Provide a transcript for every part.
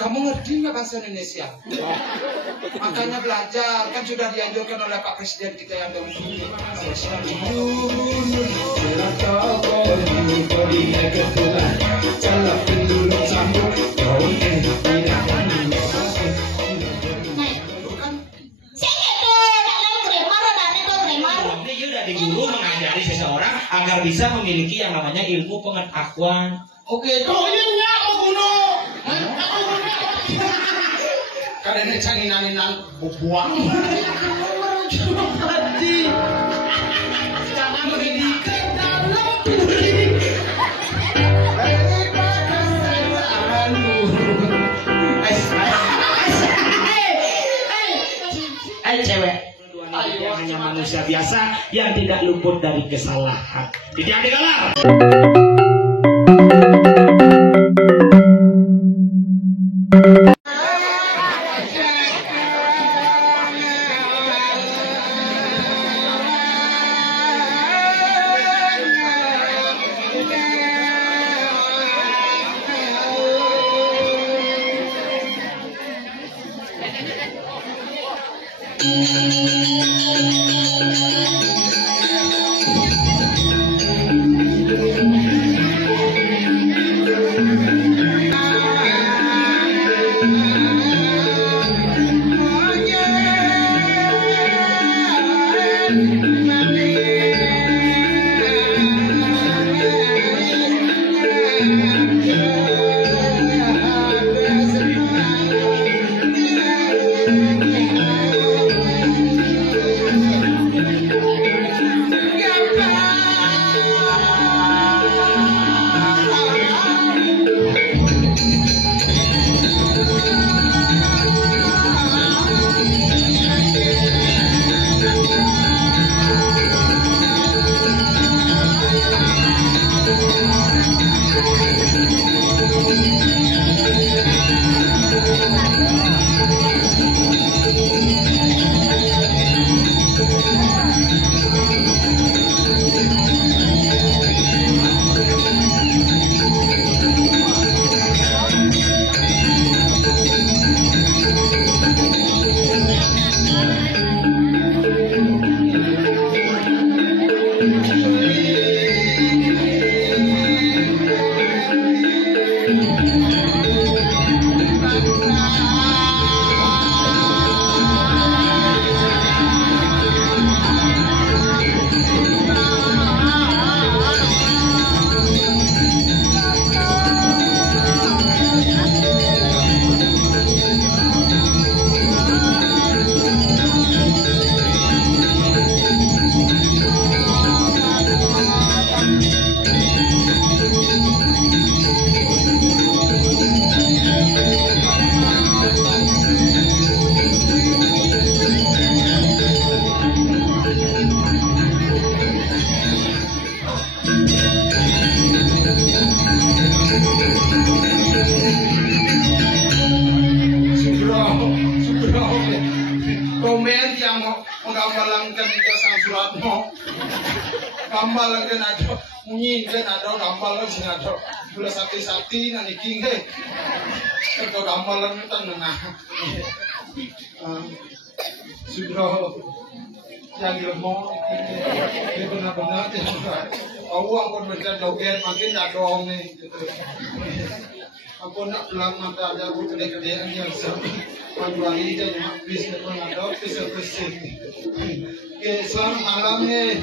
Kamu ngerti nggak bahasa Indonesia? Makanya belajar, kan sudah dianjurkan oleh Pak Presiden kita yang dahulu. Guru mengajari seseorang agar bisa memiliki yang namanya ilmu pengetahuan. Oke, kalau ini enggak mau bunuh. Karena ini canginan buang. Tadi. Jangan pendidikan dalam cewek. Hanya manusia biasa yang tidak luput dari kesalahan. Tidak digalar. Gambar kan ada, munyi kan ada, gambar kan ada. Bila sakit-sakit nanti kinghe. Kalau gambar kan tenang. Sudah yang lemah, ini benar-benar tidak. Awak pun berjalan joget makin tak dong ni. Aku nak pulang mata ada aku kedai-kedai yang jual ini jadi bisnes mengadop bisnes. Selamat malam ni.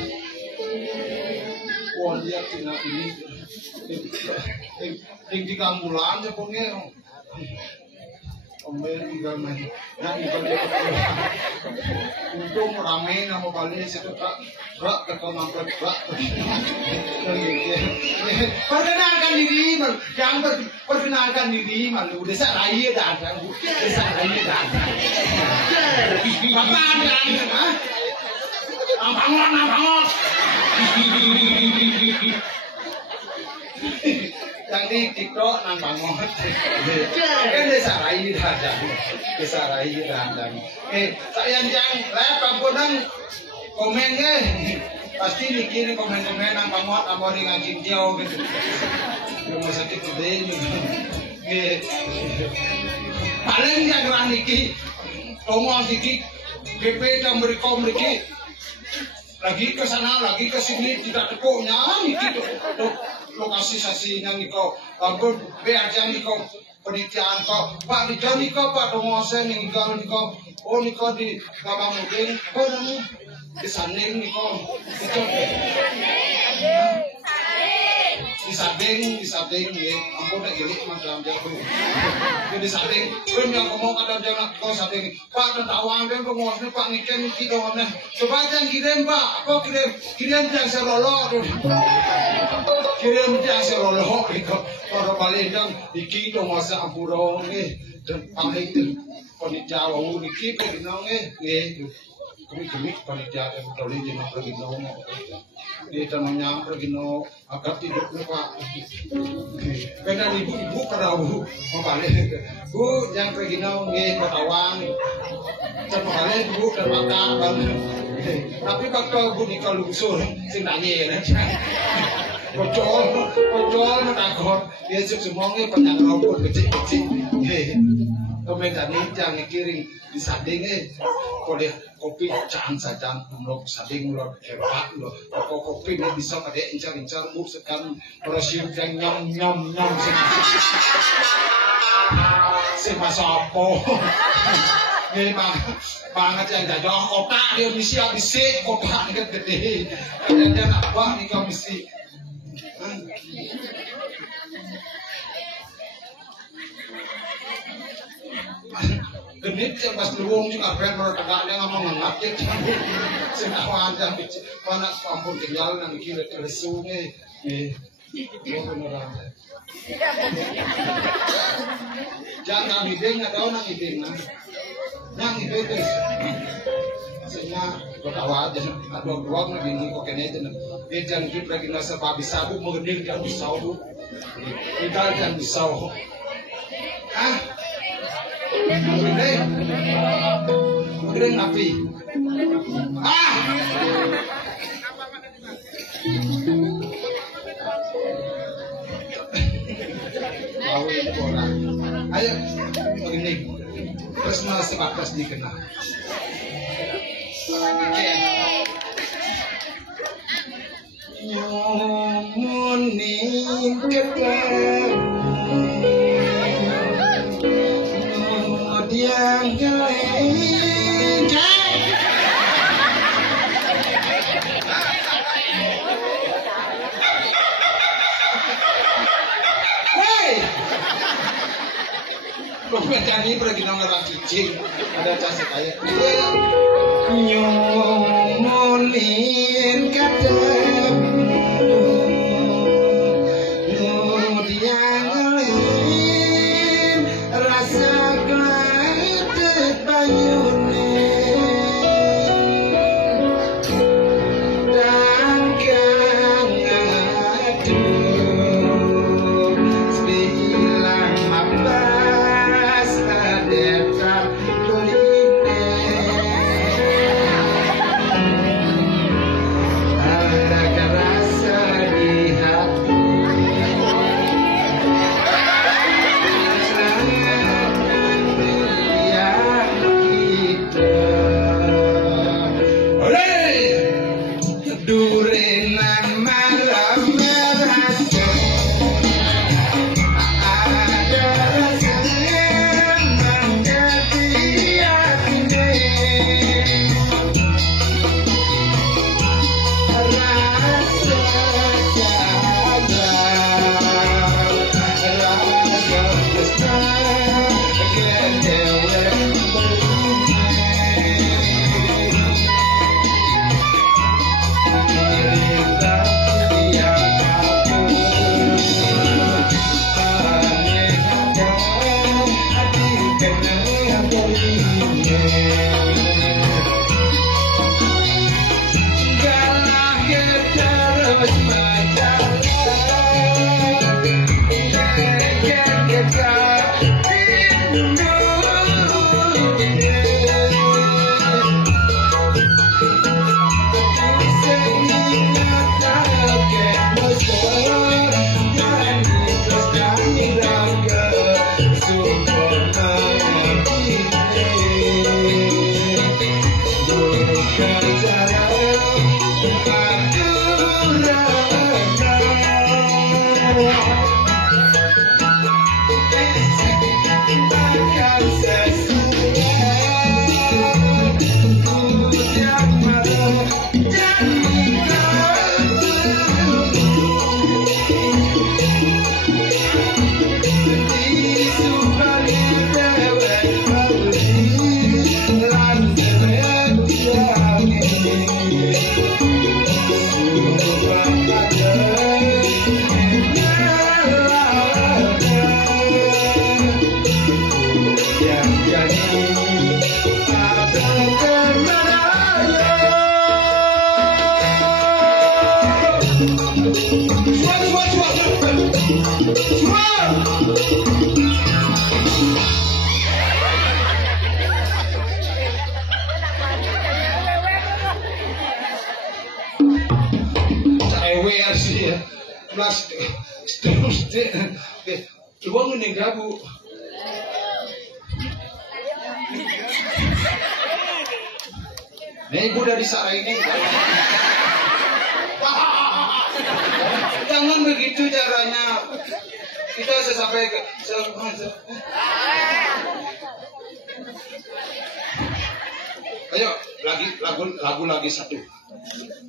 Wah dia kena ini. Yang 3 bulan je pun ni. Ombel 3 main. Nak ikan dia. Untung ramai nama balik situ tak. Rak kata mampet rak. Perkenalkan diri, yang perkenalkan diri malu. Desa raya datang, desa raya datang. Apa anda? Nampang. Yang di TikTok nampang. Kan desa raya datang, desa raya datang. Saya yang lep kampunang. Komen deh, pasti bikin komen-komen yang kamu di ngaji jauh gitu. Rumah sakit gede gitu. paling yang gerah niki ngomong niki GP dan mereka lagi ke sana lagi ke sini tidak tepuknya niki lokasi sasinya niko ampun be aja niko penelitian kok Pak Niko niko Pak Domosen niko oh niko di Bawang Mungkin apa namanya di Saning niko di Sating ya ampun tak gelik macam jauh di Sating pun yang ngomong kadang jangan kau Sating Pak tentawang kan pengurusnya Pak niki doang coba jangan kirim Pak apa kirim jangan serolok kirim jangan serolok niko para palindang iki dong masa ampuro dan paling itu panitia wangu niki perinong kami panitia yang terlalu di mana perinong dia namanya perinong agak tidak lupa karena ibu kerawu membalik bu yang perinong Patawang terpakaian bu dan makan tapi bakal bu nikah lusuh sing nanya Pocol menakut dia semuanya penang rokok kecil-kecil komentar ini jangan kiring di sading boleh kopi jangan saja belum sading lo hebat lo kopi ini bisa pada incar-incar bu sekarang proses yang nyam si mas apa ini banget yang jajah otak dia misi habisik otak ini gede dan apa nih kau misi genit yang pas luwung juga pengen mereka yang ngomong ngangkat ya senawan yang mana kampung tinggal nang kira sungai beneran jangan ngideng ada orang ngideng nang ngideng maksudnya bertawa aja ada ruang lebih nih kok kene itu dia jangan kita lagi nasa babi sabu mengenil jangan bisau bu kita jangan bisau Mungkin api. Ayo, begini. Terus masih batas dikenal. Nyomuning yang kalian Jangan pergi nongkrong cicing ada casa kayak nyomonin kadang yang ngelin rasa gladek bayune dan ngadu sebilang mabas adetan doline ada rasa di hati Durenan malam merasa ada rasa yang menjadi hati rasa sabar rasa besar kedewet Super Ewer sih ya. Plus terus coba meninggal bu. Nih ibu dari Sarai ini. Jangan begitu caranya. Kita sampai ke ayo lagu lagi satu.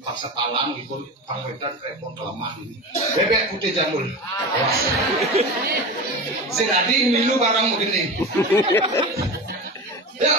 Paksa talang gitu, pangwetan repot kelemah ini. Bebek putih jamur. Si Radin milu barang begini. Ya.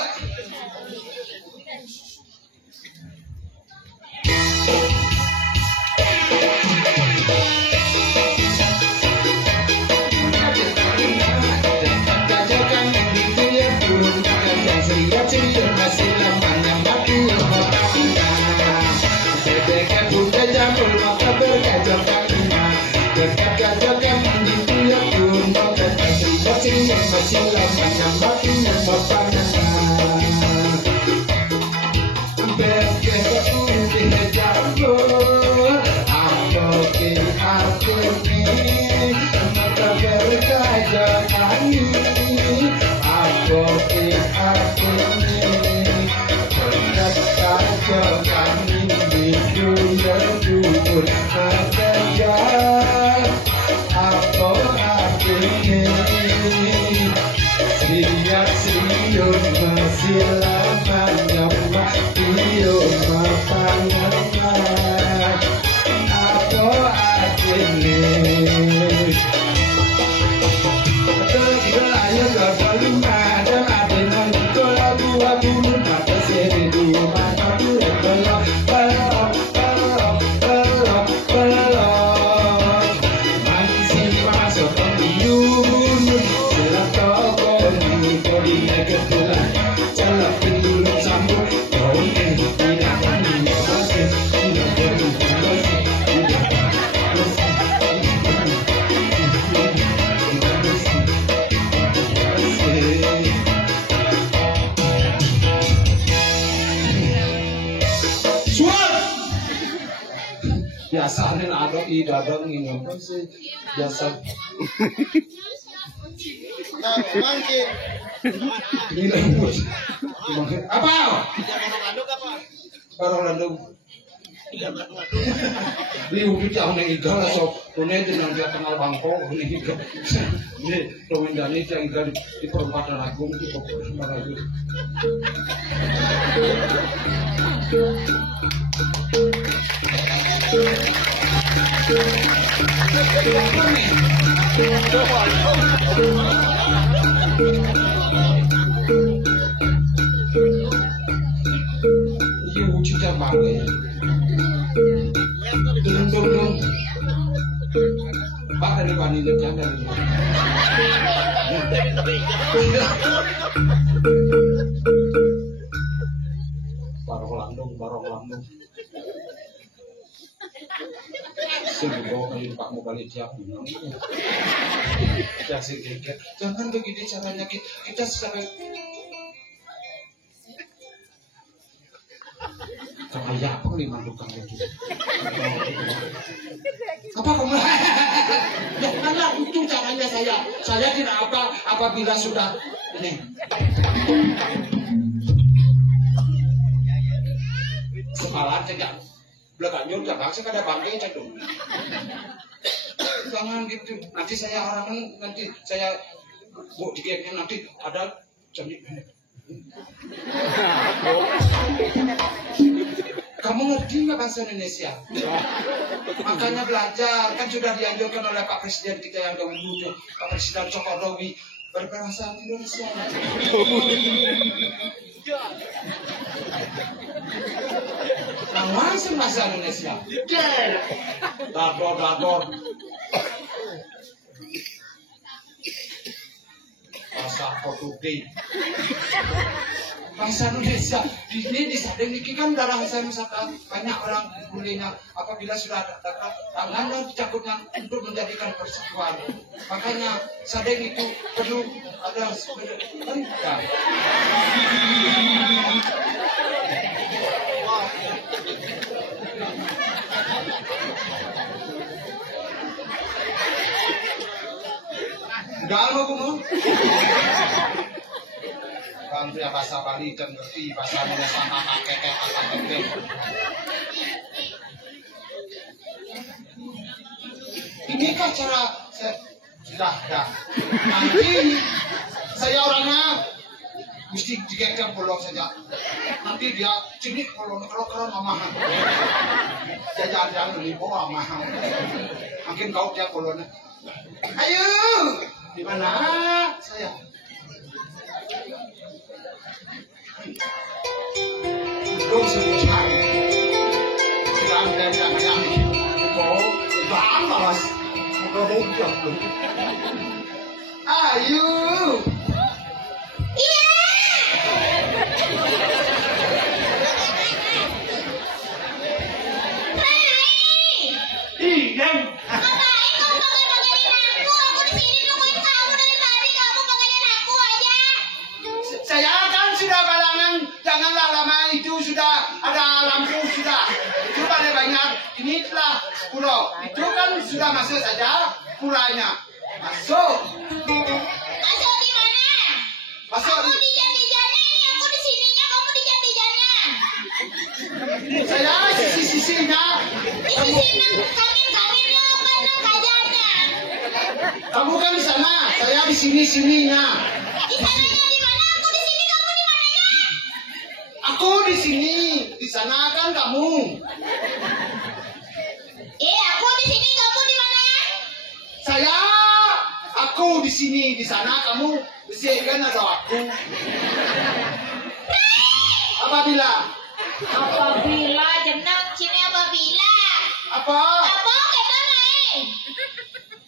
Biasanya ada di dadang ini apa sih biasa. Apa? Barang landung. Ini udah jauh nih igal so, punya jenang dia kenal Bangkok ini igal. Ini Rowendani yang igal di perempatan Agung di Pokok Semarayu. Ibu juga banget. Dong. Pak dari wanita jangan dari. Barong landung. Sebelum kali Pak mau balik jam. Jangan begitu caranya kita sampai kayak apa nih mandukan itu? Apa kamu? Janganlah itu caranya saya. Saya tidak apa apabila sudah ini. Semalam saja belakang nyur belakang saya ada bangkai cendung. Jangan gitu. Nanti saya orang nanti saya mau dikira nanti ada jenis. Kamu ngerti nggak bahasa Indonesia? Makanya belajar, kan sudah dianjurkan oleh Pak Presiden kita yang dahulu, Pak Presiden Jokowi berbahasa Indonesia. Langsung bahasa Indonesia. Dador. Bahasa Portugis. bangsa Indonesia. Di Sadeng ini kan dalam saya misalkan banyak orang mulainya apabila sudah dekat tangannya dicakutnya untuk menjadikan persekutuan. Makanya Sadeng itu perlu ada sebenarnya. Galau kamu? Kan dia bahasa Bali dan ngerti bahasa Indonesia kakek. Ini kan cara sudah. Nanti saya orangnya mesti dikekang polong saja. Nanti dia cilik polong kalau mahal. Dia jangan beli polong mahal. Mungkin kau dia polongnya. Ayo, di mana saya? Belum sebutkan. Bilang dari anak-anak kau balas. Kau bongkar belum? Ayo. Inilah pulau. Itu kan sudah masuk saja pulanya. Masuk. Masuk di mana? Masuk Aku di janji-janji, aku di sininya, kamu di janji-janji. Saya sisi-sisinya. Di sini kami mana kajarnya? Kamu kan di sana, saya di sini-sininya. Di sananya di mana? Aku di sini, kamu di mananya? Aku di sini, di sana kan kamu. Aku di sini, kamu di mana? Aku di sini, di sana kamu. Di sini kan ada aku. Apabila Jenang sini apabila. apa? Apa kita naik?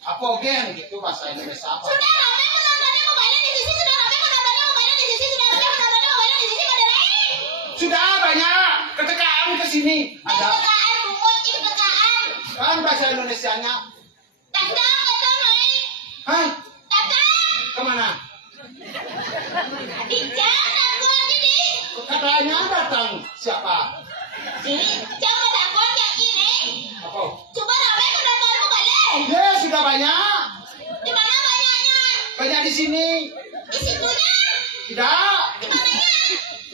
Apa gen gitu bahasa Indonesia apa? Sudah ramai menontonnya mobilnya di sisi, sudah ramai menontonnya mobilnya di sisi, sudah ramai menontonnya mobilnya di sisi, pada naik. Sudah banyak ketekaan ke sini. Ada Ketekaan, bungkus, ketekaan. kan bahasa Indonesianya. Datang, naik. Hai, Datang. kemana? Di jalan aku aja nih. Katanya datang siapa? Ini jangan takut yang ini. Apa? Coba ramai menontonnya balik. Ya sudah banyak. Di mana banyaknya? Banyak di sini. Di situnya. Tidak. Di mananya?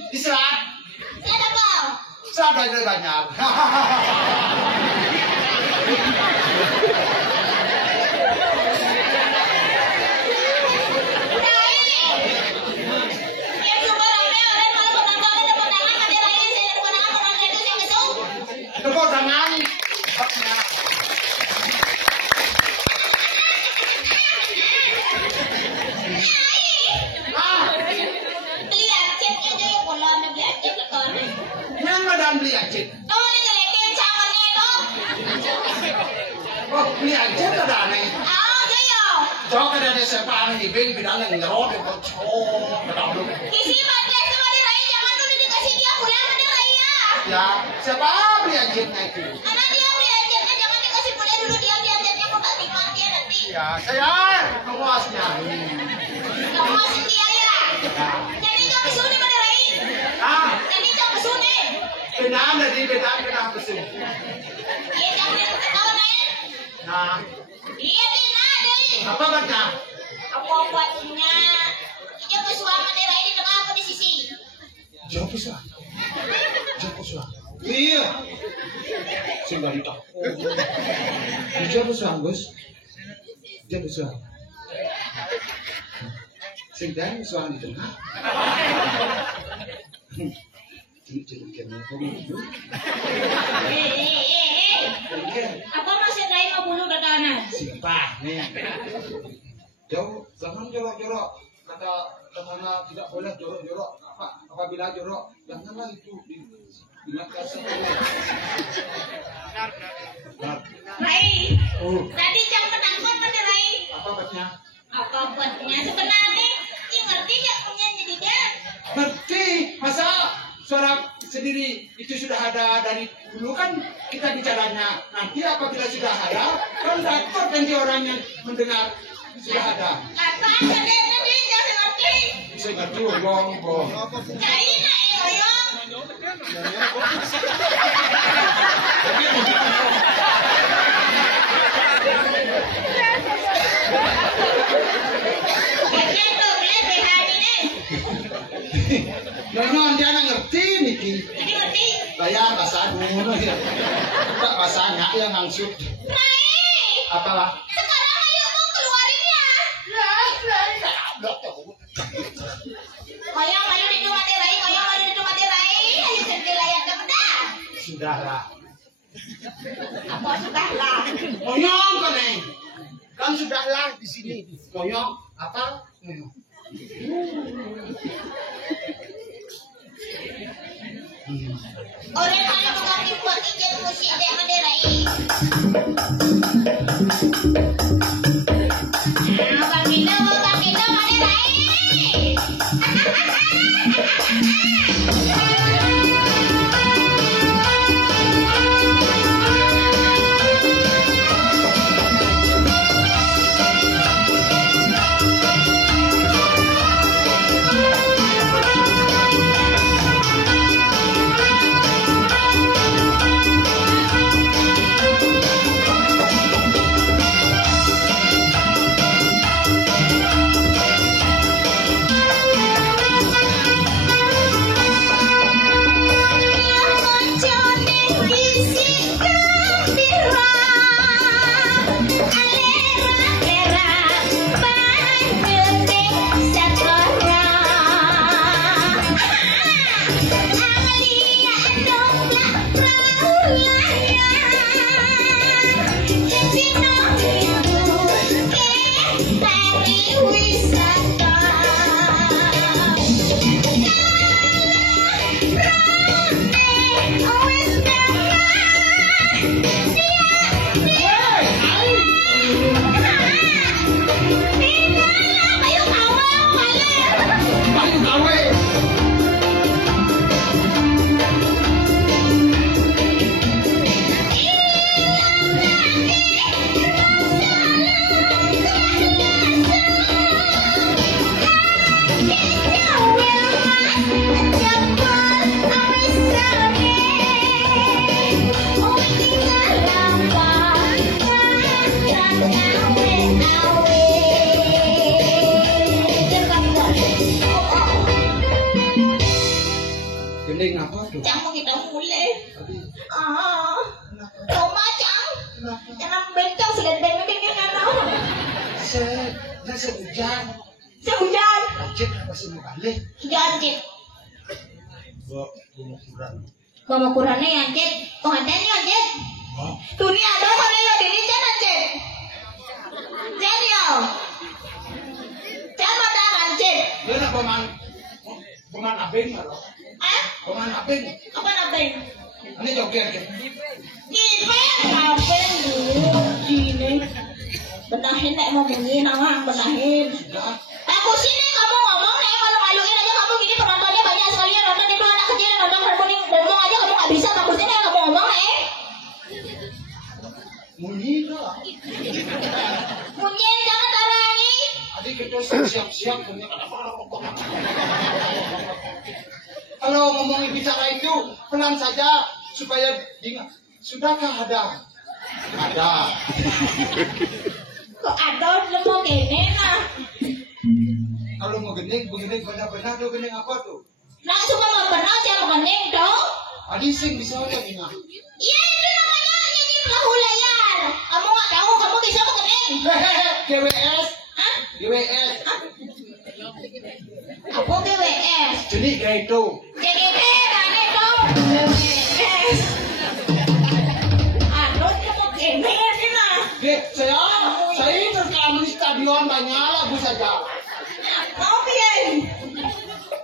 Di selat. Saya dapat. Selat banyak banyak. Tepuk tangan. Yang madan beli acit. Oh, beli acit ada aneh. Cho cái đây sẽ ban thì bên đang là nó thì có cho cái đó luôn. Ya, siapa beli acit naik itu? Ya, saya luasnya. Ah, Benang dari benang kesini. Nah, apa baca? Apa buatnya? Dia bersuara dari di tengah aku di sisi. Jawab susah. Jawab susah. Iya. Sudah ditak. Jawab susah, Gus. Jawab susah. Sudah suara di tengah. Apa masih lain mau bunuh katanya? Simpah nih. Jauh, jangan jorok-jorok. Kata temannya tidak boleh jorok-jorok. Apabila jorok, janganlah itu diingatkan semuanya. Rai, Oh, tadi jam penakut pada Rai. apa baca? Apa buatnya sebenarnya? Ngerti gak punya jadi dia? Ngerti, Mas suara sendiri itu sudah ada dari dulu kan kita bicaranya. Nanti apabila sudah ada, kan dapat nanti orang yang mendengar sudah ada. Kata sendiri dia ngerti. Saya ngerti bohong. Jadi nak oyong. Bagian tu boleh behari ni. Nyonya dia nak ngerti niki. Jadi ngerti. Bayar bahasa dulu. Tak bahasa nggak yang langsung. Baik. Apalah? Sekarang ayo mau keluarin ya. Koyong ayo di rumah tirai, koyong ayo di rumah tirai. Ayo sendiri layak ke benda. Sudahlah. Apa sudahlah? Koyong kan neng. Kan sudahlah di sini. Koyong apa? Orang kalau mengambil buat ijen musik dia menderai. Bang Indo menderai. Gening apa tuh? Cang mau kita mulai. Rumah cang. Jangan bencong sudah dengan anak. Sehujan. Sehujan. Cek apa sih mau balik? Janjit. Mama kurangnya yang cek. Oh ada nih yang cek. Dunia ada mana yang diri jangan cek. Jadi yo. Jangan ada kan cek. Dia nak peman abeng kalau. Peman abeng. Apa nabeng? Ini joget kan? Gimana nabeng dulu? Gini. Benahin nek mau bunyi nawang benahin. Aku sini kamu ngomong nek kalau maluin aja kamu gini penontonnya banyak sekali yang nonton itu anak kecil yang nonton harmoni ngomong aja kamu nggak bisa aku sini kamu ngomong nek. Munyi lah. Munyi jangan tarangi. Adik kita siap-siap punya kalau ngomongin bicara itu pelan saja supaya diingat. Sudahkah ada? Ada. Kok ada mau kene nah? Kalau mau gening benar-benar tuh gening apa tuh? Nah cuma mau benar siapa gening dong? Adik sing bisa aja ingat. Iya itu namanya nyanyi perahu layar. Kamu nggak tahu kamu bisa mau gening? GWS. Hah? GWS. Apa GWS? Jadi kayak itu. JGT mana itu? GWS. Aduh mau kene sih nah. Saya itu rekaman di stadion banyak lagu saja. Mau piye?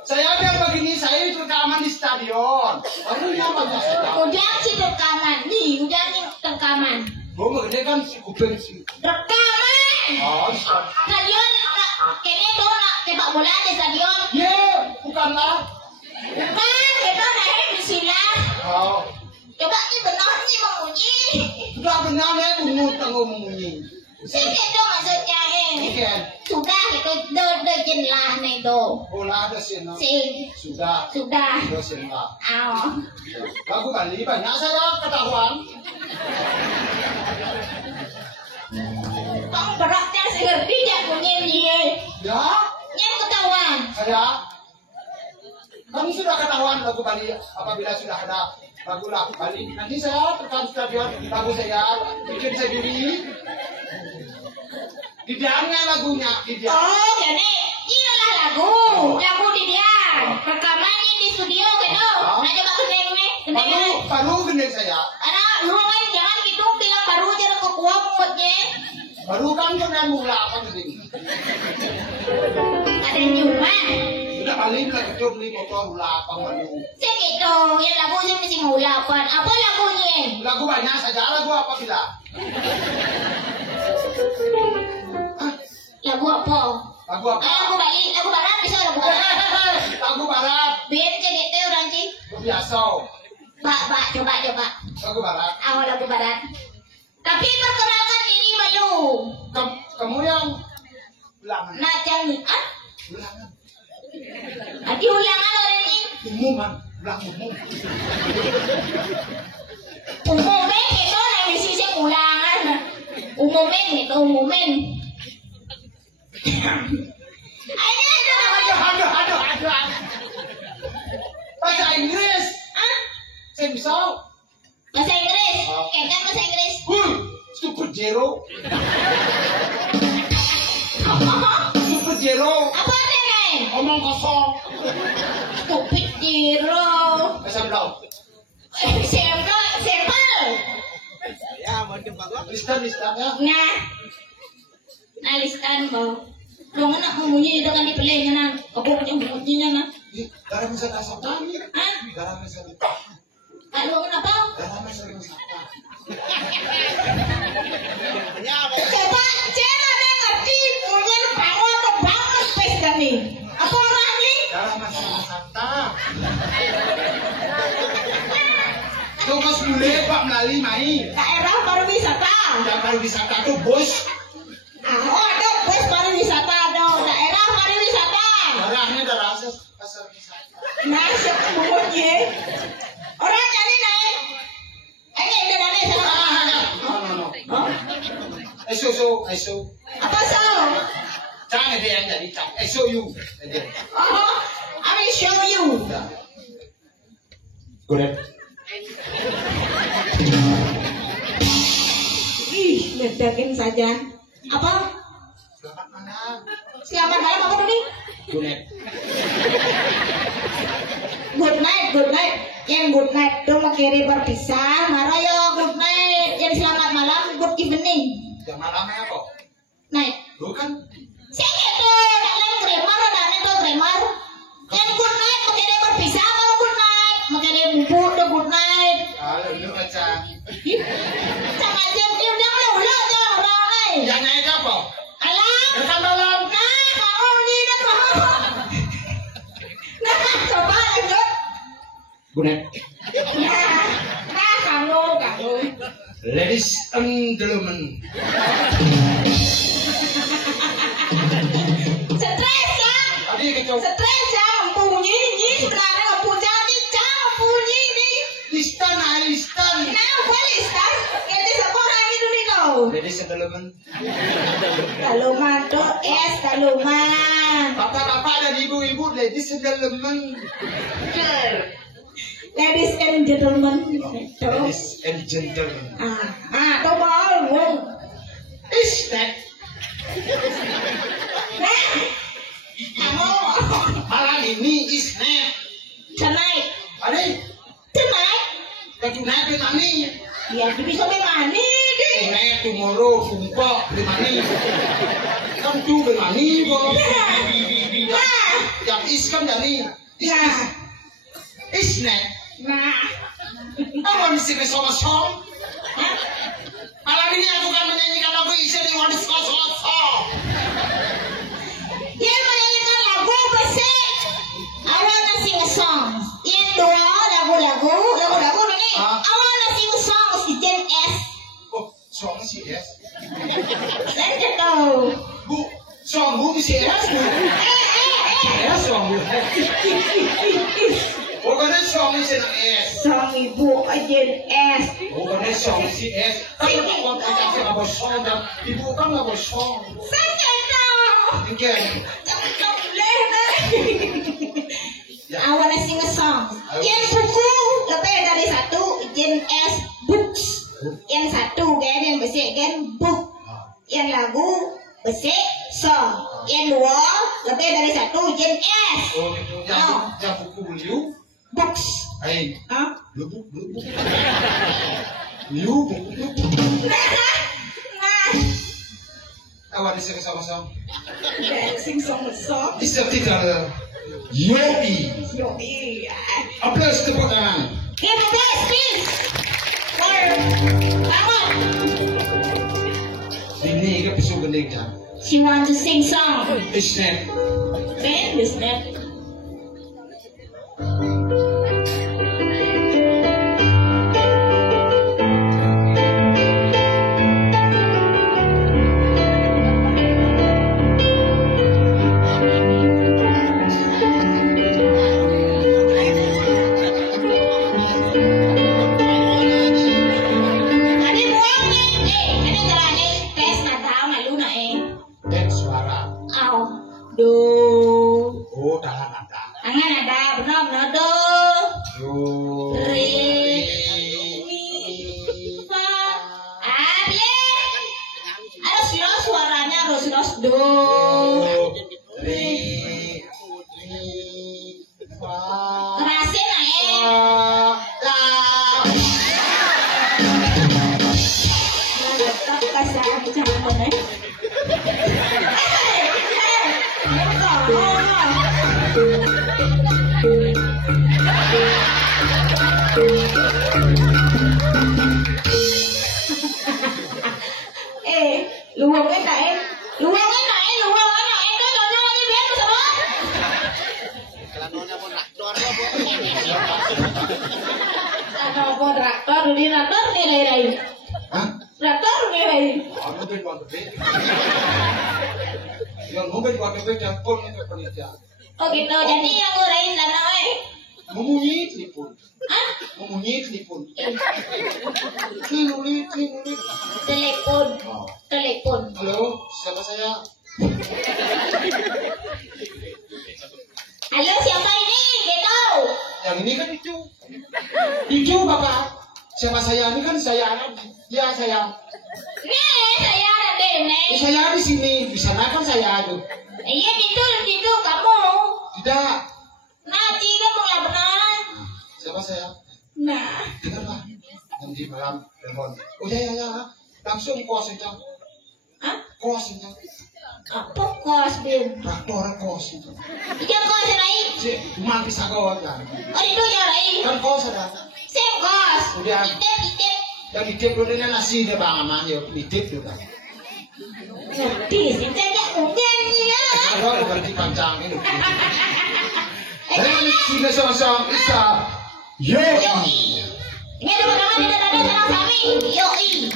Saya bilang begini, saya itu rekaman di stadion. Lagunya banyak saja. Udah sih rekaman nih, udah nih rekaman. Gue gede kan si kuping sih. Rekaman. Oh, Stadion kene tuh nak sepak bola di stadion. ye, bukanlah. Bukan, itu Oh. Coba ini benar sih memunyi. Sudah benar ya bungut mengunyi. Sikit dong maksudnya Ikan. Sudah itu dojen lah nih do. Bola ada sih. Sing. Sudah. Sudah. Dosen lah. Aw. Lagu Bali banyak saya ketahuan. Kamu beratnya seperti dia punya dia. Ya. Yang ketahuan. Saya. Kamu sudah ketahuan lagu Bali apabila sudah ada lagu Bali. Nanti saya tekan stadion lagu saya bikin sendiri. Didiamnya lagunya, didiam. Oh, jadi inilah lagu di dia. Rekamannya di studio gitu. Nah coba gendeng nih, gendeng. Baru gendeng saya. Ada lu kan jangan gitu bilang baru aja ke kuat moodnya. Baru kan kena mula apa gendeng. Ada cuma. Sudah balik lah itu beli motor mula apa baru. Segitu, yang lagunya mesti ngulapan. Apa lagunya? Lagu banyak saja, lagu apa bila? Lagu apa? Lagu apa? Lagu Bali, lagu Barat bisa lagu Barat. Lagu barat. Biar CGT orang sih. Biasa. Pak, coba. Lagu barat. Awal lagu Barat. Tapi perkenalkan diri baru. Kamu yang ulangan. Najang, Ulangan. Adi ulangan orang ini. Umuman. Ulang umum. Umumin itu yang di sisi ulangan. Umumin itu umumin. Aduh. Bahasa Inggris. Saya bisa. Bahasa Inggris. Kayaknya bahasa Inggris. Stupid zero. Apa? Stupid zero. Apa nih? Omong kosong. Stupid zero. Bahasa Belau. Simple. Listan ya. Nah, listan kau. Dong nak membunyi dengan dipelihnya nang. Aku macam bunyinya nang. Garam bisa kasar kami. Hah? Garam bisa. Kalau kenapa? Garam bisa kasar. Coba jangan ngerti punya power banget pesta nih. Apa orang nih? Garam bisa kasar. Kau kas mulai Pak Melali mai. Daerah pariwisata. Yang pariwisata tuh bos. Ada bus pariwisata dong. Daerah pariwisata. Darahnya darah pasar wisata. Masuk bunyi. Orang jadi naik. Ini dari sana. No. Eso. Apa so? Jangan dia yang jadi cak. Eso you. I will show you. Correct. Ih, ledakin saja. Apa? Selamat malam. Selamat malam apa tadi? Correct. Good night. Yang good night tuh makiri berpisah. Marah yo good night. Yang selamat malam good evening. Yang malamnya apa? Night. Bukan. Saya tuh kalian grammar ada tuh grammar. Yang good night makiri berpisah kalau good night. Makiri bubuk tuh good night. Kalau lu baca. Sama aja dia udah tuh orang. Yang naik apa? Alam. Yang malam. Nah, kamu ini kan mau. Nah, coba lanjut. Correct. Nah, kamu. Ladies and gentlemen. Stres kan? Tadi kecok. Stres kan? Bunyi ini sudah ada punjadi jam bunyi ini. Listan. Nah, apa listan? Ini seorang itu nih tau. Ladies and gentlemen. Taluman tuh taluman. Bapak-bapak dan ibu-ibu, ladies and gentlemen. Ladies and gentlemen. Ladies and gentlemen. Tuh mau. Isnet. Nah, kamu Malam ini isnet. tonight. Ada? Tonight. Tonight di mana? Ya, bisa memang nih. Tonight tomorrow sumpah di mana? Kan tu di mana? Yang is kan dari isnet. Nah, Apa mesti bersama-sama? Malam ini aku akan menyanyikan lagu Isnet di Wadis Kosong. yang menyanyikan lagu bersih. I wanna sing a song. Yang dua lagu-lagu Pokoknya song isi nang S. Song ibu ajen S. Pokoknya song isi S. Kamu tak mau kacau nggak bos song dan ibu kan nggak bos song. Saya tahu. Mungkin. Jangan leh. I wanna sing a song. Yang buku lebih dari satu. Jen S books. Yang satu kan yang besar kan book. Yang lagu besar song. Yang dua lebih dari satu. Jen S. Oh itu yang buku beliau. Books. Hey, Hah? lubuk. Lubuk. Nah. Awak disini sama-sama. Sing song. Istilah Yoi. Yoi. Aplaus tepuk tangan. Give a voice, please. Bangun. Ini kan pisau gending kan. She want to sing song. Isnet. Man, this net. Do. Oh, dalam ada. Angan ada, benar do. Do. Re. Mi. Fa. Aye. Harus los suaranya harus los do. Re. Fa. Kerasin ae. La. Tetap kasih aku jangan deh. Luangnya tak em itu contohnya biar semua. Kalau traktor di traktor nilai lain. Traktor nilai. Kamu ben kuat ben. Yang ngomong kuat ben dan pun itu penitia. Oh gitu, jadi yang ngurain sana Memunyi telepon. Hah? Memunyi telepon. Telepon. Telepon. Halo, siapa saya? Halo, siapa ini? Gitu. Yang ini kan itu. Itu Bapak. Siapa saya? Ini kan saya. Ya saya. Nih, saya ada nih. Saya di sini. Di sana kan saya ada. Iya, itu kamu. Tidak. Nah, jika mau benar. Siapa saya? Nah. Dengarlah. Nanti malam telepon. Oh ya. Langsung kos itu. Hah? Kos itu. Apa kos, Bin? Traktor kos itu. Iya, kos lain. Si, rumah bisa kawan kan. Oh, itu yang lain. Kan kos ada. Same kos. Udah. Titip. Yang ditip dulu ini nasi dia bang aman ya ditip dulu. Ngerti sih, saya mungkin ya. Kalau berarti pancang ini. Hei, sudah sama-sama bisa. Yoi. Ini ada pertama tidak ada senang kami. Yoi.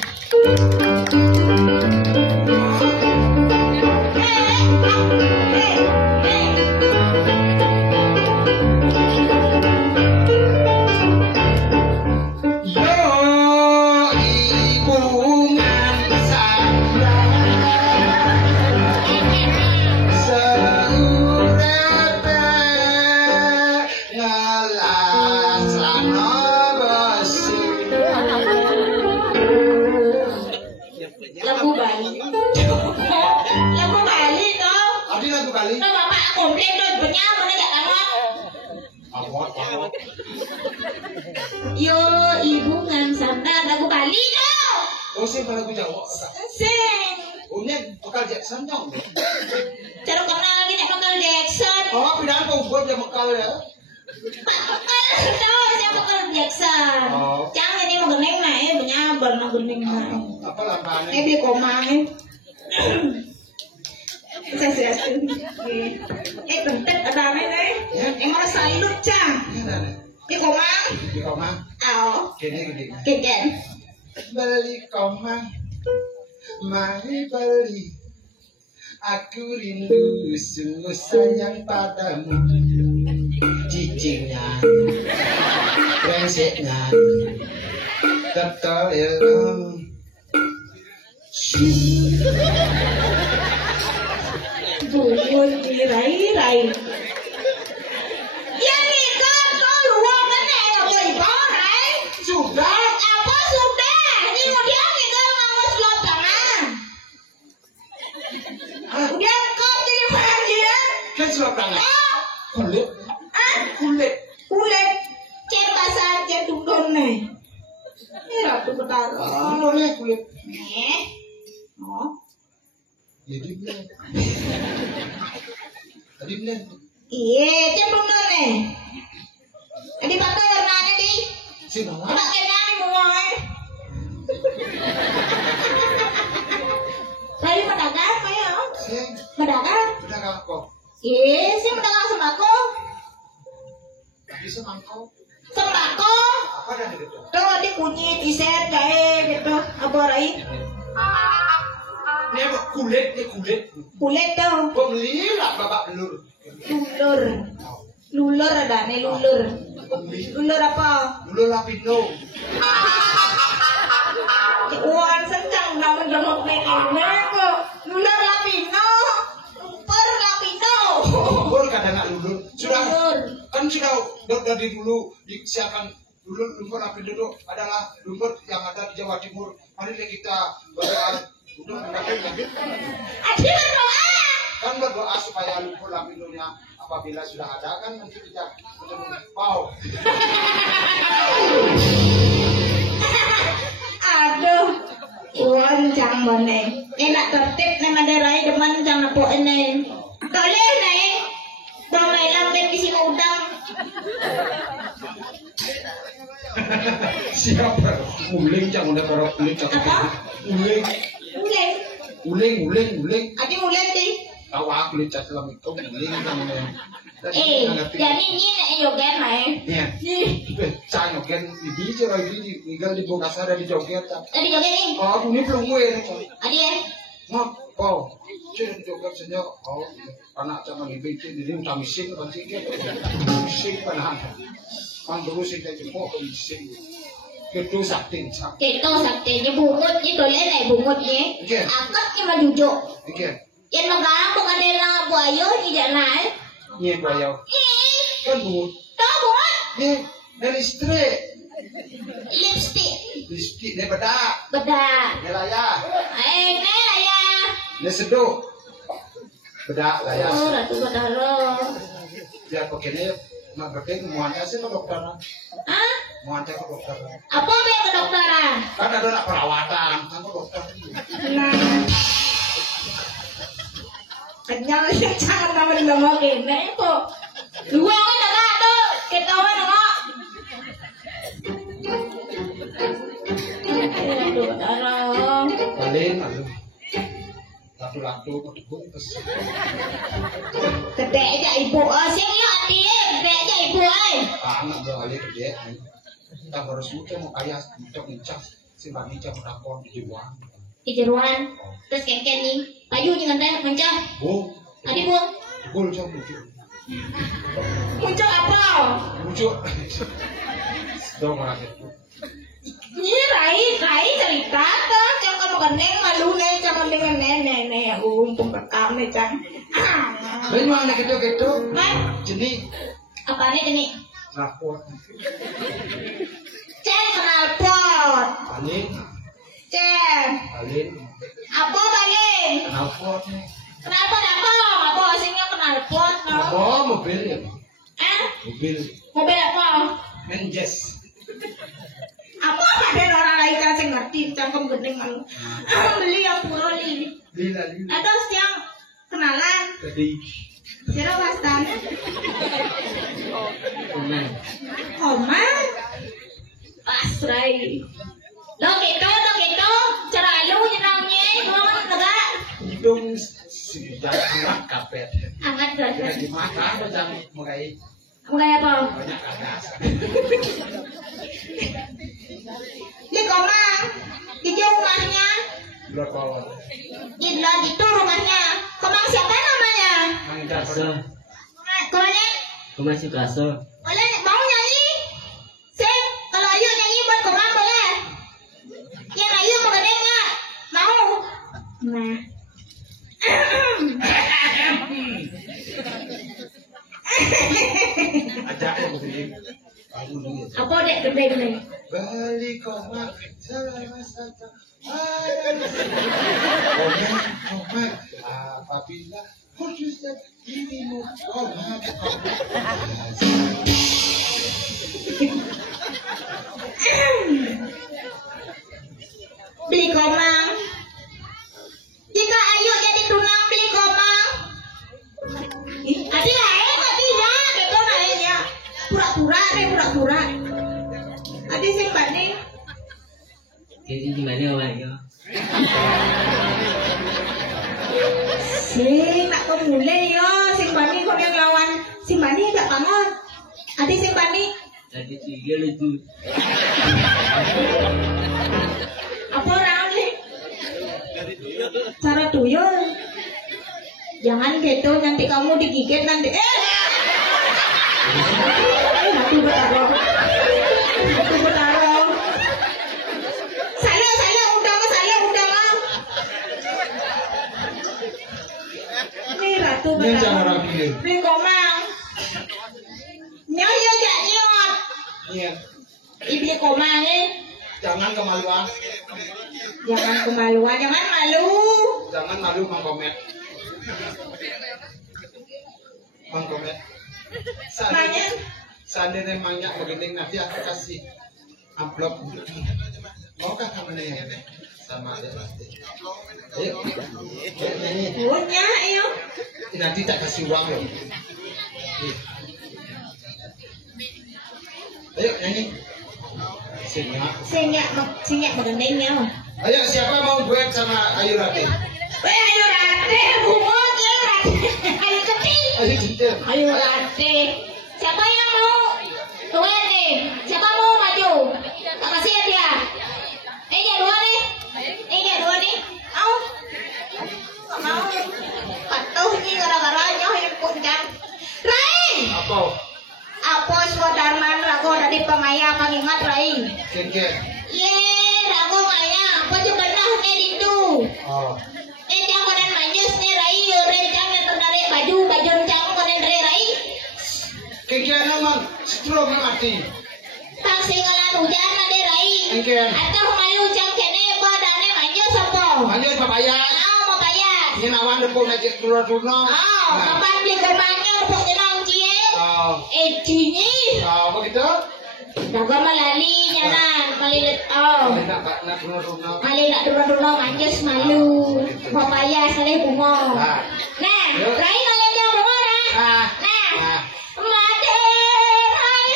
Lagu Bali. Lagu Bali toh. Adi lagu kali. Nah, bapak komplain tuh punya mana gak tahu. Awat. Yo, ibu ngam sandal lagu Bali toh. Oh, sih lagu Jawa. Sing. Umnya Michael Jackson dong. Cara kenal kita Michael Jackson. Oh, pindah kau buat dia Michael ya. Tahu siapa Michael Jackson. Oh. Jangan ini mau geneng naik menyabar nak geneng naik. Apa lambannya? Dia komai. Saya siasin. Bentet ada apa nih? Emang salut cang. Dia komang. Di koma. Oh. Gini. Keken. Beli koma. Mari beli. Aku rindu sungguh sayang padamu. kencingnya, brengseknya, Tetel ya. Bukan dirai-rai. Yang itu kau luang kan ya beli barang. Sudah. Apa sudah? Ini dia kita mau slot tangan. Udah kau jadi barang dia. Kan sudah tangan. kulit, Kulit. Kulit. Cek pasar cek dukun nih. Ini ratu betara. Oh, nih kulit. Oh. Jadi blend. Tadi blend. Iya, cek dukun nih. Jadi pakai warnanya nih. Si bawa. Pakainya nih mulai. Lagi pedagang kayak pedagang. Udah kok. Iya, sih pedagang sembako. Tapi semangkau. Sembako. Apa dah itu? Tuh di kunyit, iset, kayak gitu. Apa rai? Ini apa kulit? Ini kulit. Kulit tuh. Beli lah bapak belur. Lulur. Lulur ada nih lulur. Lulur apa? Belur lapindo. Uang sencang namun jemuk nih ini kok. Lulur lapino. Per lapino. Belur kadang nggak lulur. Sudah. Lulur. Kan sudah dari dulu disiapkan dulu lumpur lapindo itu adalah lumpur yang ada di Jawa Timur. Mari kita berdoa untuk mendapatkan Adi berdoa. kan berdoa supaya lumpur lapindonya apabila sudah ada kan nanti kita pau. Aduh, uang cang mana? Enak tertib nih Maderai deman cang apa ini? Boleh nih, boleh lambek di sini udang. Siapa? Uling cang udah para uling cang. Apa? Uling, Mulai. uling. Adi mulai di. Tahu aku uling cang dalam itu uling kan ini. Jadi ini nih joget nih. Iya. Nih, Cang joget di DJ lagi di tinggal di Bogor di joget. tadi joget nih. Oh, aku ini belum gue nih. Adi ya. Oh, cek joget saja. Oh, anak jangan dibikin ini udah mising banci ke. Mising panahan. Kan terus kita jemput ke mising. Kedua sakti. Kita saktinya bungut ni boleh nih bungutnya. Iya. Akaknya mah duduk. Oke. Yang negara bukan ada buaya tidak naik. Iya, boyo. Kan bu. Tahu bungut? Iya, dan istri. Lipstick. Lipstick dia bedak. Bedak. Dia layak. Ini ya. Dia seduh. Bedak layak. Oh, Ratu Batara. Dia pakai ini. Mak berarti muannya sih ke dokter. Hah? Muannya ke dokter. Apa yang kedokteran? Kan ada nak perawatan, kan ke dokter. Nah. Kenyang sih jangan nama di bawah kene itu. Dua kan ada tuh. Kita orang nak. Ratu Batara. Paling aduh. Latu-latu ketebuk terus. Gede aja ibu. Sing ya dia gede aja ibu ay. Anak dia kali gede. Kita baru suka mau kaya muncak si bani cak rakon di uang. Di jeruan. Terus kengken nih. Baju jangan teh muncak. Bu, Tadi bu. bul cak muncul. Muncak apa? Muncul. Dong orang itu. Ini Rai cerita tuh. Jangan kamu gendeng malu nih. Jangan dengan nenek. Untung rekam nih cang. Lain mana gitu. Hah? Jenis Apa nih ini? rapor. Cek knalpot. Paling, Cek. Apa paling? rapor nih. Knalpot apa? Apa asingnya knalpot? No? Oh, mobil ya. Mobil. Mobil apa? Menjes. Apa ada orang lain kan saya ngerti cangkem gendeng malu. Beli yang pura li. Lila. Atau yang kenalan. Jadi, Sira wastan. kumen. Oman. Pasrai. Lo gitu. Cara lu jenangnya mau negak. Hidung sudah hangat kapet. Hangat berarti. Jadi makan macam mulai Mulai apa? banyak kagas. Di komang. Di rumahnya. Belum kolor. Di itu rumahnya. Komang siapa namanya? Mangga Kaso, Komangnya? kau masih kaso. Oleh Apa dek gede-gede? Bali koma selama satu koma apabila kudusnya dirimu koma Beli komang. Jika ayu jadi tunang beli komang. Adi lain adi ya, gitu lainnya. Pura-pura. Adi sing banding. Jadi gimana Wak ya? Sing nak kau mulai yo, sing banding kau yang lawan. Sing banding agak banget. Adi sing banding. Tadi tiga itu. Apa orang nih? Cara tuyul. Jangan gitu, nanti kamu digigit nanti. Mati bertarung. Saya undang. Ini ratu Ini jangan bertarung. rapi. Beli komang. Nyonya nyot. Iya, Ibu komang jangan kemaluan, jangan kemaluan, jangan malu. jangan malu mengkomet. Banyak. Seandainya banyak begini nanti aku kasih amplop. Maukah kamu nih sama adik nanti? Ayo, nyanyi. Punya, ayo. Nanti tak kasih uang loh. Ayo nyanyi. Sinyak mengendengnya. Ayo siapa mau duet sama Ayu Rati? Ayo Rate, bunganya Rate. Ayo kecil. Ayo cinta. Ayo Rate. Siapa yang mau? Duet nih. Siapa mau maju? Tak kasih ya dia. Ini dua nih. Mau? Tak mau. Patuh nih gara-garanya yang puncak. Rai. Apa swadarman rago dari pengaya pengingat Rai? Ken. Ye, rago maya. Apa juga nah itu? Oh. Jangan konen manjus nih Rai. Yore jangan tertarik baju jangan konen dari Rai. Ken memang stroke mati. Tang singalan hujan ade Rai. Ken. Atau malu jang kene badane manjus apa? Manjus papaya. Mau kaya. Ini awan depo najik turun-turun. Kapan dia bermanjur untuk jenang cie? Jinyi. Begitu? Daga malali nyanan malilit Nak turun-turun. Mali nak turun-turun manjus malu. Papaya saleh bunga. Nah, Rai kalian jauh bunga nah. Nah. Made Rai.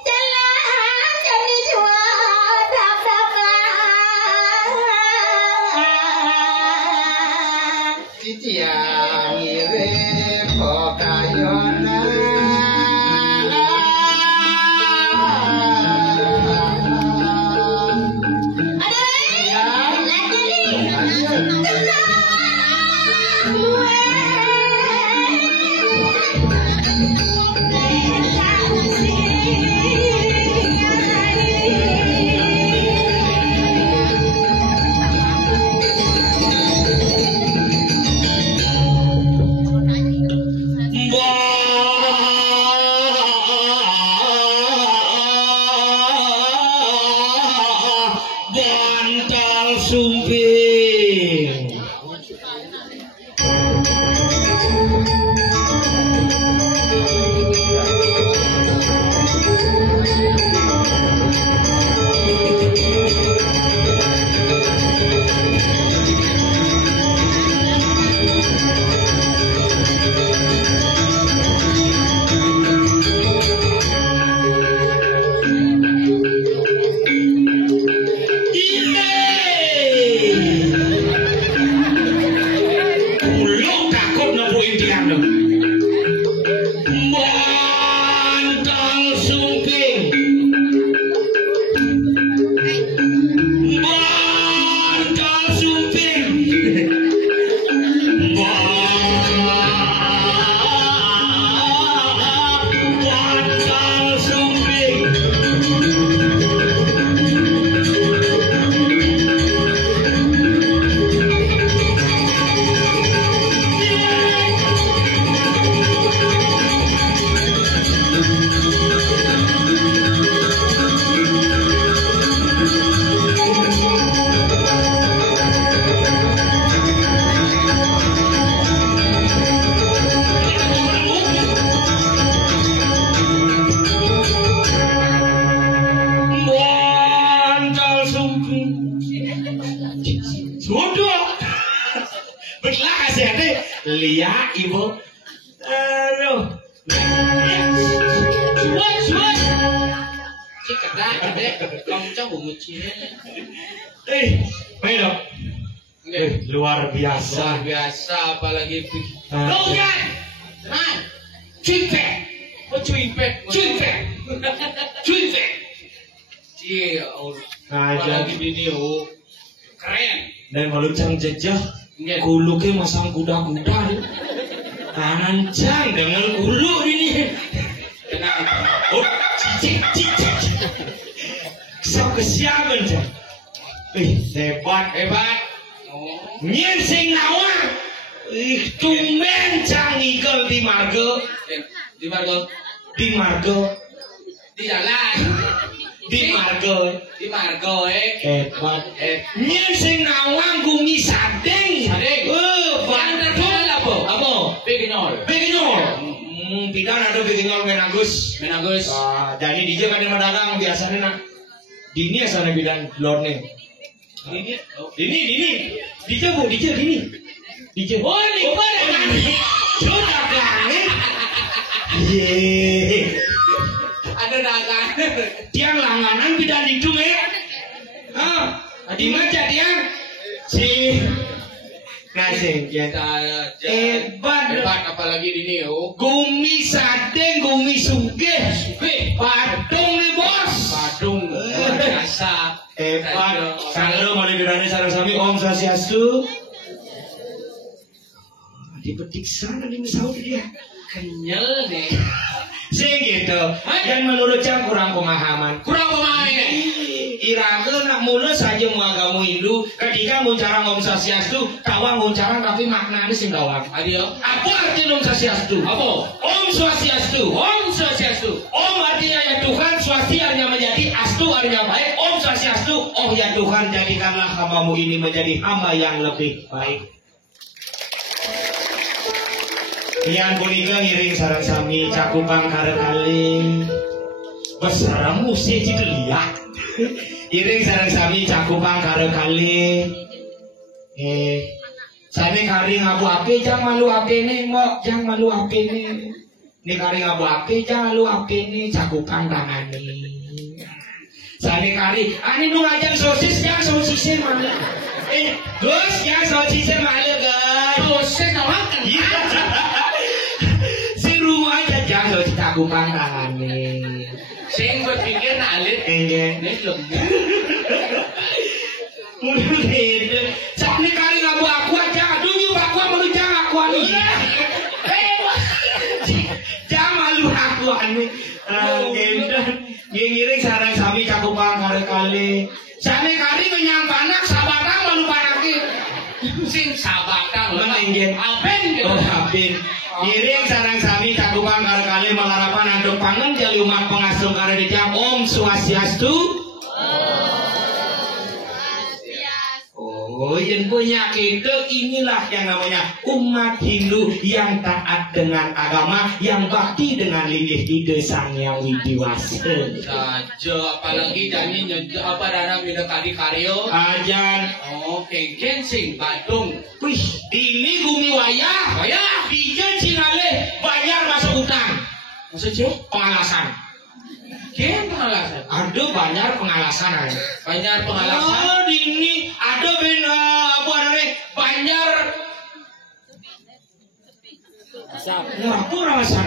Jalan jadi jua dap-dapan. Titiang ngirim kokayona. Ada lagi nih. Bantal sumping. ya ibu. Aduh. Cuat. Cik kedai, kamu coba muci. Ayo. Luar biasa. Apalagi Logan. Cuipek. Apalagi video keren. Dan malucang jejak. Kuluknya masang kuda-kuda. Kanan jang dengan kulu ini. Oh, cicik. So kesiapan jang. Hebat. Nyen sing nawang. Tumben jang igel di margo. Di jalan. Di margo hebat. Nyen sing nawang gumi sadeng. Bandar apa? Beginol. Tidak ada beginol menagus. Jadi DJ kan dagang biasanya nak. Dini asal bilang lorne. Dini. DJ dini. Oh ini sudah dagang. Ada dagang. Tiang langganan bidan hidung di mana dia? Hebat apalagi dini gumi sadeng gumi sugih Badung nih bos biasa hebat. Kalau mau dibilangnya sarang sami Om Swastiastu dipetik sana di misal dia kenyal deh sih gitu. Dan menurut saya kurang pemahaman Iraga nak mula saja mau agama Hindu ketika mencarang Om Swastiastu kawang mencarang tapi maknanya sing kawang apa arti Om Swastiastu? Om Swastiastu Om artinya ya Tuhan, Swasti artinya menjadi, Astu artinya baik. Om Swastiastu, oh ya Tuhan jadikanlah hambamu ini menjadi hamba yang lebih baik. Yang punika ngiring sareng sami cakupan kali besar musik itu lihat. Iring sareng sami cakupan kali sami kari ngabu api jang malu api nih mbok jang malu api nih ini kari ngabu api jang malu api nih cakupan tangan nih sami kari ani nu ngajak sosis jang sosisnya malu Gus jang sosisnya malu guys sosis nawakan si rumah aja jang sosis cakupan tangan nih sing berpikir nalit nih loh mulai sampai kali ngabu aku aja dulu aku malu jangan aku anu jangan malu aku anu ngiring sarang sami cakupan kali sampai kali menyampanak sabatang malu panaki sing sabatang menenggen apen ngiring sarang sami cakupan kali melarapan anduk pangan jali umat pengasuh karedija Om Swastiastu. Oh, yang punya kita inilah yang namanya umat Hindu yang taat dengan agama, yang bakti dengan lilih ide Sang Hyang Widiwasa. Saja, apalagi jani nyentuh apa dana mendekati karyo. Ajan. Oh, kengken sing Badung. Wih, ini bumi wayah. Bikin Cingaleh bayar masuk utang. Maksudnya pengalasan. Pengalasan. Aduh banyak pengalasan. Oh ini ada bina apa namanya banyak. Aku rasa.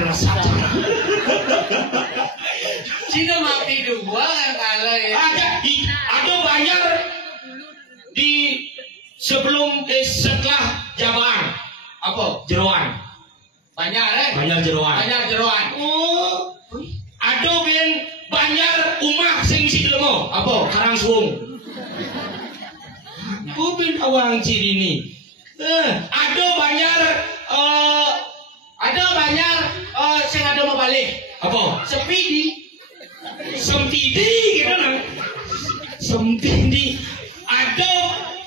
Cina mati dua kan kalah ya. Ada banyak di sebelum setelah jabaan. Apa? Jeroan. Banyak jeroan. Oh. Ada banyak umah sing si lemo apa karang suung kupin awang ciri ini ada banyak sing ada mau balik apa sempidi gitu nang sempidi ada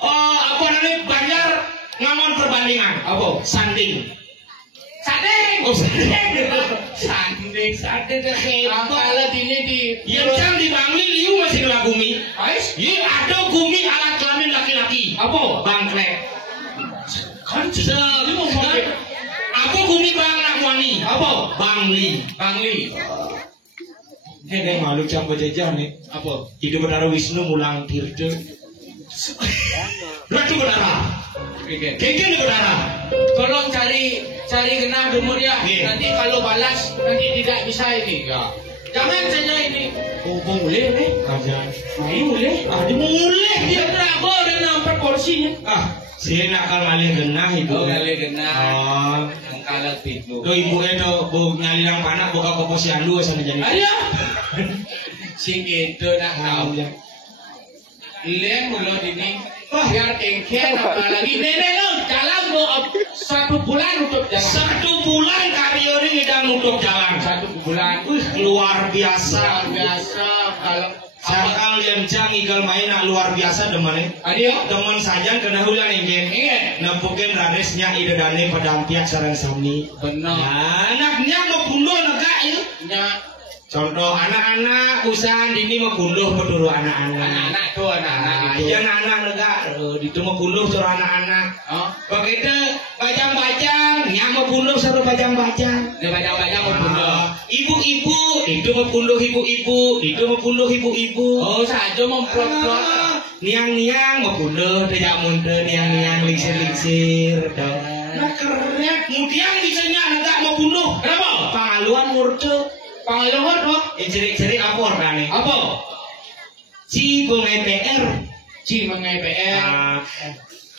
apa namanya banyak ngamon perbandingan apa sanding kalau ini di yang jam di Bangli liu masih kena gumi ada gumi alat kelamin laki-laki apa bangklek kan ini mau Bangli. Apa? Bangli. Bangli. Ini malu jam berjajan nih. Apa? Hidup Betara Wisnu mulang tirde. Ratu Betara. Keke Betara. Tolong cari genah umur ya. Nanti kalau balas nanti tidak bisa ini. Ya. Jangan saja ini. Oh, boleh nih. Kajian. Boleh. Ah, dia mau mulai. Dia berapa dan nampak porsinya. Ah, saya nak kalau ngalih genah ibu. Oh, ngalih genah. Oh. Angkalat itu. Do ibu itu bu ngalih yang panak buka koposian lu sana jadi. Ayo. Sing itu nak tahu. Leng mulut ini. Biar engken apalagi nenek lo jalan mau 1 bulan untuk jalan. 1 bulan karyo ini ngidang untuk jalan. 1 bulan. Luar biasa. Luar biasa kalau Sakal yang cang igal main nak luar biasa demen. Adio Teman saja kena hulan ingin. Nempukin raresnya ide dane pedampiak sarang sami. benar. Anaknya mau bunuh negak ya. Ya, Contoh anak-anak usaha ini mau bunuh peduru anak-anak. anak-anak tuh anak-anak Nah, itu. iya anak-anak negak. Itu mau bunuh suruh anak-anak. Oh, Begitu bajang-bajang, nyak mau bunuh suruh bajang-bajang. dia banyak-banyak mau bunuh. Ibu-ibu, itu mau bunuh ibu-ibu, itu mau bunuh ibu-ibu. Oh, saja memperot-perot. Niang-niang mau bunuh, tidak mundur, niang-niang lingsir-lingsir. Nah keren, kemudian bisanya agak mau bunuh. Kenapa? Paluan murcuk. Panggilan dok. Ciri-ciri apa orangnya? Apa? Ci bungai PR. Ci mengenai PR. Nah,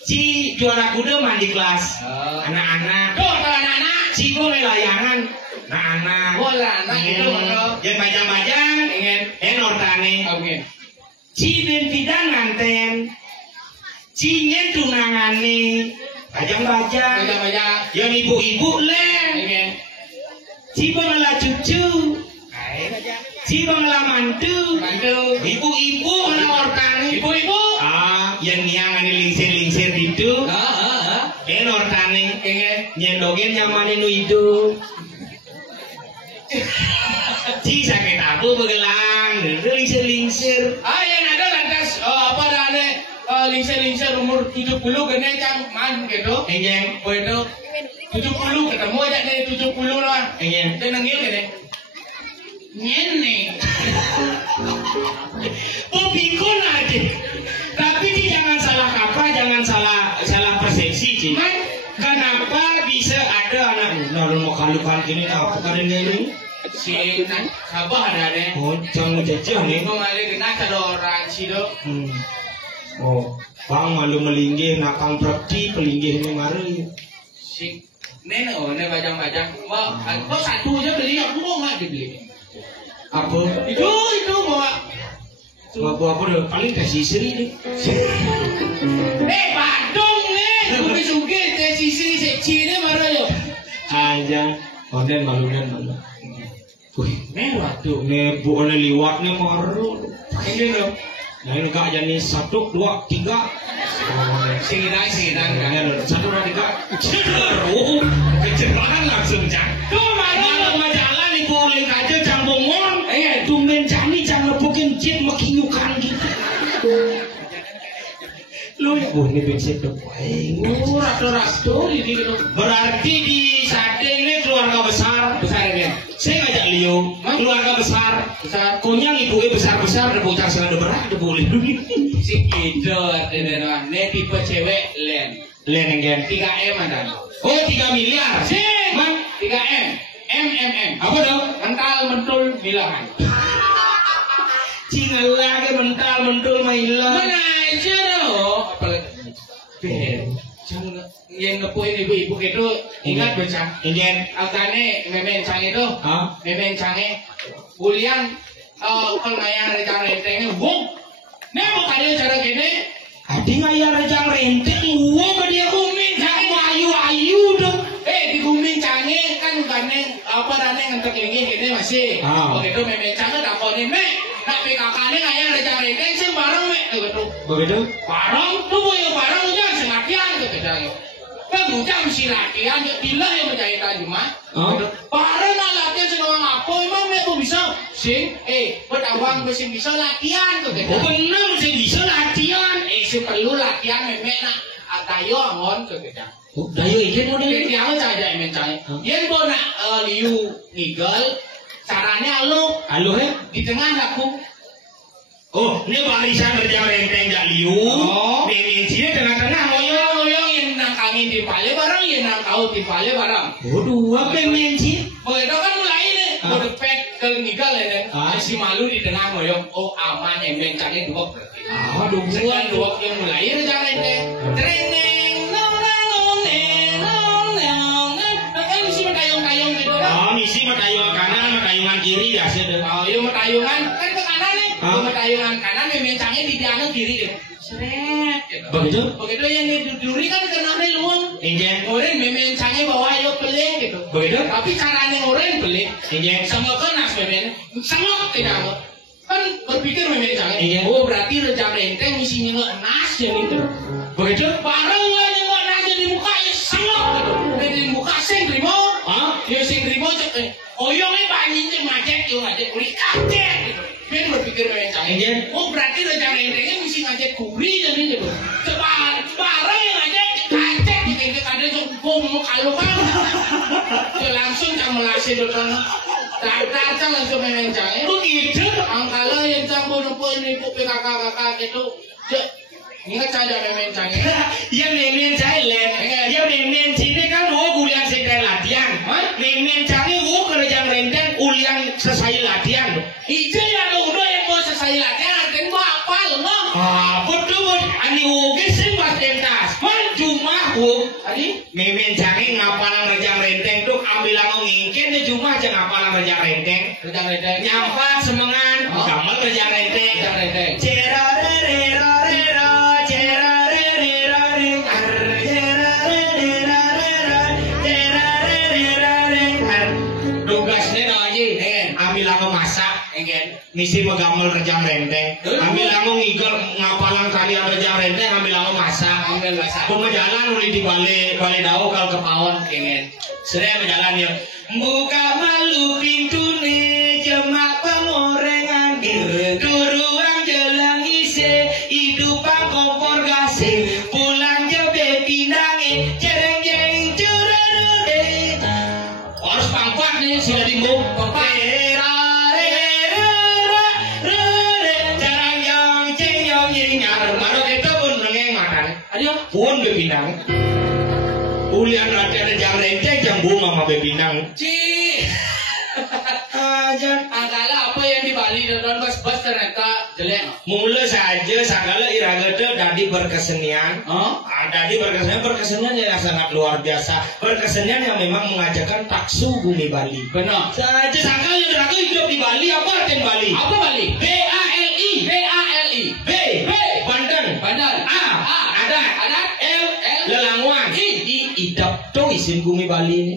Ci juara kuda mandi kelas. Anak-anak. Tuh, anak-anak. Ci bungai layangan. Anak-anak. Bola, anak itu dok. Yang bajang-bajang. Ingin. Ortane. Oke. Ci dan tidak nganten. Ci nyen tunangane. Bajang-bajang. Banyak-banyak. Yang ibu-ibu lem. Ingin. Ci bangla cucu. Ci bangla mantu. Bantu. Ibu-ibu ana ortane. Ibu-ibu. Ah, yang niang ane lingsir-lingsir itu. Ortane. Ingin. Nyendogin nyamane nu itu. Ci sakit aku begelang. Lingsir-lingsir. Yang ada lantas apa ada lingsir-lingsir umur 70 kena cang man gitu. Engeng. Itu 70 ketemu aja dari 70 lah. Engeng. Dia nangil gini. Nyeneng. Pikun aja. Tapi Ci jangan salah kaprah, jangan salah persepsi Ci. Kenapa bisa ada anak lalu mau kalukan gini apa karena ini? Si Sabah ada deh. Oh, jangan jajah nih. Mau ngalih kena ada orang sido. Oh, bang malu melinggih nakang prakti pelinggih ini mari. Si nenek nih bajang-bajang. Wah, kok satu aja beli aku mau nggak dibeli. Apa? Itu mau. Apa deh? Paling kasih istri nih. Badung nih. Sugi-sugi teh sisi secine baru yo. Aja, onen malu. Wih, Mewah tuh. nih bu oleh liwat nih maru. Ini loh. Nah ini kak jadi 1, 2, 3. Singidang kan. 1, 2, 3. Ceru, kecerahan langsung cang. Tuh Malam jalan ibu oleh kaca cambung ngomong. Tumben cani jangan lepukin jet makinyukan gitu. Lu ya, ini bensin tuh. Ratu-ratu ini gitu. Berarti di Sate ini keluarga besar. Besar ini. Saya ngajak Leo, keluarga besar. Besar. Konyang ibunya besar-besar, ada bocah selada berat, ada boleh duit. Si itu artinya nih tipe cewek len. Len yang 3M ada. Oh 3 miliar. Si, Mang, 3M. MMM. apa dong? Mental mentul bilangan. Cina lagi mental mailah. Mana aja loh. Apalagi. Jangan yang ngepuin ibu-ibu itu ingat becang. Ingin. Agane memen cang itu. Hah? Memen cange. Bulian kalau yang ada cara rentengnya, wong. Nih mau kalian cara gini. Adi ngayar rejang renteng, uang dia kumin, jangan ayu-ayu dong. Di kumin cange kan gane apa dane ngantar linggih ini masih. Begitu memen cange tak konin me. Nak PKK-nya ngayar rejang renteng sih bareng me. Begitu. Begitu? Bareng tuh boyo bareng udah selatihan gitu jangan. Kan udah mesti latihan ya bila yang menjahitan cuma. Bareng nak latihan senang apa emang me aku bisa. Sing bertawang mesin bisa latihan tuh gitu. Oh benar sih bisa latihan. Si perlu latihan memek nak dayo angon ke kejang. Dayo ikan udah Jadi aku caja mencari. Yen bo nak liu ngigel, caranya alu di tengah aku. Oh, ini barisan kerja renteng gak liu. Memencinya tengah-tengah Ngoyong yang nang kami di pale barang, yang nang kau di pale barang. Waduh, apa menci? Itu kan mulai nih, udah pek ke ngigel ya. Si malu di tengah ngoyong. Oh aman emeng cari dua berarti. Aduh, Dua yang mulai ini cara renteng. Treneng, kan mesti matayong-tayong gitu kan. Oh, misi matayungan kanan, matayungan kiri ya sudah. Oh, iya matayungan kan ke kanan nih. Matayungan kanan memencangnya di diana kiri gitu. Seret gitu. Begitu yang di duri kan kenalnya luang. Injek. Orang memencangnya bawa ayo pelik gitu. Begitu. Tapi caranya orang pelik. Injek. Sama kan nas memen. Sama tidak. Kan berpikir memencangnya. Injek. Oh berarti rejang renteng misi nyengok nas ya gitu. Begitu. Barang nggak nyengok nas jadi muka sama gitu. Dari muka sing terima. Ya sing terima oyongnya banyak cek macet yo ngajak kuri kaget gitu. Ben berpikir memencangnya. Oh berarti rejang rentengnya misi ngajak kuri jadi gitu. Barang yang ngajak kaget gitu. Kadang tuh mau kalau kan. Langsung cang melasi doang. Datang langsung memencangnya. Begitu. Angkala yang campur ini PKK gitu. Ingat saja memencangnya. Yang memencang lain. Yang memencang ini kan ulian sedang latihan. Memencangnya kerja renteng ulian selesai latihan. Itu yang udah yang mau selesai latihan. Akan mau apa loh? Betul. Ani uge sih pas pentas. Cuma Adi memencangnya ngapalang rejang renteng tuh ambil angin ngingkin dia cuma aja ngapalang rejang renteng. Rejang renteng. Nyampat semangan. Kamal rejang renteng. Rejang renteng. Misi megamel rejang renteng, ambil aku ngigel ngapalang kalian rejang renteng, ambil aku masak, pengejalan uli di balik daun kalau kepawon kengen, sering berjalan yuk, buka malu pintu nih, jemak pengorengan duruang jelang isi, hidupan kompor gasing, pulang jebe pindangi, cereng curare, harus pangkat nih sudah dimbuk, pun bebinang ulian latihan rejang renteng jambu mama bebinang aja angkala apa yang di Bali dan bas ternyata jelek mulai saja segala iragada dadi berkesenian dadi berkesenian yang sangat luar biasa berkesenian yang memang mengajarkan taksu bumi Bali benar saja segala iragada hidup di Bali apa artinya Bali BALI B Banten ada L lelanguan idap tuh isin bumi Bali ini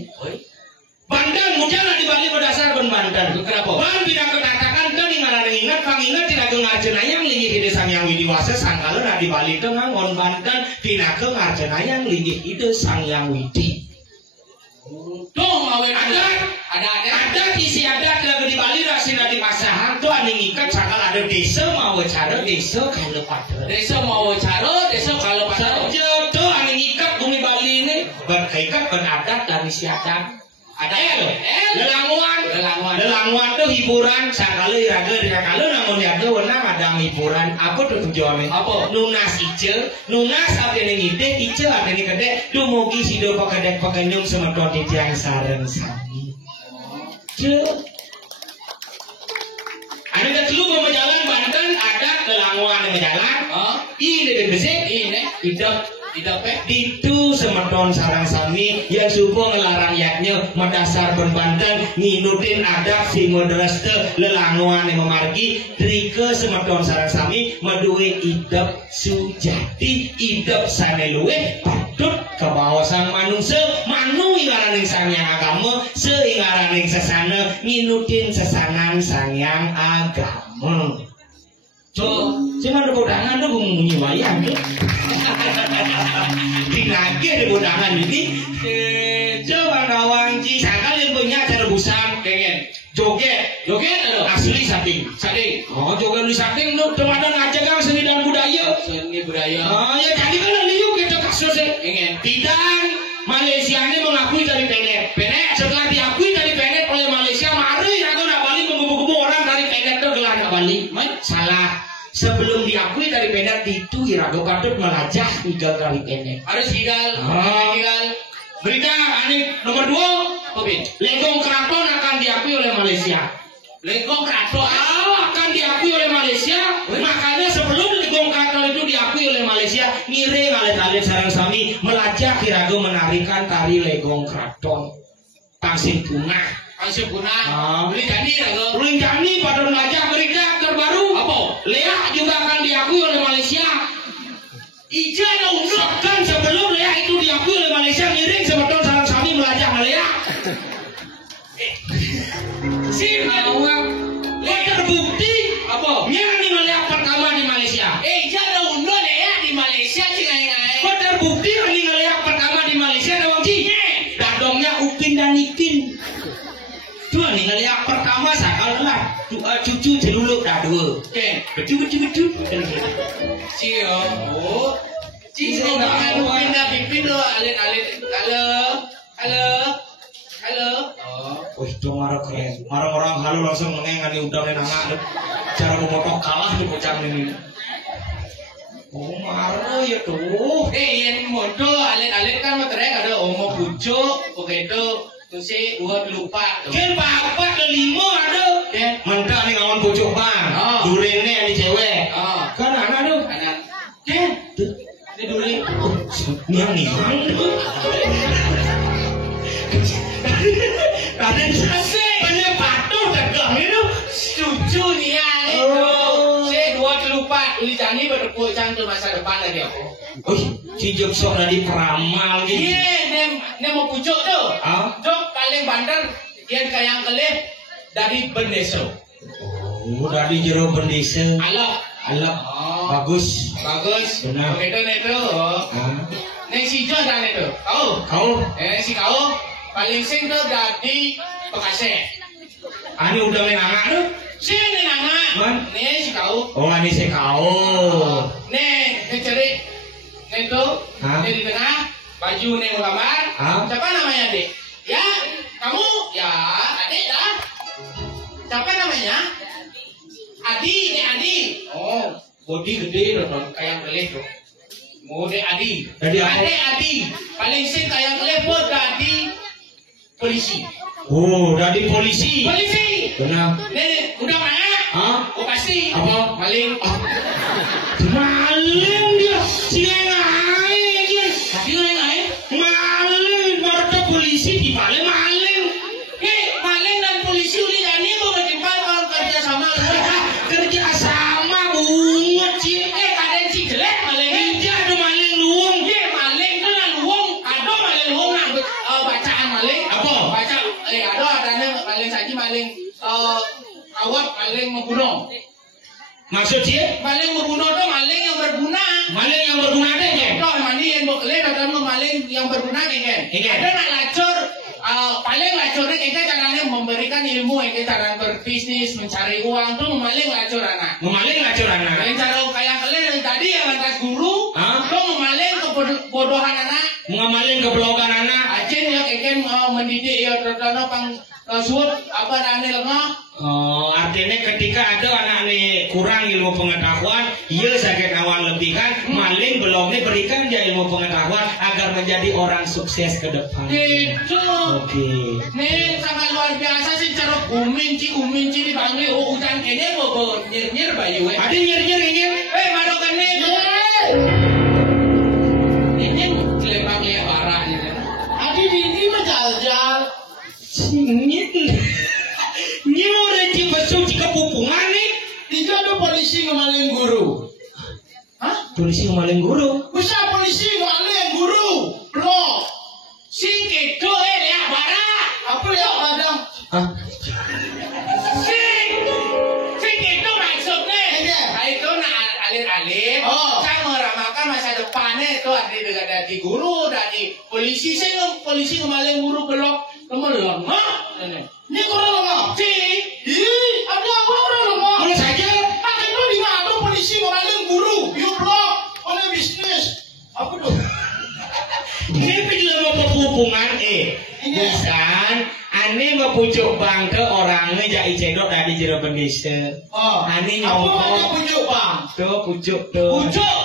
Banten mujana di Bali berdasar Banten kenapa? Ban bidang ketatakan kan ingat pangingat tidak ngarjenanya linggih ide Sang Hyang Widiwasa sangkala na di Bali itu ngangon Banten tidak ngarjenanya linggih ide Sang Hyang Widi tuh mau ada isi adat yang di Bali rasina di Masahan tuh ane ngikat sakal ada desa mau cara desa kalau pada jodoh ane ngikat bumi Bali ini berkaikat beradat dan isi adat ada lelanguan tuh hiburan sakala iraga dikakala namun yaga wenang ada hiburan apa tuh tujuannya apa nunas artinya ngide ice artinya gede dumugi sido pakadek pakenyum semeton di tiang sareng sami ada kecil mau jalan Banten ada lelanguan yang jalan ini besek ini hidup itu semeton sarang sami yang supo ngelarang yaknya mendasar Banten nginutin adat si moderaste lelanguan yang memargi trike semeton sarang sami meduwe hidup sujati hidup saneluwe patut ke bawah sang manusia manu ingaraning sang yang agama seingaraning sesana nginutin sesanan sang yang agama cuma ada bodangan tuh bunyi wayang dinagi ada bodangan ini coba nawangji sakal yang punya cara busan pengen joget asli sating joget di sating lu teman ngajak kan seni dan budaya ya jadi kan liuk kita kasus sidang Malaysia ini mengakui dari Benet. Setelah diakui dari Benet oleh Malaysia, mari aku nak balik menggebu-gebu orang dari Benet itu gelar nak balik. Salah. Sebelum diakui dari Benet itu Irago patut melajah tinggal dari Benet. Harus tinggal. Berita ini nomor 2, Legong Keraton akan diakui oleh Malaysia. Legong Keraton akan diakui oleh Malaysia. Makanya sebelum Legong Keraton itu diakui oleh Malaysia, ngiring alit-alit sarang sami melajah Irago menarikan tari Legong Keraton. Tangsih punah. Boleh jadi pada melajah berita terbaru. Apa? Leah juga akan diakui oleh Malaysia. Ija ada ungkapkan sebelum Leah itu diakui oleh Malaysia, ngiring sebetulnya sarang sami melajah Leah. Awak terbukti apa? Yang Leah pertama di Malaysia. Ija ada undo Leah di Malaysia cengai-ngai. Kok terbukti yang Leah pertama di Malaysia ada wong cinya. Dadongnya Upin dan Ipin. Dua nih Leah pertama sakal lah. Cucu jeluluk dah dua. Betul. Cio. Oh. Cio kan pindah pipin lo alit-alit. Halo. Oh, itu marah keren. Marah orang halu langsung mengengani udah dan anak. Cara memotok kalah di bocah ini. Oh, marah ya tuh. Yang modo alit-alit kan materai ada omo pucuk, begitu. Terus uang lupa. Kan bapak kelima ada. Mentah nih ngawan pucuk bang. Durene yang di cewek. Kan anak tuh. Anak. Ini duri. Niang. Raden Sase banyak patuh tegang itu setuju nih ya itu saya 24 uli jani berpuluh cantul masa depan lagi aku Cijuk sok dari peramal gitu nem mau pucuk tuh jok paling bandar yang kayang kelip dari Bendeso dari jero Bendeso alap bagus benar begitu itu neng si Jo dan itu kau si kau paling sing tuh jadi Bekasi. Ani udah menangak tuh? Sing menangak. Nih si kau. Oh ani si kau. Nih cari. Nih tuh. Di tengah. Baju nih gambar. Siapa namanya dek? Ya kamu ya adik dah. Siapa namanya? Adi. Oh body gede loh kayak kelih tuh. Mode Adi. Adi. Paling sing kayak kelih buat Adi. Polisi. Oh, dari polisi. Benar. Nih, udah mana? Oh pasti. Apa? Maling. Maling dia. Siengai dia. Maling. Baru polisi di maling. Maling dan polisi uli jani mau bertimbal kalau kerja sama. Kerja sama bungut sih. Kadang si jelek maling. Dia ada maling luung. Maling itu lah luung. Ada maling luung bacaan maling. Ada maling saji maling kawat maling membunuh. Maksud dia? Maling membunuh itu maling yang berguna. Maling yang berguna deh kan? Kalau mandi yang boleh datang maling yang berguna kan? Ada nak lacur paling lacurnya kita caranya memberikan ilmu cara berbisnis mencari uang tuh memaling lacur anak. Yang cara kayak kalian yang tadi yang lantas guru, lo memaling kebodohan anak. Mengamalin keblogan anak. Acen ya keken mendidik ya terutama pang suut apa ane lengah. Artinya ketika ada anak ini kurang ilmu pengetahuan, ia sakit awan lebih kan, maling belum berikan dia ilmu pengetahuan agar menjadi orang sukses ke depan. Gitu. Oke. Nih sangat luar biasa sih cara uminci dipanggil hutan kene bobo nyir bayu. Ada nyir. Madokan nih. Lepangnya parah ini. Adi ini mah jal. Ini udah cibesuk jika pupungan nih. Itu ada polisi ngemaling guru. Polisi ngemaling guru? Bisa polisi ngemaling guru. Bro. Si kedo ya barang. Apa ya badang? Si kedo maksudnya. Itu nak alir-alir. Saya meramalkan masa depannya itu dari guru, dari polisi. Saya polisi ngemaling guru belok. Nomor lengah. Ini kurang lengah. Ada kurang lengah. Kalau saja. Itu di mana polisi ngemaling guru. You blok oleh bisnis. Apa tuh? Ini pucuk bang ke orangnya jadi cedok dari jero bendesa. Oh, Ani aku nyongko. ada pucuk bang. Tuh pucuk tuh.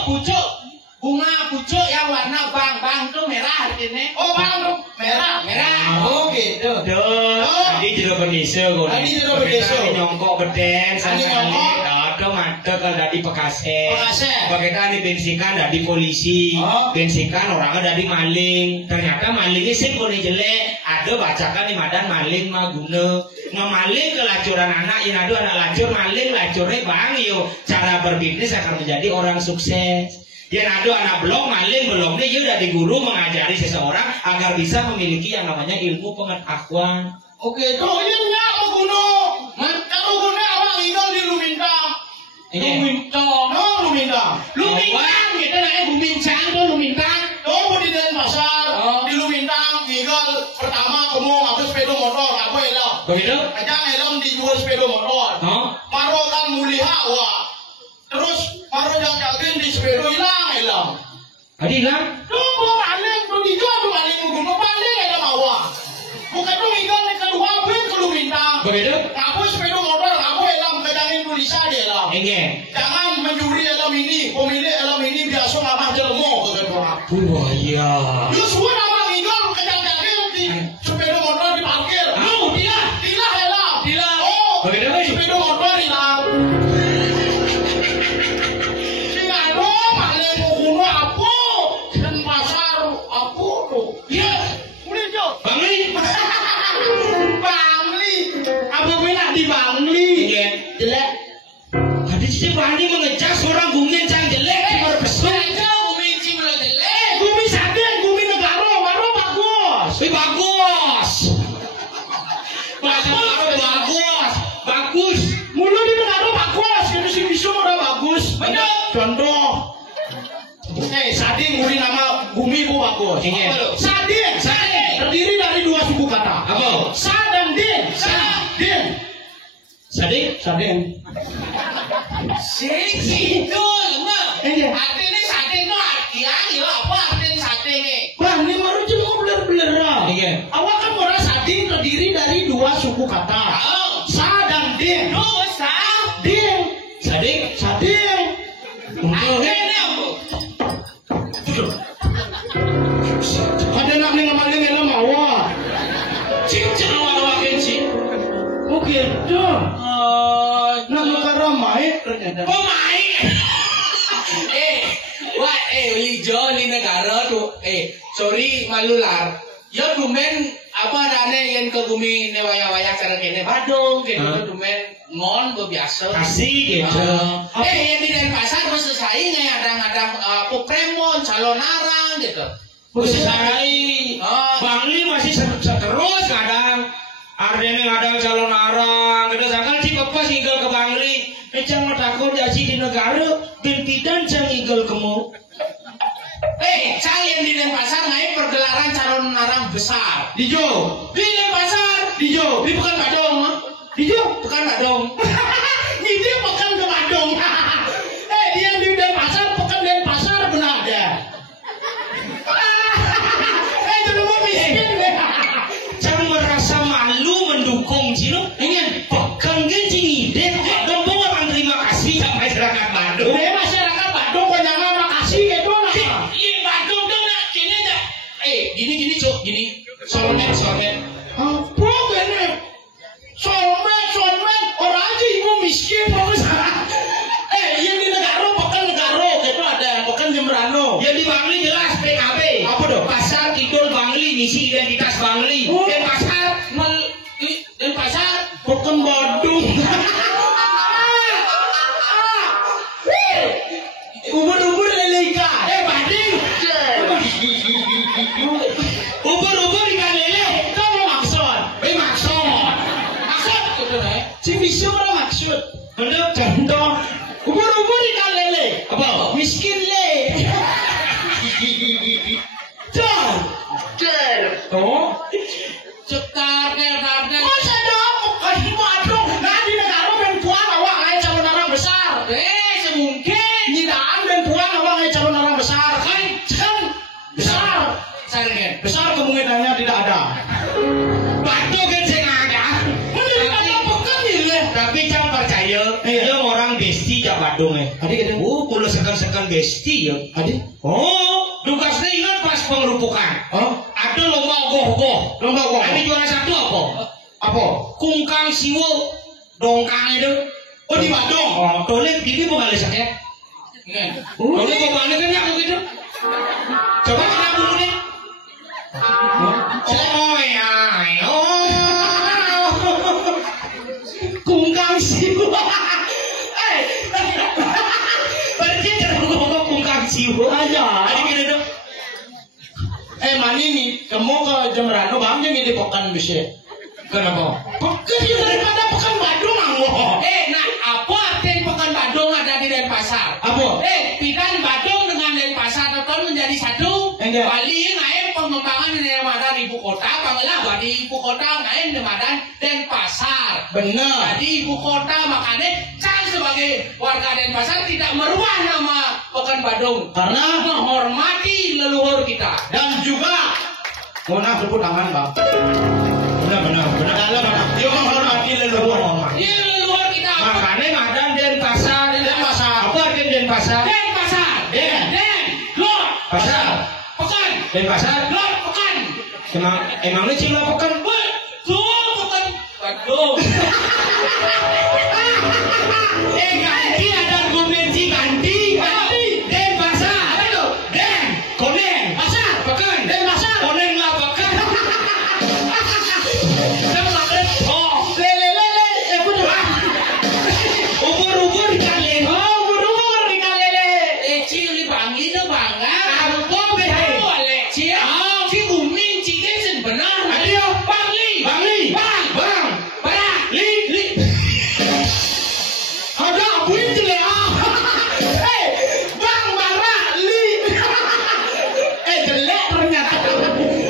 Pucuk, bunga pucuk yang warna bang tuh merah artinya. Oh bang tuh merah. Oh gitu. Tuh, tadi jero bendesa kok. Tadi jero bendesa. Ani nyongkok beden. Ani nyongkok. Ada mantep kalau dari Pekase. Pekase. Bagaimana bensinkan dari polisi. Oh. Bensinkan orangnya dari maling. Ternyata malingnya sih kone jelek. Ada bacakan di madan maling mah guna. Ngemaling kelacuran anak. Yang ada anak lacur maling lacurnya bang yo. Cara berbisnis akan menjadi orang sukses. Yang ada anak belum maling belum dia udah di guru mengajari seseorang agar bisa memiliki yang namanya ilmu pengetahuan. Oke, tuh ini enggak mau gunung. Kalau gunung abang idol di Lumintang. Lumintang. Oh, Lumintang. Lumintang gitu lah ya, Lumintang tuh Lumintang. Oh, di Denpasar. Di Lumintang, idol pertama kamu habis sepeda motor, apa elang? Begitu? Aja elang dijual sepeda motor. Maro kan muliha wah. Terus maro jagain di sepeda hilang elang. Adi hilang? Tuh maling tuh dijual tuh maling gunung maling elang awak. Bukan tuh idol yang kedua pun ke Lumintang. Begitu? Aku sepeda motor, aku elang pedangin tulisan dia lah. Jangan mencuri elam ini, pemilik elam ini biasa ngamah jelmo kata orang. Wah iya. Lu semua nama idol kejagaan di sepeda motor diparkir. Lu tidak elam. Oh, Begitu? sepeda motor hilang. Singado maling kuno apa? Dan pasar apa tuh? Ya, mulai jo. Bangli? Bangli. Apa gue nak di Bangli? Jelek. Tadi si Bangli mengejar seorang bumi yang jelek. Bumi sadar, bumi negara, baru bagus. Bagus. Mulu di negara bagus, ini si bisu udah bagus. Benar. Contoh. Sadin bumi nama bumi bu bagus. Sadin terdiri dari dua suku kata. Apa? Sa dan din. Sadin. Itu lemah. Artinya sadin itu artian ya apa artinya sadin ini? Bang, ini baru cuma beler-beler. Iya. Awak kan orang sadin terdiri dari dua suku kata. Sa dan din. Dosa. Din. Sadik. Artinya apa? Ada nak ngamalin elam awak. Cincin awak kencing. Oh gitu. Nak negara main ternyata. Pemain. Lijo di negara tuh. Sorry malular. Ya dumen apa dane yang ke bumi newaya-waya cara kene Badung gitu dumen ngon biasa. Asik gitu. Yang di Denpasar terus selesai ngadang-ngadang Pupremon, calon arang gitu. Selesai. Bangli masih terus kadang. Artinya kadang calon arang. Kita sangat si bapak singgel ke Bangli. Jangan takut jadi di negara. Bintidan jangan igel kemu. Kalian di Denpasar naik pergelaran calon arang besar. Dijo. Di Denpasar. Dijo. Di bukan Badung. Dijo. Bukan Badung. Ini pekan ke Badung. Dia di Denpasar, pekan Denpasar benar ada. Jangan mau miskin. Jangan merasa malu mendukung Cino. Ingin pekan gini deh. Dan bawa terima kasih sama masyarakat Bandung. Masyarakat Badung banyak makasih gitu nah. Iya Badung tuh nak kini dah. Gini cok gini. Somet. Apa ini? Somet. Orang aja ibu miskin bagus. Yang di negara pekan negara gitu ada pekan Jembrano. Yang di Bangli jelas PKB. Apa dong? Pasar Kidul Bangli misi identitas Bangli. Denpasar. Pekan Badung. Ubur leleka. Badung. Ubur ikan lele. Kamu maksud? Maksud gitu deh. Cimisya orang maksud. Untuk Contoh. Ubur ikan lele. apa? Miskin le. Tuh. Cetar. Masa dong? Badung. Nah di negara dan puan awak lain calon orang besar. Semungkin. Nyidaan dan puan awak lain calon orang besar. Kan besar. Saringan. Besar kemungkinannya tidak ada. Batu kan saya ada. Tapi jangan percaya, dia orang besti jak Badung Adik gitu. kulo sekan besti ya. Adik. Oh, tugasnya ingat pas pengerupukan. Oh, Ada lomba ogoh-ogoh. lomba apa? Ada juara satu apa? Apa? Kungkang siwo dongkang itu. Oh, di Badung. Oh, tolek ini bukan lesak ya. Tolek bukan lesak ya begitu. Coba kita dulu deh. Oh ya, Kungkang siwa. berarti jangan ngomong kungkang siwo aja. Ada gini dong. Mani nih, kamu ke Jemberano bang dia ngide pekan bisa. Kenapa? Pekan dia daripada pekan Badung anggo. Nah, apa arti pekan Badung ada di Denpasar? Apa? Pidan Badung dengan Denpasar itu menjadi satu. Enggak. Bali naik pengembangan di Ramadan ibu kota, Bangla di ibu kota naik di Ramadan Denpasar. Benar. Jadi ibu kota makanya saya sebagai warga Denpasar tidak merubah nama Pekan Badung Karena menghormati leluhur kita. dan juga mohon sebut tangan bang. Benar. Dalam dia menghormati leluhur. Ini leluhur kita. Makanya Madan Denpasar. Denpasar. Apa arti Denpasar? Denpasar. Lor. Pasar. Pekan. Denpasar. Lor. Pekan. Emangnya Cila pekan? Betul Pekan Badung. Ganti ada argumensi ganti. Denpasar. Den. Koneng. Pasar. Pekan. Denpasar. Koneng lah pekan. Ubur-ubur ikan lele. Ubur-ubur ikan lele. Cili Bangli itu bangga. Apa beda? Boleh. Ci Umin Cili sebenar. Ayo. Bangli. Bang. Barak. Li. Ada apa itu le? Bang Bara Li. Jelek ternyata.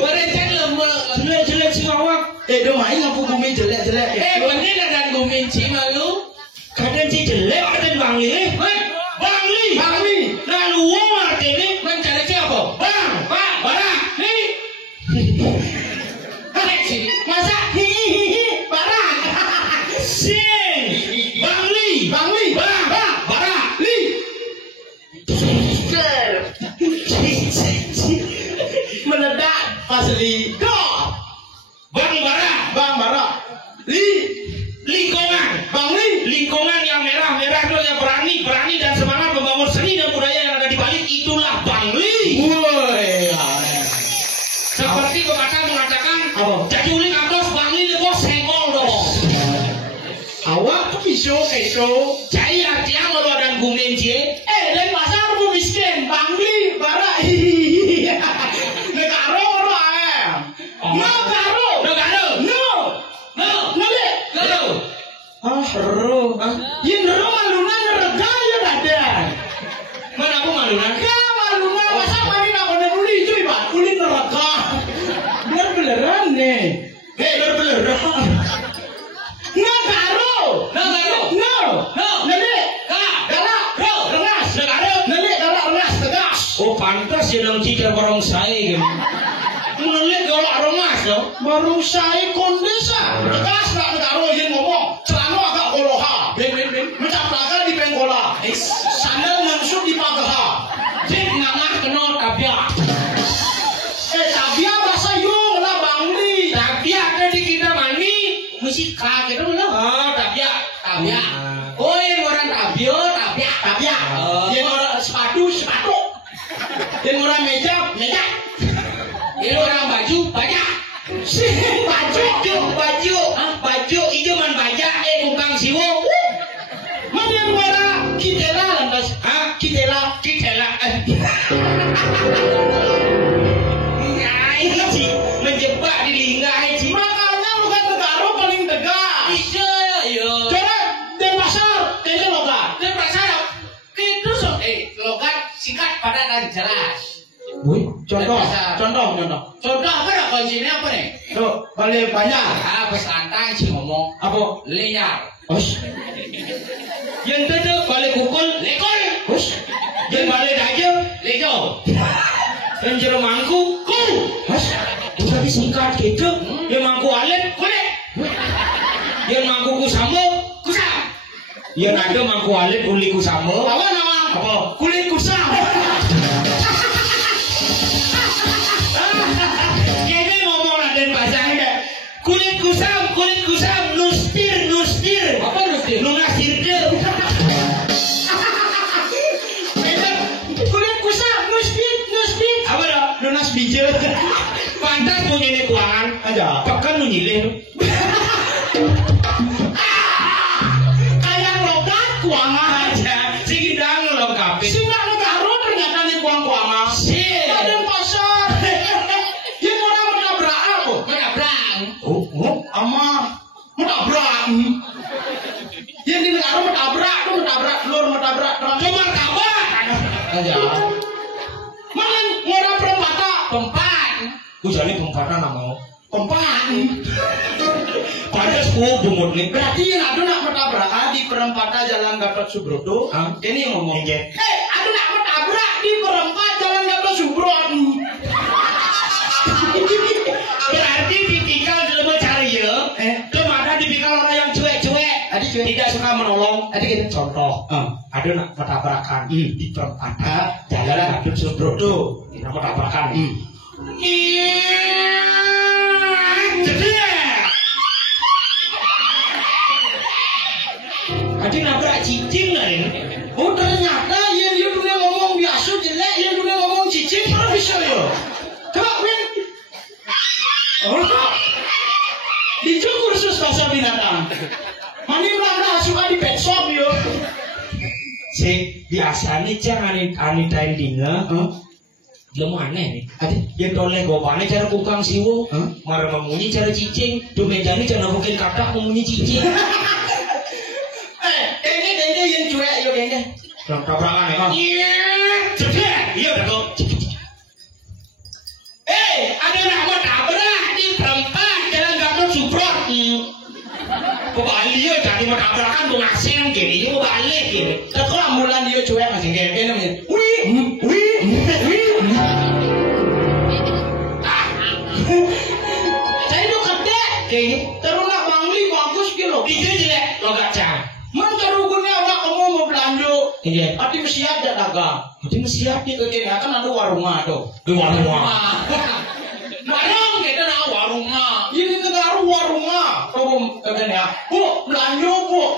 Berecet lemah. Jelek siwak. Dia main lampu bumi jelek-jelek. Benih dan Umin Ci malu. Kadang si jelek kadang Bangli. Bangli. Lalu wong artinya Mencari siapa? bang. Barak. Li. Masa hihihi Bara. Sing. Bangli. Bang. Barak. Li. Meledak pas Li. Go. Bang Barak. Bang Bara. Li. Lingkungan. Bang Li. Lingkungan yang merah itu yang berani dan semangat membangun seni dan budaya yang ada di balik itulah Bangli. Woi. Seperti pepatah mengatakan, Apa? jadi uling atas Bangli ini bos senggol dong. Awak tuh pisau keso. Jadi artinya kalau ada gumen cie, Dan pasar aku miskin. Bangli. Bara. Hihihi. Negara orang ayam. Negara. No. Nale. Lalu, Ro. Yin ro maluna nerega ya dadan. mana aku malunan? Ka maluna masa mari nak kena nuli cuy Pak. Kulin nerega. Bener-beneran nih. Bener-beneran. Negara. No. Nale. Galak. Rengas. Nale galak rengas tegas. Oh pantas ya dalam cikar barang saya gitu. Menurut kalau aromas dong. Baru saya kondesa. Tegas nak negara yin ngomong. Celana agak koloha. Macam laga di pengkola. Sandal langsung di pagaha. Cik ngangah kena tabiak. Tabia bahasa yung lah Bangli. Tabiak tadi kita mani. Mesti kah gitu belum? Tabiak. Ah. Oh, yang orang tabiak. Tabia. Yang orang sepatu. Yang orang meja. Yang orang baju banyak. Baju hijau man baja bukan siwo. Mana yang merah? Kitela lantas. Kitela. Ngai menjebak diri ngai ci. Makanya bukan negara paling tegas. Iya. Coba Denpasar. Kayaknya logat. Denpasar. Itu logat singkat padat dan jelas. Contoh. Contoh apa dah kuncinya apa nih? Tuh, balik banyak. Pas santai sih ngomong. Apa? Linyar. Yang itu balik pukul Lekol. yang balik aja Lejo. yang jero mangku ku. Udah disingkat gitu. Yang mangku alit Kulit. yang mangku ku sambo Kusam. Ya nado mangku alit kuliku sama. Apa nama? Apa? Kulit kusam. Kene ngomong Raden bahasanya kulit kusam, nustir. Apa nustir? Nungasir deh. Kulit kusam, nustir. Apa dah? Lunas bijil. Pantas punya ini kuangan. Ada. Pekan nu nyilih. Kayak logat kuangan. Aja. Sigidang lo kape. Singa negara ternyata nih kuang-kuangan. Sih. Ada pasar. Yang orang menabrak apa? Menabrak. Oh. Ama menabrak. Yang di negara menabrak telur, menabrak terang. Cuma tabak. Aja. Makan orang perempatan. Pempat. Ujane pempatan nama. Pempat. Pantas bungut nih. Berarti yang ada nak menabrak di perempatan Jalan Gatot Subroto. Hah? Ini yang ngomong. Iya. Ada nak menabrak di perempatan Jalan Gatot Subroto. Berarti tipikal dalam cari ya. Kemana tipikal orang yang cuek-cuek. Adik cuek. Tidak suka menolong. Adik kita Contoh. Ada nak bertabrakan di perempatan Jalan Gatot Subroto. Nak bertabrakan. Adi nabrak cicing lah ini. Oh ternyata yang dunia ngomong biasa jelek, yang dunia ngomong cicing pernah bisa ya. Coba Win. Oh, itu kursus bahasa binatang. Mani melanda suka di pet shop yo. Si biasa nih jangan anitain dinga. Lemu aneh nih. Adi yang toleh gopane cara kukang siwo. Marah memunyi cara cicing. Dumejani cara mungkin katak memunyi cicing. Kayaknya yang cuek yo kayaknya. Tabrakan ya. Cepat. Iya betul. Ada nama tabrak di perempatan Jalan Gatot Subroto. Kebalik ya jadi mau tabrakan tuh ngasih gini. Ini mau balik gini. Setelah mulan dia cuek masih kayak namanya. Wih. Saya itu kerja. Kayak Terus nak bangli bagus kilo. itu jelek. Lo gacang. Menterukunnya orang kamu mau belanja. Iya. Hati siap dah dagang. Jadi mesti siap nih. Kekini akan ada warungnya tuh. Di warung. Warung kita nak warungnya. Ini negara warungnya. Kamu kekini ya. Bu belanja bu.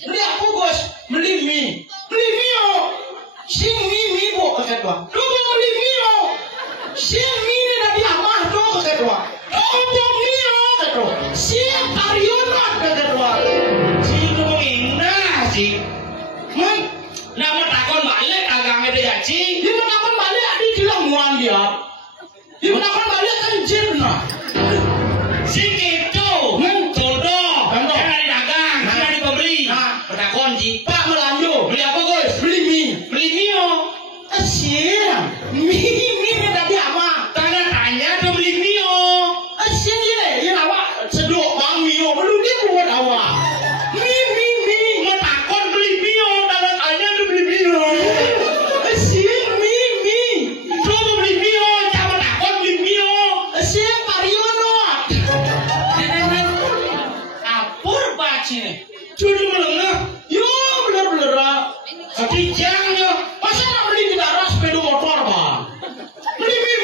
Beli apa bos? Beli mie. Beli mie yo. Sing mie bu kata dua. Lu mau beli mie yo. Sing mie ni dari amah tu kata dua. Lu mau mie yo kata dua. Sing karyono kata dua. Sih. Nama takon balik agak ada janji. Dia menakon balik di dilamuan dia. Dia menakon balik kan jirna. Si itu. Contoh. Yang dari dagang. Yang dari pembeli. Bertakon sih. Pak Melanjo. Beli apa guys? Beli mie. Beli mio. Asyik. Mie ni tadi apa? Tanda tanya tuh beli mio. Asyik ni leh. Yang awak seduk bang mie. Belum dia buat awak. Mie. Mau takon beli mio. Tanda tanya tuh beli mio. Asyik mie. Coba beli mio. Coba takon beli mio. Asyik karyono. Apur baci nih. Cuci melengah. Yo bener-bener. Sekijangnya. Masa nak beli di darat sepeda motor bang? Beli mie.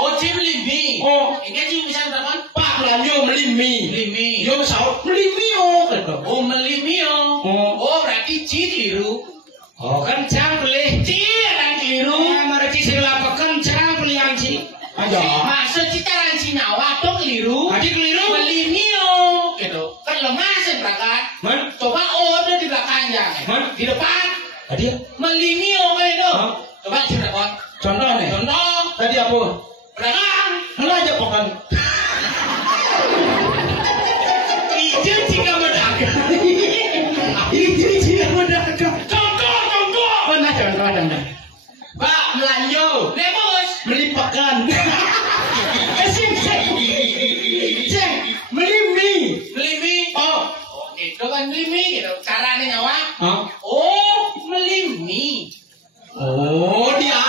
Oh, cik beli mie. Oh. Ini cik bisa takon. Pak Melanjo beli mie. Beli mie. Yo sahur beli mie kata. Oh, beli mio. Oh, berarti cik keliru. Oh, kencang beli. Cik yang keliru. Mari cik segala kencang beli yang cik. Aja. Maksud cik cara cik nyawa tuh keliru. Adik keliru. Beli mio. Gitu. Kan lemah seberangkat. Coba ada di belakangnya. Di depan. Tadi beli mio kayak itu. Coba cik takon. Contoh nih. Contoh. Tadi apa? Belakang. Lu aja pokan. Ijen jika berdagang. Ijen jika berdagang. Contoh. Mana contoh anda? Pak Melanjo. Nebus. Beli pekan. Cek. Beli mie. Beli mie. Oh. Itu kan beli mie gitu. Caranya nyawa. Hah? Oh, beli mie. Oh dia.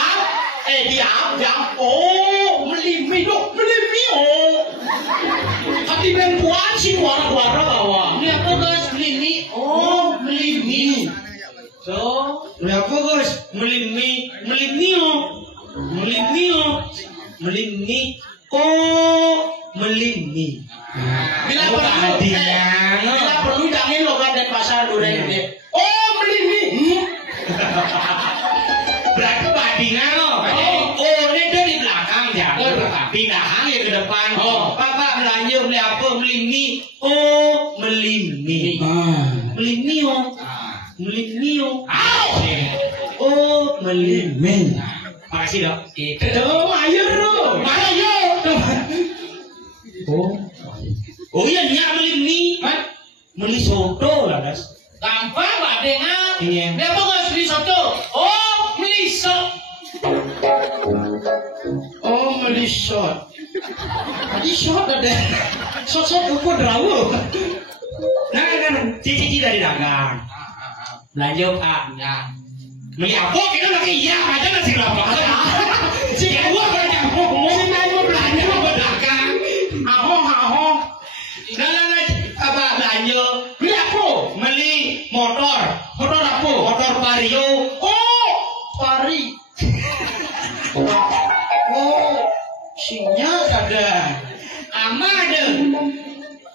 Oh beli mie dong. Beli mie oh. Hati perempuan sih warna-warna bawah. Ini apa guys? Beli mie. Oh, beli mie. So, Lah apa Gus? Melimi, melimio. Oh, melimi. bila Oh, perlu, tadinya. bila perlu jangan logat dan pasar duren dia. Oh, melimi. Berarti badingan loh. Oh, ini dia di belakang ya. Pindahan ya ke depan. Oh. Papa belanja beli apa? Melimi. Oh, melimi. Melimio. Melimio. Oh, melimi. Makasih dok. Itu ayo bro. Ayo. Oh iya nyak melimi. Meli soto lah das. Gampang badengan. Iya. Dia apa kau beli soto? Oh, beli sot. Oh, beli sot. Beli sot ada. Sot ukur drawu. Nah kan cici dari dagang. Belanja Pak. Ya. Beli apa? Kita lagi iya aja nasi kelapa. Si kedua belanja apa? Si mau belanja apa dagang? Ahong. Nah, apa belanja? Beli apa? Beli motor. Motor apa? Motor Vario. Oh, pari. Oh, sinya ada. Ada.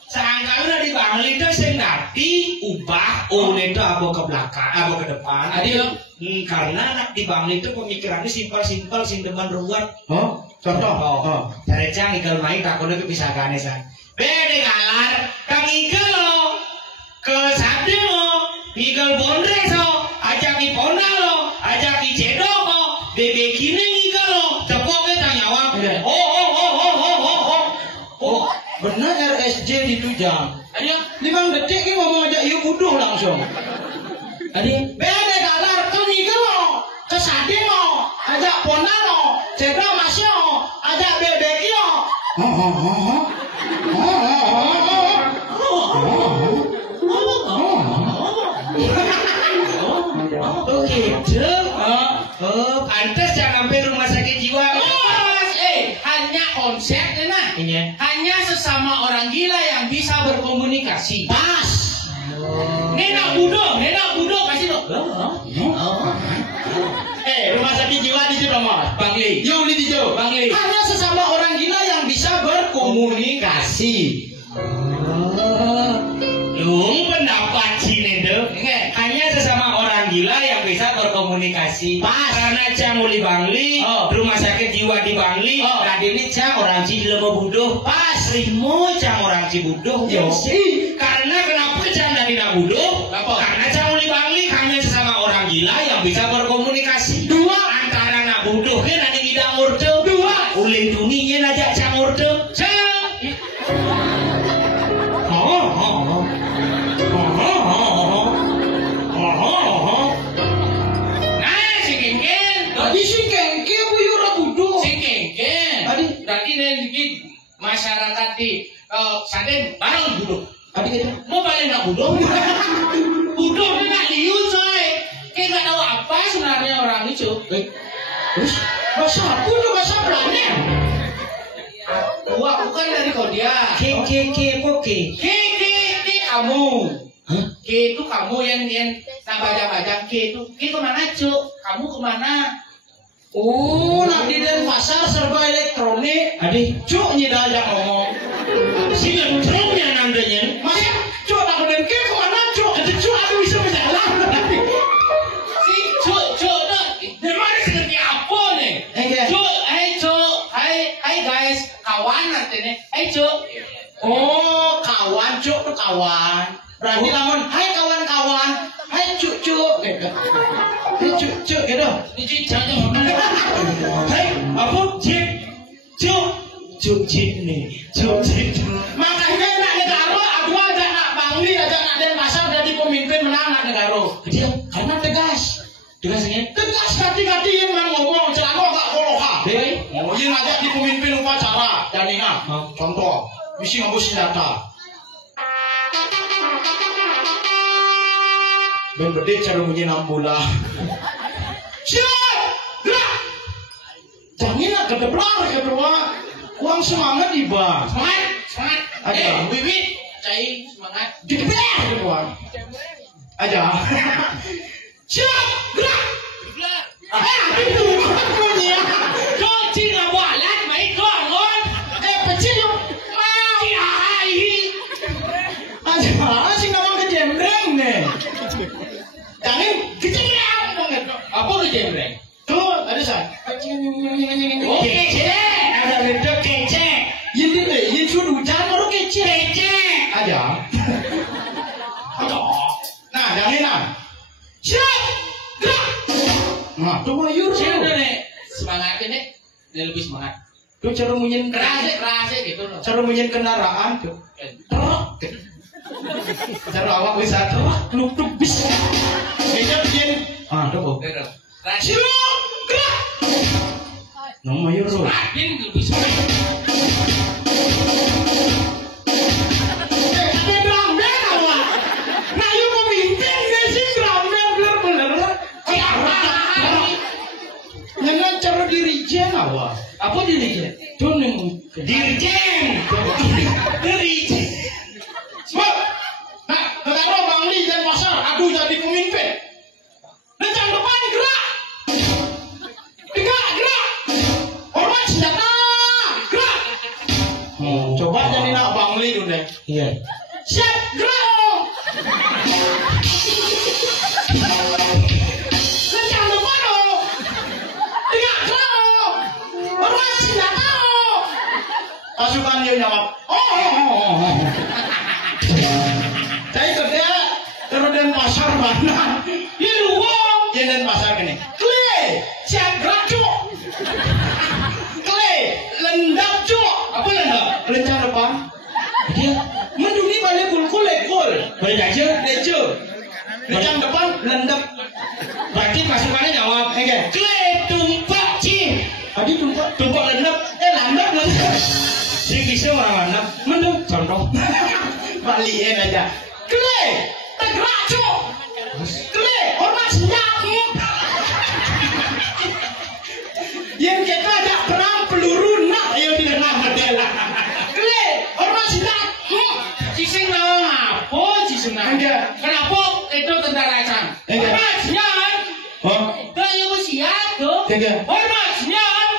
Sangka udah di Bangli itu saya ngerti ubah itu apa ke belakang, apa ke depan. Adio. Karena anak di Bangli itu pemikirannya simpel, sing depan ruwet. Oh, contoh. Dari cang ikel main takutnya bisa gane san. Bede galar, kang ikel lo ke sate lo, ikel bondres lo, ajak i ponda lo, ajak i cedok lo, bebe kini ikel lo, cepok kita nyawab. Oh, benar RSJ itu jam. Adia, 5 detik ini ngomong aja yuk buduh langsung. Adia, beda galar ke niga lo, ke sadi lo, ajak pona lo, cedok masih lo, ajak bebek lo. Oh gitu. Pantes jangan sampai rumah sakit jiwa. Hanya konsep nah. Hanya sesama orang gila yang bisa berkomunikasi. Pas. Nenek budo kasih lo. Rumah sakit jiwa di situ Mas. Bangli. Yo di situ. Bangli. Hanya sesama orang gila yang bisa berkomunikasi. Lung pendapat sini deh. Hanya sesama orang gila yang bisa berkomunikasi. Pas. Karena cang uli Bangli, rumah sakit jiwa di Bangli. Tadi ini cang orang Cilemo buduh. Pas. Rimo cang orang Cibuduh. Karena kenapa cang dari Nabuduh? Karena cang uli Bangli hanya sesama orang gila yang bisa berkomunikasi. Dua antara Nabuduh kan ada ngidang murte. Dua ulin duninya aja cang murte. Masyarakat di Saden bareng buduh. Tapi gitu, mau balik nak buduh? Buduh ni nak liu coy. Kayak nggak tahu apa sebenarnya orang itu. Terus bahasa apa tu bahasa Belanda? Wah, bukan dari Korea. Ke kamu. Ke itu kamu yang nak baca ke itu. Ke kemana cuk? Kamu kemana? Oh, nanti dan pasar serba elektronik. Cuk nyidal yang ngomong. Si elektronik yang namanya. Masa cuk tak kemudian ke kemana cuk? Itu cuk aku bisa berjalan. Si cuk tuh. Memang seperti apa nih? Cuk, hai guys, kawan nanti nih. Cuk. Oh, kawan cuk tuh kawan. Berarti lamun, hai kawan-kawan, hai cuk gitu. Hai cuk gitu. Ini jangan. Hai, apa? Cuk nih. Makanya nak negara, aku aja nak Bangli, aja nak Denpasar jadi pemimpin menang nak negara. Dia karena tegas. Tegas kati-kati yang ngomong celana gak koloka. Oh, yang ngajak di pemimpin upacara dan ingat. Contoh, misi ngabus senjata. Ben bedek cara bunyi 6 bulan. Siap! Gerak! Jangan nak kedua. Uang semangat iba. Semangat. Aja. Wiwi, cai semangat. Dikebelah kedua. Aja. Siap, gerak. Itu bunyinya. Cuci nggak bualat, main doang. Kecil mau aja sih ngomong kejembreng nih. Jangan kejembreng banget. Apa kejembreng? Tuh ada sah. Kece, ada itu kece. Ini deh, ini sudah hujan baru kece. Aja. Nah, jangan nah. Siap, gerak. Nah, tuh mayur. Siap nih. Semangat ini, lebih semangat. Tuh cara munyin kerasa gitu loh. Cara munyin kendaraan tuh. Truk. Cara awak bisa truk, nutup bis. Bisa bikin. Ah, tuh. Siap, gerak. Nomor mayur tuh. Adin lebih semangat. Dirijen awak. Apa dirijen? Tuning dirijen. Dirijen. Sebab kalau Bang Li dan pasar, aduh jadi pemimpin. Lencang depan gerak. Gerak. Hormat senjata. Gerak. Coba jadi nak Bang Li dulu deh. Iya. Siap, gerak. Pasukan dia jawab, saya kerja terus pasar mana? Di luar, dan pasar gini. Kle, siap gerak cuk. Kle, lendap cuk. Apa lendap? Lencang depan. Dia mendungi balik kulkul ekol. Balik aja, lejo. Lencang depan, lendap. Berarti pasukannya jawab, kle tumpak cing. Tadi tumpak lendap, lendap. Si kisah orang anak, mendung contoh. Balikin aja. Kle, tergerak cuk. Kle, hormat senjata. Yang kita ada perang peluru nak yang di tengah model. Kle, hormat senjata. Cising nawang apa? Cising nawang. Kenapa itu tentara Cang? Hormat senjata. Oh, kaya siap tuh. Hormat senjata.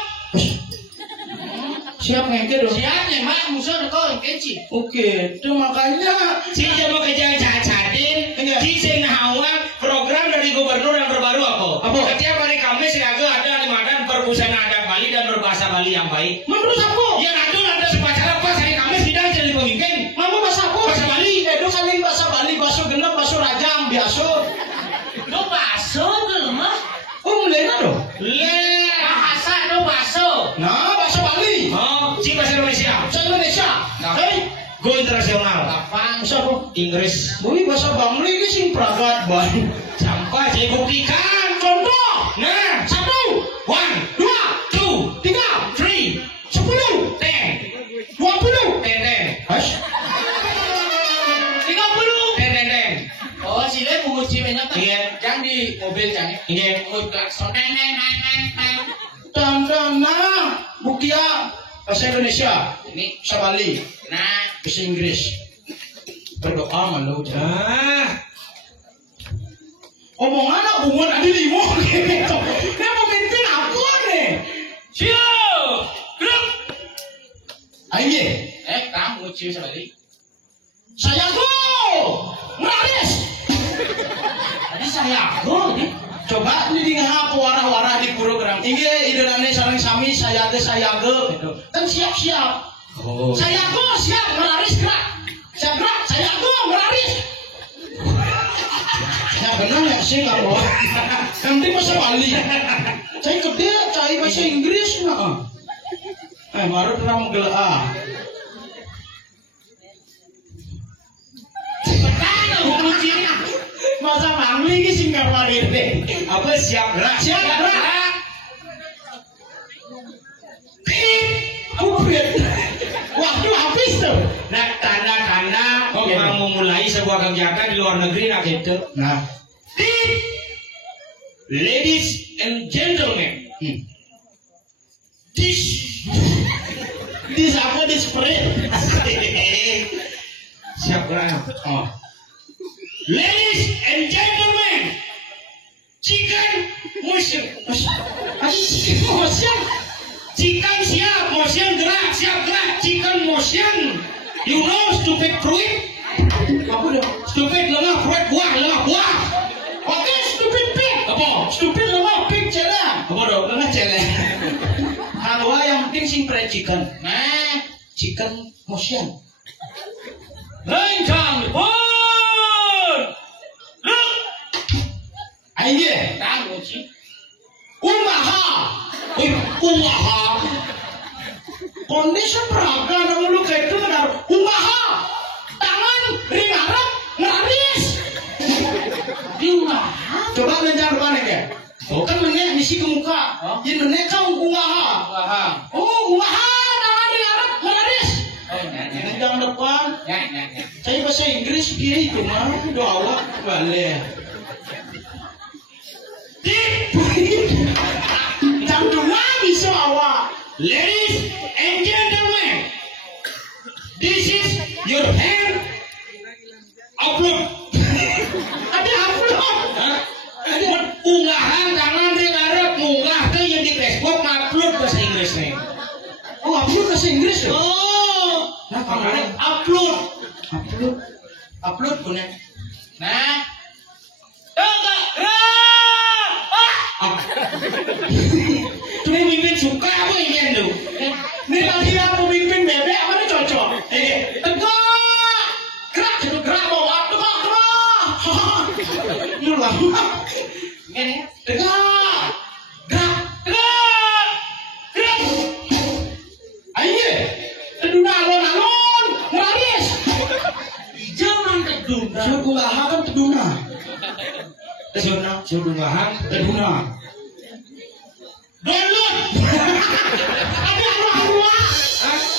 Siap ngeke dong. Siap mak musuh kau kecil. Oke, itu makanya si mau kerja cacatin. Si senawang program dari gubernur yang terbaru apa? Setiap hari Kamis ada Ramadan berbusana adat Bali dan berbahasa Bali yang baik. Menurut aku, yang ada sepacara pas hari Kamis tidak jadi pemimpin. Mama bahasa apa? Bahasa Bali. Itu saling bahasa Bali, bahasa genep, bahasa rajang, biasa. Lo bahasa tuh mah? Oh mulai dong. Bahasa lo bahasa. Nah bahasa Bali. Si bahasa Indonesia. Bahasa Indonesia. Hei, go internasional. Apaan? Bahasa Inggris. Boy bahasa Bangli ini sing pragat bang. Sampai saya buktikan. Contoh. Nah, 1, 1, 2, 2, 3, 3, 10, 10, 20, 10. Has? 30, 10. Oh, sini penguji banyak kan? Iya. Yang di mobil kan? Iya. Mobil klakson. Tanda Bukia. Bahasa Indonesia, ini bahasa Bali, nah bahasa Inggris. Berdoa malu. Omongan apa bunga tadi limo gitu. Dia memimpin apa nih? Siap, gerak. Ayo, kamu uji sekali. Sayangku, nangis. Tadi sayangku. Coba ini dengar apa warah-warah di program. Ini idolane sareng sami saya ge gitu. Kan siap-siap. Oh. Saya go siap melaris gerak. Siap gerak, saya go melaris. Ya benar ya sih kalau nanti bahasa Bali. Saya gede cai bahasa Inggris nah. Baru pernah menggelar. Masa Bangli ini singkat warir deh. Apa siap gerak? Siap gerak. Waktu habis tuh. Nah, tanda-tanda orang memulai sebuah kegiatan di luar negeri nak gitu. Nah, ladies and gentlemen, this apa di spread? Siap gerak. Oh. Ladies and gentlemen, motion. Chicken siap, motion gerak, siap gerak, chicken motion. You know stupid fruit? Apa dong? Stupid lemah fruit buah, lemah buah. Oke, stupid pig. Apa? Stupid lemah pig celeng. Apa dong? Lemah celeng. Kalau yang penting sing fried chicken. Nah, Chicken motion. lencang pun. Look. Ayo, Tahu sih. umaha. Umaha. Kondisi peraga nang lu kayak itu kan umaha. Tangan ring harap ngaris. Di umaha. Coba ngejar mana ya? Oh kan menek misi ke muka. Ini menek kau umaha. Paham. Oh umaha tangan ring harap ngaris. Oh, nah. Yang depan. Ya. Saya bahasa Inggris gini itu mah udah awak balik. Jam 2 bisa awak. Ladies and gentlemen, this is your hand upload. Ada upload. Unggahan tangan di ngarep munggah ke yang di Facebook upload bahasa Inggris nih. Oh upload bahasa Inggris ya? Oh, Nah kemarin upload. upload punya. Nah, Cuma mimpin suka apa ingin tuh? Ini lagi yang pemimpin bebek apa nih cocok? Tegak, gerak gitu gerak bawa tegak. Lu lama. Ini Tegak, gerak. Ayo, teduna alon, ngaris. jangan teduna. Suku lama kan teduna. Sudungahan Teduna. download. Ada apa?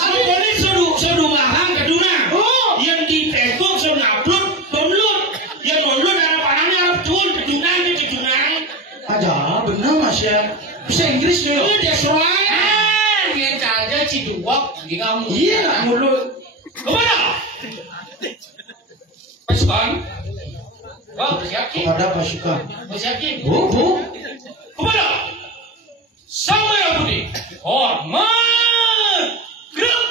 Ada boleh sudungahan teduna. Oh. Yang di Facebook sudah upload download. Yang download ada panahnya turun teduna. Ada, benar mas ya. Bisa Inggris tuh. Oh, that's right. Dia saja ciduak di kamu. Iya, mulut. Kemana? Pasukan. Oh, siapin. Kepada pasukan. Siapin. Bu. Kemana? Sama yang putih. Hormat. Gerak.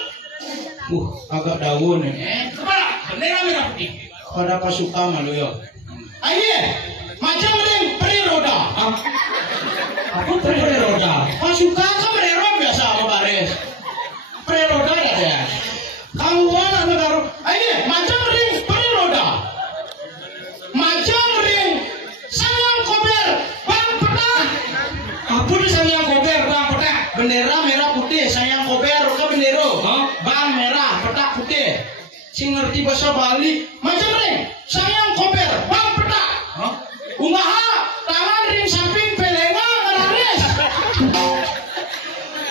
Agak daun nih. Kemana? Bendera merah putih. Kepada pasukan malu ya. Ayo, macam peri roda. Apa peri roda? Pasukan kan peri roda biasa sama baris. Peri roda ada ya. Kamu anak negara. Ayo, macam peri roda. Macam sayang kober bang pernah. Apa nih sayang kober bang petak? Bendera merah putih sayang kober ke bendera. Hah? Bang merah petak putih. Sing ngerti bahasa Bali. Macam sayang kober bang petak. Hah? Umaha tangan ring samping pelengan ngaris.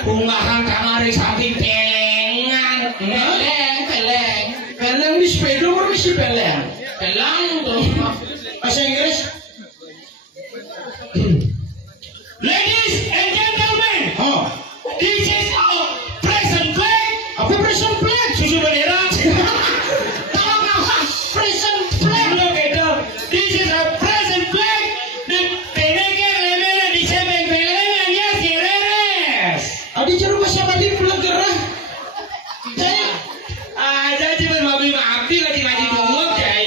Unggahan kamari samping pelengan. Peleng di sepeda baru isi peleng. Pelang tuh. Bahasa Inggris. Ladies and gentlemen, Oh, this is our present flag. apa present flag? Susu bendera. Present flag. Look at that. This is our present flag. The peneke lemele di sebeng pelengan ya si Renes. Adi jeruk bahasa Bali pulang gerah. Jadi berbabi maafin lagi ngaji dulu cai.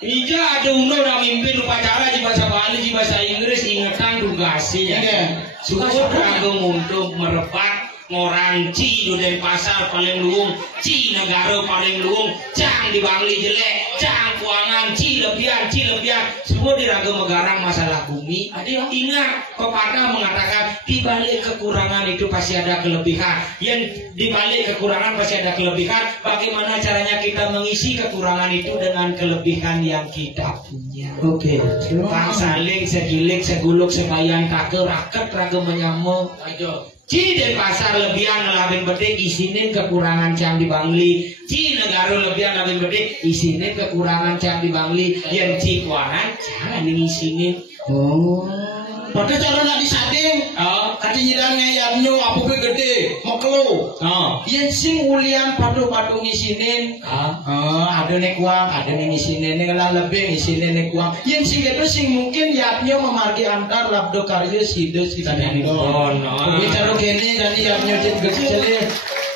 Ija ada udah mimpin upacara di bahasa Bali di bahasa Inggris ingatan tugasnya. Iya. Syukur kagum untuk merepat ngorang ci di pasar paling luung, ci negara paling luung, cang di Bangli jelek, cang keuangan ci lebihan, semua diragam megarang masalah bumi. Ingat pepatah mengatakan di balik kekurangan itu pasti ada kelebihan. Yang di balik kekurangan pasti ada kelebihan. Bagaimana caranya kita mengisi kekurangan itu dengan kelebihan yang kita punya? Oke. Kang saling segilik seguluk sebayang taker raket ragam menyamuk. Ayo. Ci dari pasar lebihan ngelabin bedik isinin kekurangan cang di Bangli. Ci negara lebihan ngelabin bedik isinin kekurangan cang di Bangli. Yang ci keuangan jangan ini isinin. Oh. Pada cara nak disading, kati nyilangnya yamnyo apa ke gede, moklo. Yen sing ulian padu-padu ngisinin, ada nek uang, ada nek ngisinin, nek lah lebih ngisinin nek uang. Yen sing itu sing mungkin yamnyo memargi antar labdo karya sido sitanani. Bicara kene jadi yamnyo gede.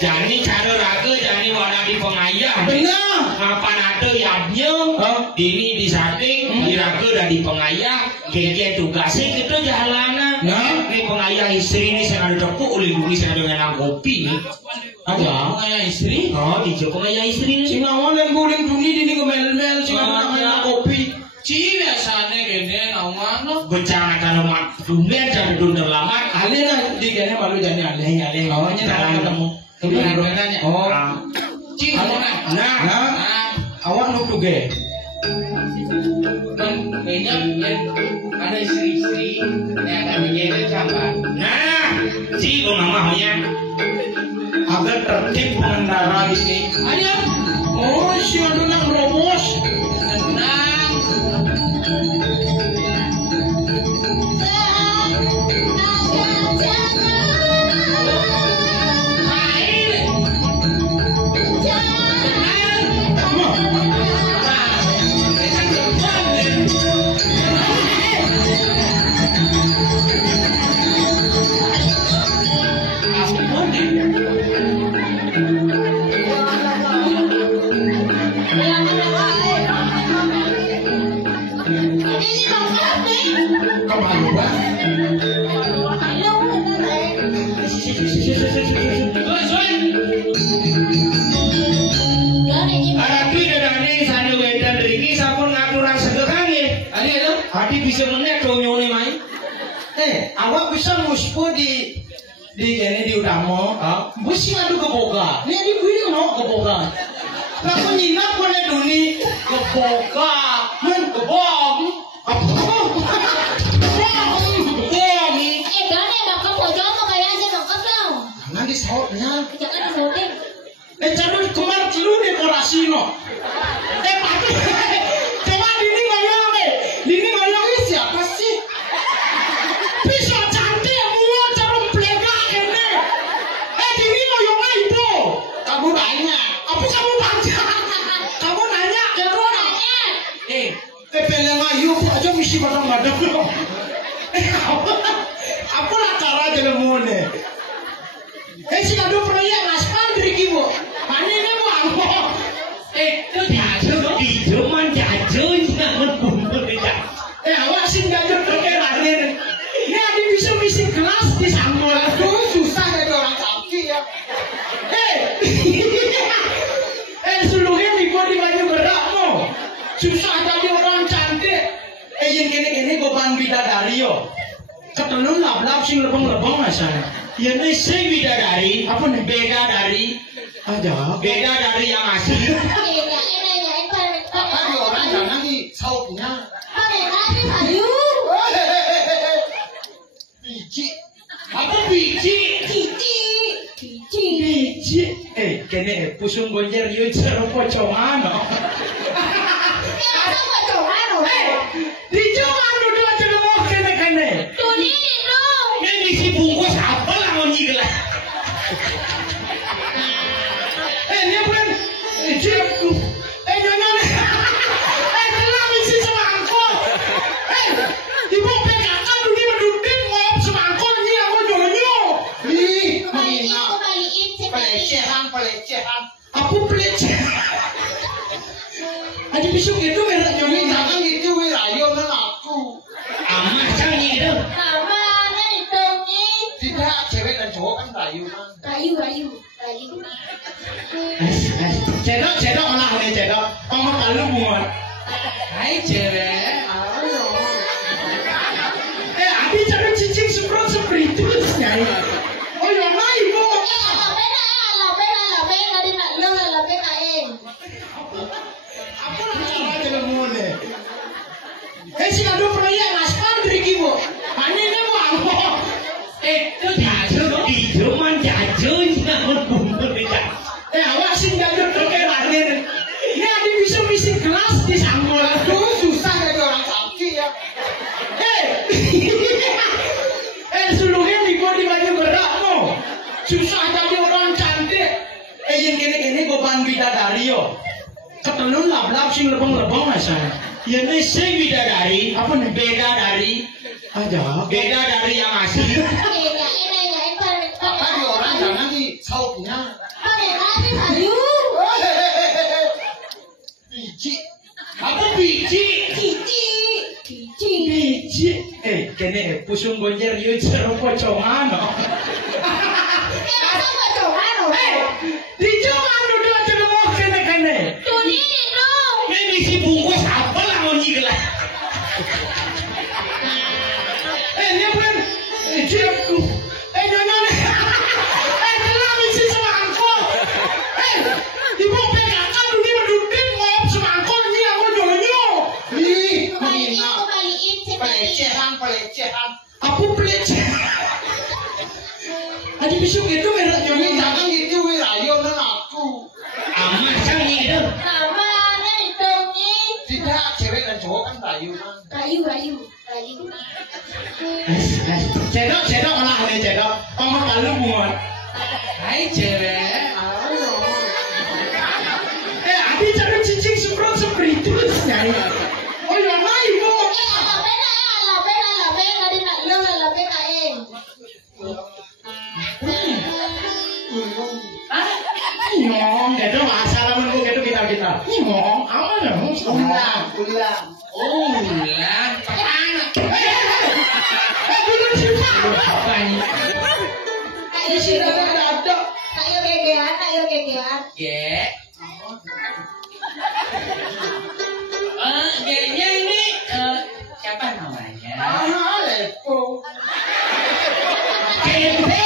Jani cara raga, jani warna di pengayah. Benar. Apa nado yamnyo, ini disading, diraga dan di pengayah. Keke tugasnya kita jalanan. Ini pengayah istri ini saya ada tepuk oleh bumi saya ada ngenang kopi. Ada pengayah istri? Tiga pengayah istri ini. Sing awal yang guling dunia ini kemel-mel, sing ada ngenang kopi. Cina sana gini nawan no. Bencana kalau mak dunia jadi dunia lama. Alih lah diganya malu jadi alih. Awalnya tak ketemu. Benar-benarnya. Cina awak nuku ge. Dan kayaknya ada istri-istri yang akan menjadi cabar. Si namanya Agar tertib pengendara ini. Ayo, si ada yang robos. Tenang. Bisa menek donyone mai. Awak bisa muspo di utama. Busi adu keboga. Ni di kuwi no keboga. Kalau nyinap pada duni keboga, men kebom. Gane bakal pojok mau kayak aja bakal dong. Nanti sautnya. Jangan disautin. Jangan kemarin lu dekorasi no. Pati. Coba dini ngayang deh. Dini ngayang ini siapa sih? Bisa cantik mua calon plega ini. Dini ngayang ibu. Kamu nanya. Apa kamu baca? Kamu nanya. Kamu nanya. Pepelang ayu aja misi badang-badang loh. Aku lah cara jelemone. Si adu proyek mas pandri kibo. Ani ini mau angko. Dijo man jajo jangan kumpul dia. Awak sing jajo pakai raden. Ini adi bisa misi gelas di sambal. Aduh susah jadi orang cantik ya. Suluhnya minggu di baju gerak mo. Susah jadi orang cantik. Yang kene-kene beban bidadari yo. Ketelun lap-lap sing lebong-lebong asal. Ya ini sing bidadari. Apa nih? Beda dari. Ada. Beda dari yang asli. Tadi orang jangan di sautnya. Biji. Apa biji? Biji. Kene pusung gonjer yo jero pocongan. Dijual udah jelemo kene-kene. Ini si bungkus apa lah mau nyigelah. Ini bukan cipu. Nyonya. Kelam isi semangkuk. Ibu PKK dunia berduduk ngop semangkuk ini aku nyonyo. Pelecehan. Aku pelecehan. Aja besok itu merah nyonya. Jangan gitu, ayo nang aku. Amat jangan gitu. Tidak, cewek dan cowok kan rayu kan. Rayu. Cedok lah nih cedok. Kamu kalu bunga. Hai cewek. Abi cari cicing spiritus nyai. Oh ya mai bu. Aku lah cara jelemone. Si adu proyek mas pandri kibo. Ani ini mau angko. Dijo man jajo jangan kumpul dia. Awak sing jago pakai raden. Ini adi bisa misi gelas di sambal. Aduh susah jadi orang cantik ya. jawab sing lebong-lebong Mas. Ya ini sing bidadari. Apa nih? Beda dari. Jawab. Beda dari yang asli. Kan di orang jangan di sautnya. Biji. Apa biji? Biji. Kene pusung gonjer yuk seru pocongan. Dijongan udah celok kene. Ini si bungkus apa lah mau nyigel. Ini bukan cipu. Nyonya. Kelam isi semangkuk. Ibu pegangan ini menduduk mau semangkuk ini aku nyonyo. Pelecehan. Aku pelecehan. Adik besok itu merah Ini nyonya. jangan gitu wirayo dan aku. Amat sang itu. Tidak, cewek dan cowok kan rayuan. Cedok lah ini cedok. Kamu kalau buat. Hai cewek. Adik cari cicing semprot itu nyari. Oh ya mai bu. Nyong, itu masalah menurut itu kita. Nyong, apa ya? Ulang. Oh, lah. Anak. Dulu siapa? Apa ini? Di sini ada. Ge. Ge-nya ini siapa namanya? Lepo. Lepe.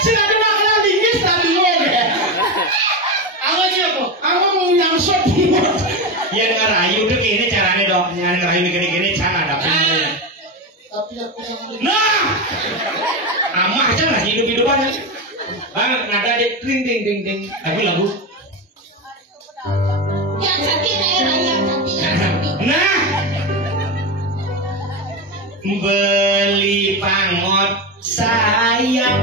Silakan makan dingin tadi lo ya. Aku siapa? Aku mau nyangsot. Ya dengan rayu tuh ini caranya dong. Dengan rayu gini-gini cara ada. Tapi aku yang Nah, amah aja lah hidup-hidupan. Bang, nada dia ting ting ting ting. Tapi lagu. Nah, beli pangot sayang.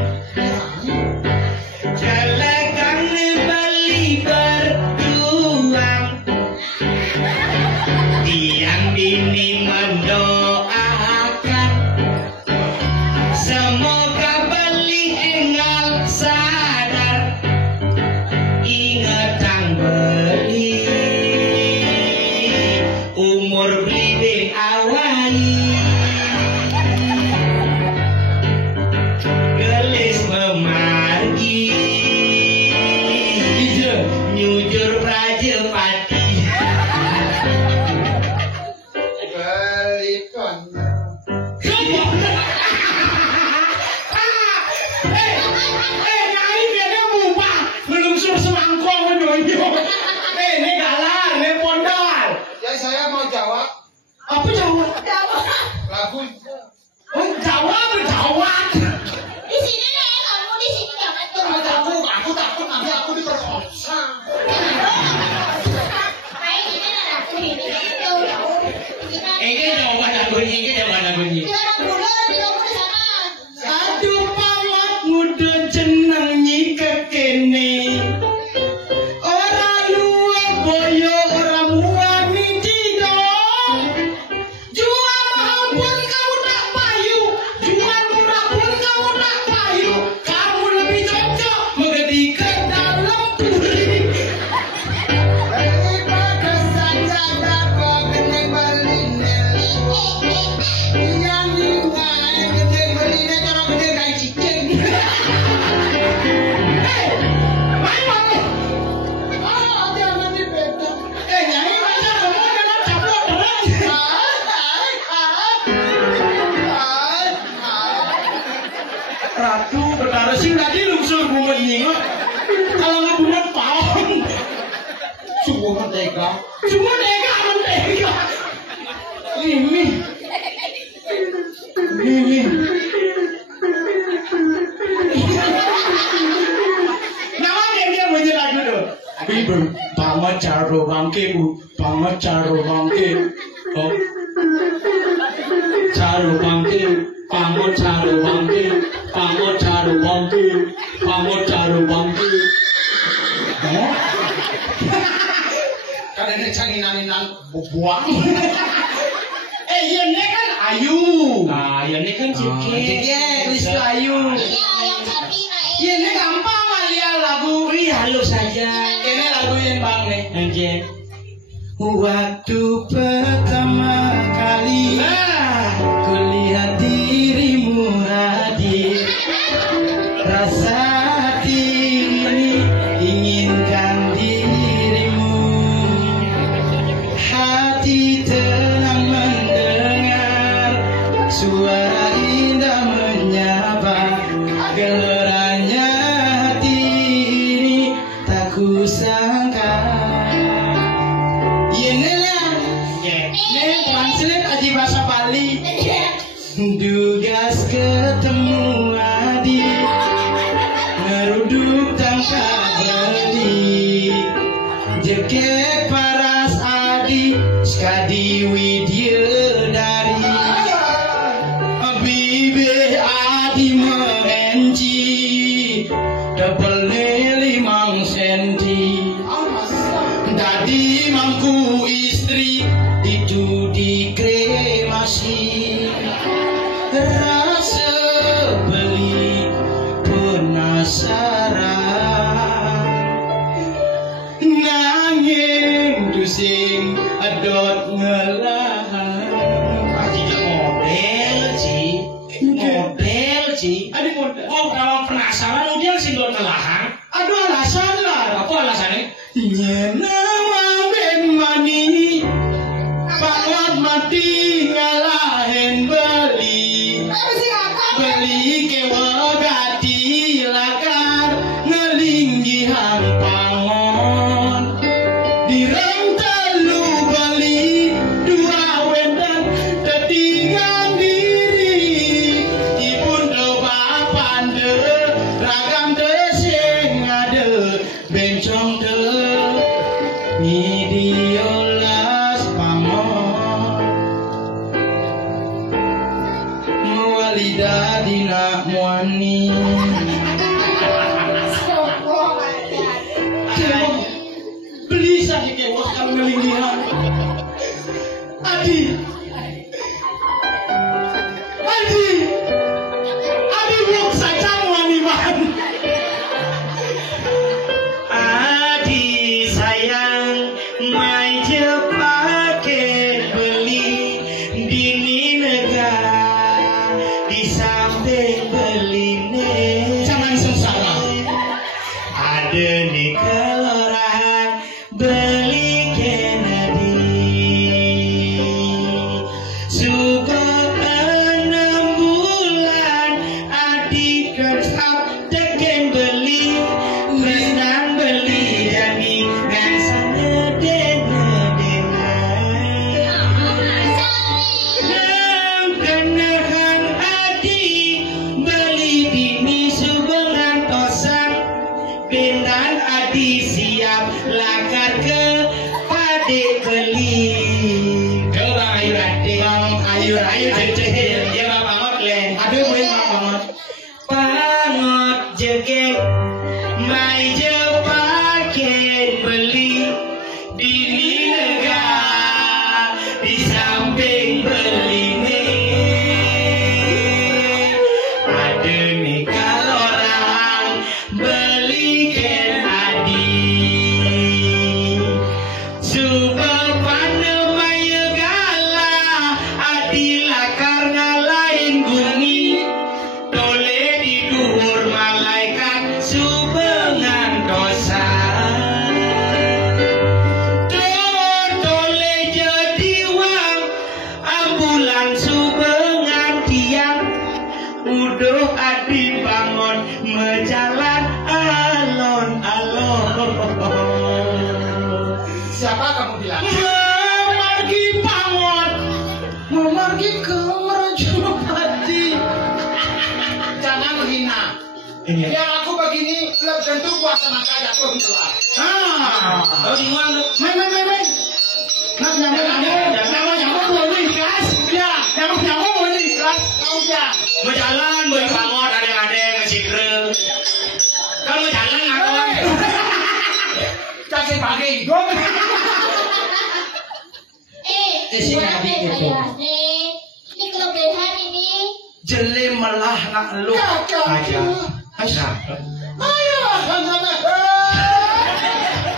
Jalakan beli berjuang. Tiang dini mendoakan. Semoga beli enggal sadar. Ingatang beli. Umur beli awali. Gelis memargi. Nyujur prajepati. beli kono. Nyai biarnya mubah. Belum suruh semangkong menonyo. Ini galar, ini pondal. Ya saya mau jawab Apa jawab? lagu. Oh, jawab. Aku takut nanti aku diperkosa. Ini jawaban lagunya. Aduh pawat muda jeneng nyikekene. Ora luwe boyo ora muani didong. Jual mahal pun kamu tak payu. Jual murah pun kamu tak payu. Kamu lebih cocok menjadi ke dalam puri. Daripada saja kau kena beli yang ingat gede beli cara gede kayak cicing. Nyai masa kamu dengan caplok terus. Ratu bertaruh sing tadi lungsur bunga nyingok. Kalau ngebunuh pawon. Sungguh mentega. Cuma nega mentega. Ini. Nama dia bunyi lagu tuh. Ibu, banget caro bangke bu, banget caro bangke. Oh, caro bangke, banget caro bangke, banget caro bangke, banget caro bangke. Kadang canginan-inan buang. Iya ini kan ayu. Ah, ya ini kan cekek. Cekek, Rizky Ayu. Iya, yang cantik nah ini. Iya ini gampang Alia lagu. Wih, halus saja. Ini lagu yang bang nih. Anjir. Waktu pertama kali kulihat dirimu hadir, rasa hati ini inginkan dirimu. Hati tenang mendengar suara indah menyapa, geleranya hati ini tak kusangka. Ini translate aja bahasa Bali. Dugas ketemu Adi, ngeruduk tanpa beli, jeket paras Adi, sekadi widya dari Bibe Adi mengenci, double 5 senti. Tadi mangku istri itu dikremasi, rasa beli penasaran, nanging dusing adot ngelahan. Pastinya model sih. Aduh model. Oh, kalau penasaran model sih doang ngelahan. Aduh alasan lah. Apa alasannya? Nyenawa ben mani, pangot mati ngalahin beli. Beli kewa gati lakar ngelinggihan pangon. Direm telu beli dua wendan tetinggan diri. Ibun doba pande ragam desing ade bencong de ngidiolas pamon. Muwalida dina muani. Beli saja kewas kalau ngelinggihan. Adi buat saja muani man. Adi sayang, mai je pakai beli dini negara di samping beli Jangan sengsara. ada di kelurahan beli Kennedy. Sudah 6 bulan adik kerap tekan beli, menang beli dani dan sana kenahan adik beli dini subengan tosan, pindan adik siap lakar ke adik beli. Ke Bang Ayu Rade. Bang Ayu Ceceh, ya Bang Pangot le. Aduh main banget. Pangot jegek, mai je pakai beli dini negara di samping beli ada nih kalau orang beli Ken Adi. Subang pane maya gala adi lakar ngalahin bumi, tole di duhur malaikat subengan dosa. Tole jadi wang ambulan subengan tiang, uduh adi bangun menjalan alon-alon. Siapa kamu bilang? Memargi pangot, memargi ke Merajapati. Jangan menghina. Ini ya. Yang aku begini belum tentu kuasa maka jatuh telah. Tahu di mana? Main. Nyamuk boleh ikhlas. Ya, nyamuk boleh ikhlas. Kau ya. Berjalan berbangun adeng-adeng ngesikre. Kalau berjalan ngaku. Kasih pagi. sing adik itu. Ini kelebihan ini. Jeli melah nak lu aja. Asyik.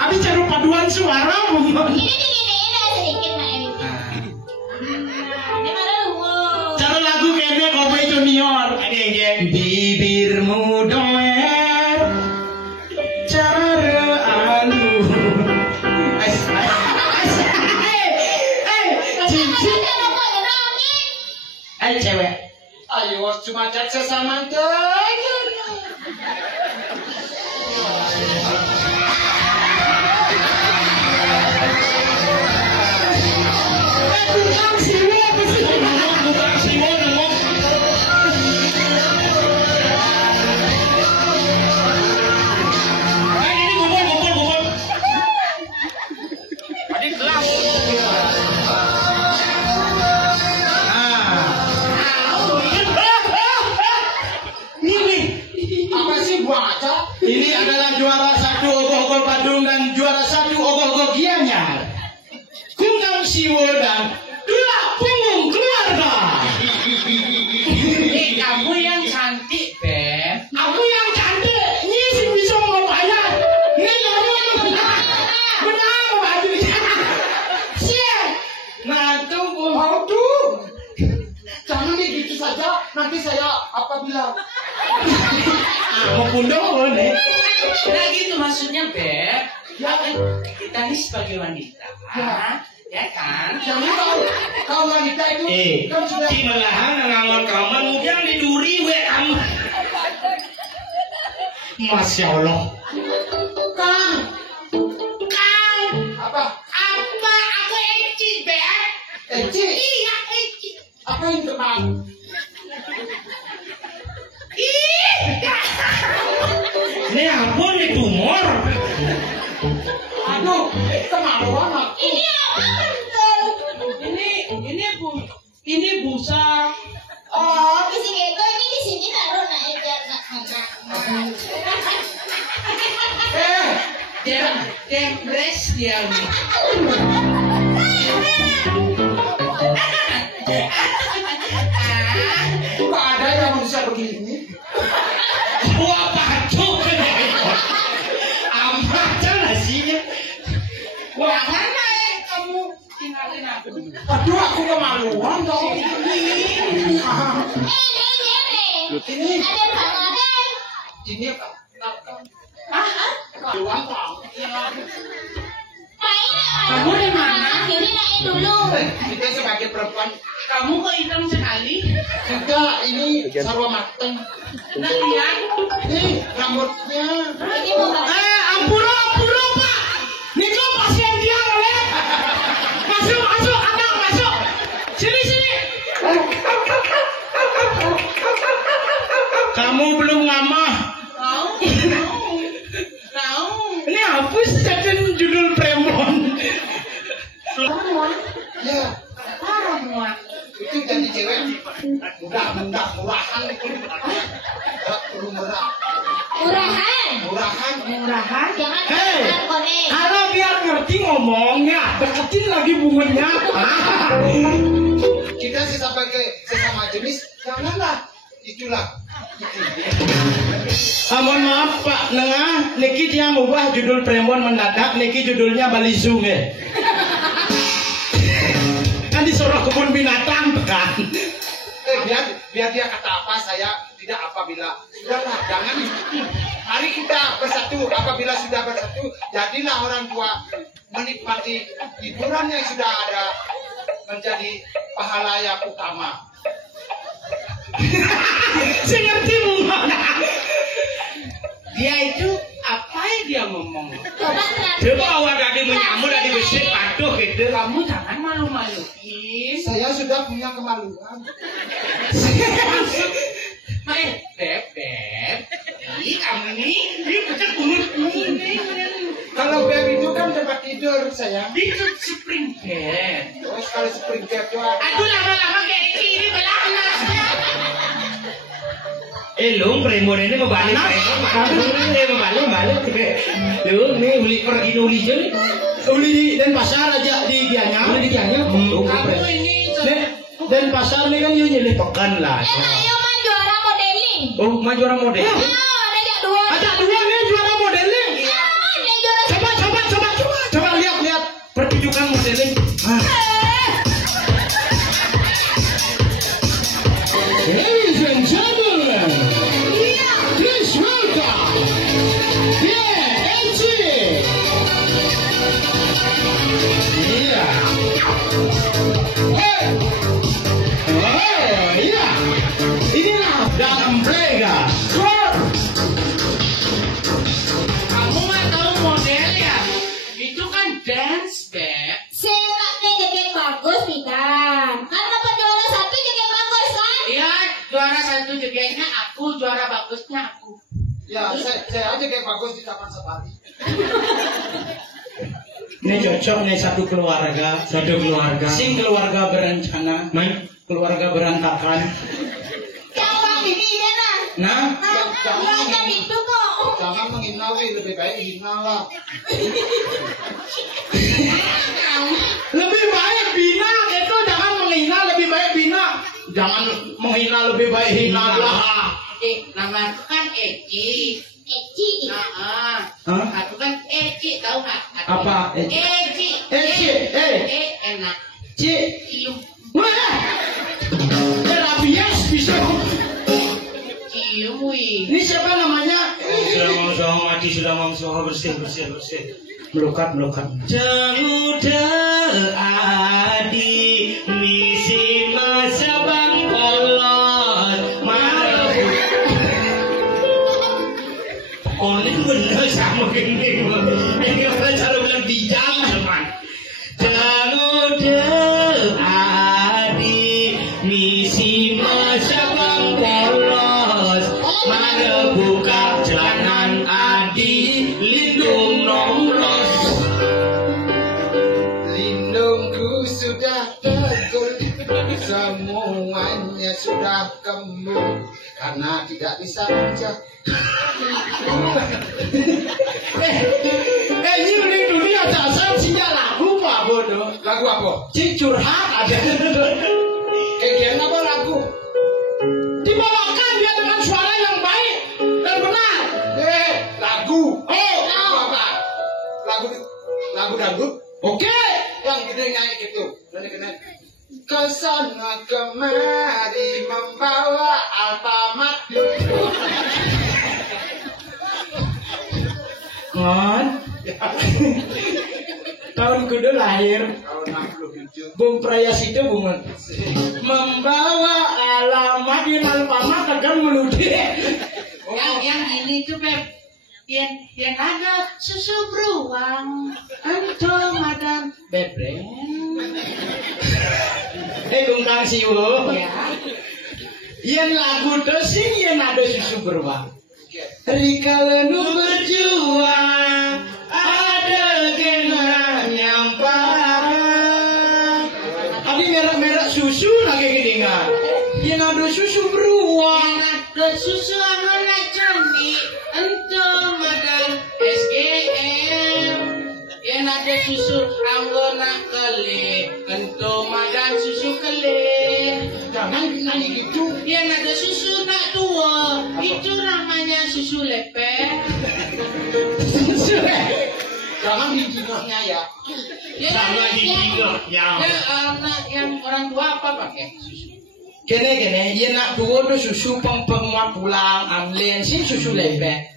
Abi cari paduan suara mungkin. Ini sedikit nak ini. Ini mana lu? Cara lagu kayaknya Kobe Junior. Ada bibirmu doer, cara alu. Ayo cewek. Ayo cuma cek sesama aja. Ini adalah juara 1 ogoh-ogoh Badung dan juara 1 ogoh-ogoh Gianyar. Kundang Siwo dan Dula Punggung Keluarga. Kamu yang cantik, Beb. Aku yang cantik. Ini sih bisa mau bayar. Ini benar baju. Siap. Nah itu aduh. Jangan nih gitu saja. Nanti saya apabila Mau pundong nih. Nah gitu maksudnya, Beb. Ya kan kita nih sebagai wanita, ya kan? jangan tahu kalau wanita itu kan sudah Di malahan ngangon kamar mungkin diduri we kamu. Masya Allah. Kang. Apa? Aku Eci, Beb. Eci. Iya, Eci. Apa yang teman? Ini ampun nih tumor. Aduh, kemaluan aku. Ini apa? Ini busa. Oh, bisi gitu ini di sini taruh nah biar nggak kena. Dempres dia nih. Nggak ada yang bisa begini. Wah pacuk. Amat nasinya. Wah, mana kamu tinggalin aku? Aduh, aku kemaluan dong. Ini. Ini, Ada pangadan. ini apa? Kemaluan kok. Kamu di mana? Ini naik dulu. Kita sebagai perempuan, Kamu kok hitam sekali? juga ini sarwa mateng. Nah, lihat. Nih, rambutnya. Ini mau Ampura Pak. Niko pasien dia oleh. Masuk, anak masuk. Sini. Kamu belum ngamah. Tahu. Ini hapus second judul Premon. Ya, Muat. itu jadi cewek. Murahan. murahan. Jangan Hei. konek. Karena biar ngerti ngomongnya, deketin lagi bunganya. Kita sih sampai ke sesama jenis, janganlah. Itulah. Mohon maaf Pak Nengah, niki dia ngubah judul Premon mendadak, niki judulnya Bali Zoo nge. Kan disuruh kebun binatang kan. Biar dia kata apa, saya tidak apabila. Sudahlah, jangan. Mari kita bersatu. Apabila sudah bersatu, jadilah orang tua menikmati hiburan yang sudah ada menjadi pahala yang utama. Saya ngerti bunga. Dia itu apa yang dia ngomong? Coba terang. Coba awak tadi menyamur tadi bersih patuh gitu. Kamu jangan malu-maluin. Saya sudah punya kemaluan. Beb. Ih, kamu ini pecah mulut ini. Kalau beb itu kan tempat tidur, sayang. Itu spring bed. Terus kalau spring bed itu ada. Aduh, lama-lama kayak gini belanas. Lu Premon ini mau balik. Mau balik. Lu nih uli pergi uli jadi. Uli dan pasar aja di Gianyar. Uli di Gianyar. Kamu ini Dan pasar ini kan yuk nyilih pekan lah. Ayo mah juara modeling. Oh, mah juara model. Ada dua. Ada dua nih juara modeling. Ada juara. Coba lihat pertunjukan modeling. Ladies and gentlemen, please welcome, MC. Iya. Oh iya. Inilah dalam Brega. kamu nggak tahu model ya? Itu kan dance, Beb. Seratnya jaket bagus pikan. Kan dapat juara satu jaket bagus kan? Iya, juara satu jegenya aku, juara bagusnya aku. Ya, saya aja kayak bagus di taman safari. Ini cocok nih satu keluarga. Sing keluarga berencana, keluarga berantakan. Jangan ini ya nah. Nah, Jangan itu kok. Jangan menghina, lebih baik hina lah. lebih baik bina itu jangan menghina, lebih baik bina. Jangan menghina, lebih baik hina lah. Nama aku kan Eci. Eci. Hah? Hah? Aku kan Eci, tahu nggak? Apa? Eci. Eci. Enak. Ci. Cium. Wah. Rabies bisa. Cium, wih. Ini siapa namanya? Sudah mau mati, sudah mau bersih. Melukat. Jamuda adi misi masa bangkolot marah. Oh ini bener sama gini. Ini orang cara bilang bijak teman. Jamuda adi misi masa bangkolot marah buka jalanan adi lindung nomros. Lindungku sudah tegul, semuanya sudah kembung, karena tidak bisa menjauh. Ini unik dunia dasar sinyal lagu pak bodoh. Lagu apa? Si curhat ada. Kayak apa lagu? Dibawakan dia dengan suara yang baik dan benar. Lagu. Oh, Lagu apa? Lagu dangdut. oke. Yang gede nyanyi gitu. Nyanyi. Kesana kemari membawa Alfamart. Ngon. Tahun kudu lahir. Tahun 67. Bung Prayas itu bunga membawa alamat di Alfamart akan meludi. Yang ini tuh Beb. Yang ada susu beruang untuk madam Bebren. Bung Kang Siwo. Ya. Yang lagu dosing yang ada susu beruang. Rika lenu berjuang ada kena nyampar. Abi merek susu lagi gini nggak? Yang ada susu beruang. Yang ada susu anak cantik untuk madam SGM. Yang ada susu anggona kele untuk madam susu kele. Jangan nyanyi gitu. Yang ada susu tak tua itu namanya susu lepek. Jangan hidungnya ya. Sama giginya. Anak yang orang tua apa pakai susu? Kene, ya nak dua tu susu peng-peng pulang amlen sih susu lepek.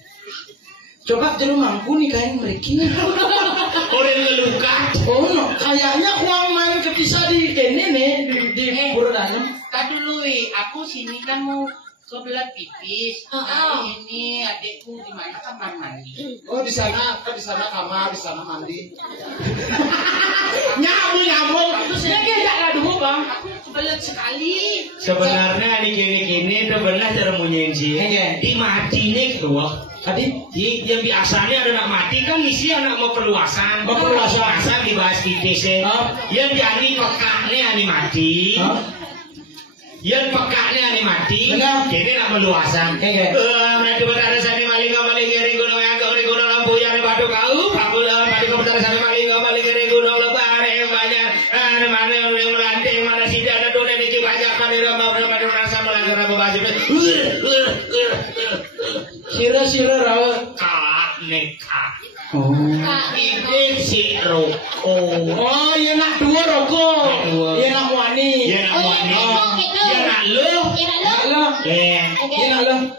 Coba jenuh mampu nikahin mereka. Orang ngeluka. Oh no, kayaknya uang main kepisah di kene nih di pura dalam. Tadi dulu, aku sini kan mau ke belah pipis. Nah, ini adikku di mana kamar mandi. Oh di sana kamar, di sana mandi. Nyamuk. Terus dia kayak dulu bang. Aku kebelet sekali. Sebenarnya ini gini itu benar cara munyensi. Di mati nih keluar. Tadi yang biasanya ada anak mati kan misi anak mau perluasan. Perluasan dibahas titis ya. Yang jadi pekaknya ani mati. Yang pekaknya ani mati. Jadi nak perluasan. Mereka berada sana maling ngering guna yang kau lampu yang batu kau. Aku lah batu kau berada sana maling Sira rawe. Kak neka. Oh. Iki si roko. Oh, ya nak dua rokok. Ya nak wani. Ya nak wani. Ya nak lu. Lo. Ben. Ya nak lo.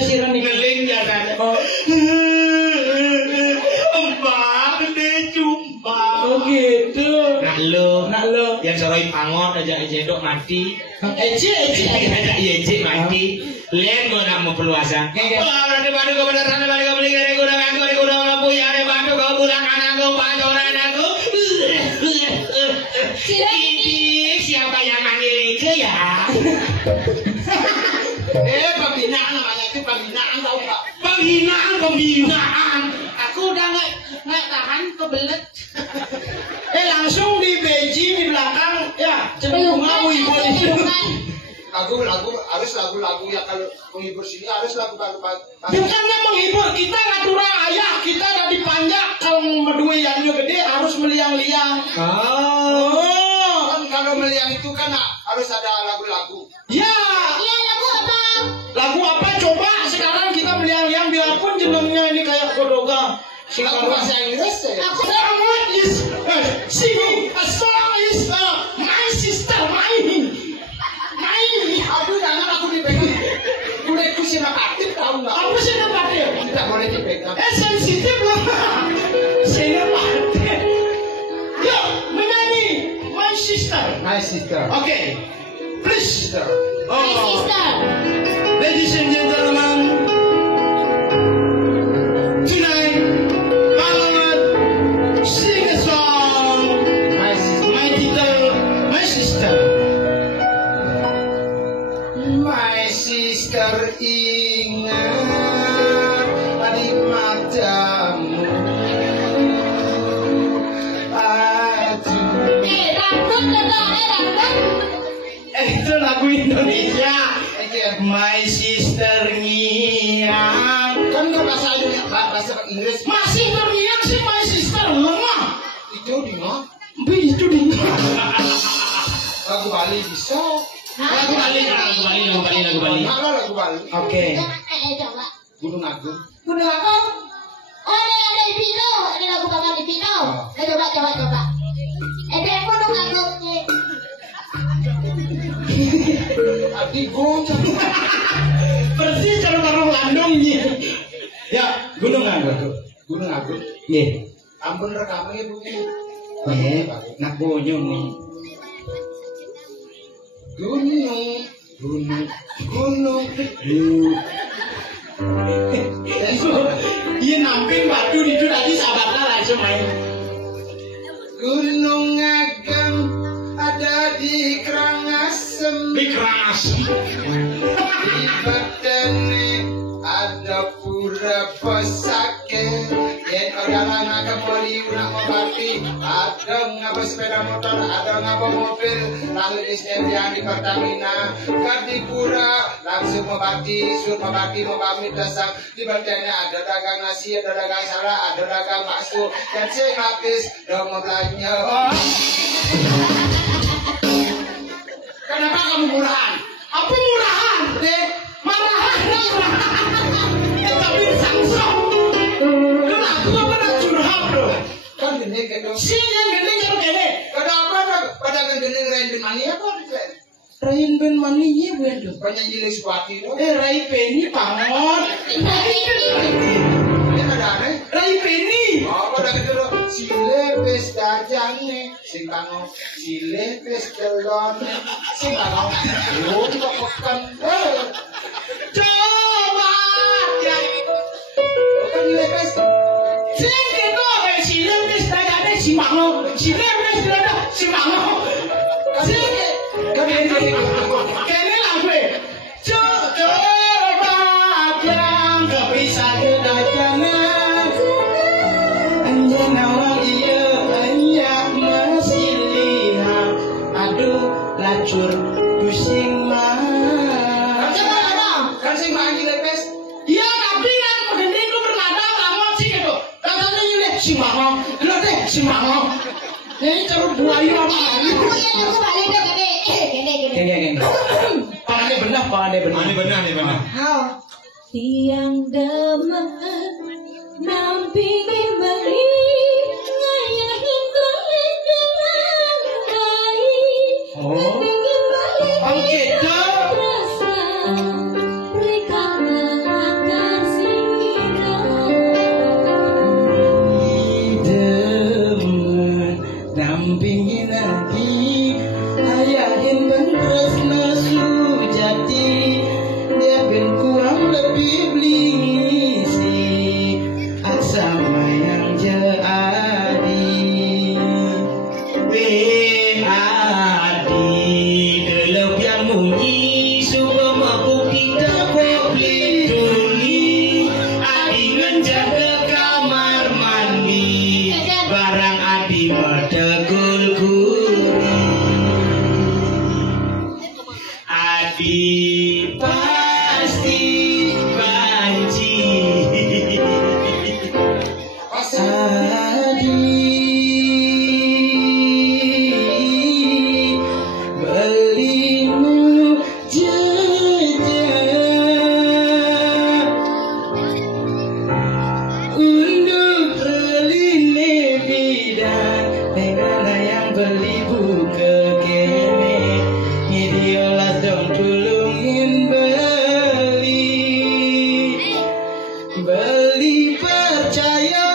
Sira nih Ngeling jangan. Oh. Mbak gede jumpa. Oh gitu. Nak lu. Nak lo. Yang soroi pangon aja jendok mati. Eci. Aja iya mati. Len mau nak mau peluasa. Wah, nanti bantu kau beneran bantu kau beli kau gudang punya ada bantu kau pulang anak kau pancoran aku. Ini siapa yang manggil itu ya? Pembinaan namanya itu pembinaan tahu Pak. Pembinaan. Aku udah nggak tahan kebelet. Langsung di Beijing di belakang ya cenderung mau ibu itu. Lagu ya kalau menghibur sini harus lagu. Bukannya menghibur, kita natural ayah, kita ada di panjang. Kalau berdua yang gede harus meliang-liang. Kan kalau meliang itu kan harus ada lagu-lagu. Ya. Lagu apa coba sekarang kita meliang-liang biarpun jenengnya ini kayak godoga. Lagu bahasa Inggris ya. Someone is singing a song is my sister mine. Aduh jangan aku dipegang. Udah itu sinematik tahu nggak? Apa sih namanya? Tidak boleh dipegang. Sensitif lah. Sinematik. Yuk menyanyi my sister. My sister. Okay, please. Sister. Ladies and gentlemen, tonight I will sing a song. My title, my sister. My sister ingat di matamu. Aduh. Itu lagu Indonesia. My sister ngiang. Kan nggak bahasa Inggris. Masih teriak sih my sister lemah. Itu di mana? Itu di Lagu Bali bisa. lagu Bali. Mana lagu Bali? Oke. Gunung Agung. Adi Gunung. Persis kalau Landungnya. Ya, Gunung Agung. Gunung Agung. Iya. Ampun rekamannya begini. Nak bonyong nih. Gunung. Iya namping batu itu tadi sahabatnya langsung main. Gunung Agung ada di Karangasem. Di keras. Di Batene ada pura posake. Yen orang ngagem moli unak mobati. Ada ngapa sepeda motor, ada ngapa mobil. Lalu yang di Pertamina. Kartipura langsung mobati, sur mobati mau pamit dasar. Di Batene ada dagang nasi, ada dagang sara, ada dagang bakso. Dan saya habis dong mau belanja. Kenapa kamu murahan? Apa murahan? Marahan. Tapi sangsong. Kenapa kamu nak curhat bro? Kan gini kayak dong. Si yang gede kalau gede. Pada gini Rain Mania apa? Rain Ben Maninya bu itu. Penyanyi Leswati itu. Rai Penny pangon. Dia ada aneh. Rai Penny. Oh, pada gitu loh. Sile pes dajange, sing pango. Sile pes telone, sing pango. Yo, dipakai. Coba ya. Bukan lepes. Sing itu kayak si Lemes tadi si Mango. Si Lemes tadi si Mango. Sing kene lah gue. Coba yang gak bisa kita jangan. Anjana iya ayah masih lihat. Aduh lacur pusing mah. Kan sing mangi lepes. Iya tapi yang penting itu bernada kamu sih gitu. Katanya ini si Mama. Lo deh si Mama. Ini cara buaya apa? Aku balik deh gini. Pane benar. Ini benar. Tiang demen nampingin beri ngayahin kulit dengan baik. Oke, Rasa mereka mengatasi demen nampingin lagi ayahin bener nesu jati dia ben kurang lebih blingisi sama yang jadi Adi delok yang munyi suka mampu kita peduli Adi menjaga kamar mandi barang Adi medegul kuri Adi pasti banci belimu jejak untuk beline bidan dengan yang beli buka kene ngidiolas dong tulungin beli percaya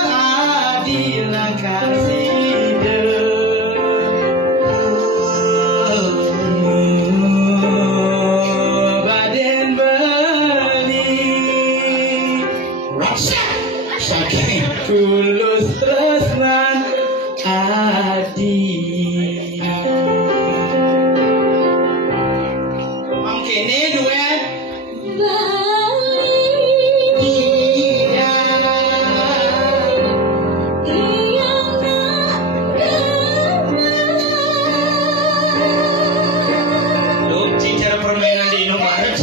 adilah kasih badan beli saking tulus tresnan adi mangkene duet cara permainan di Indomaret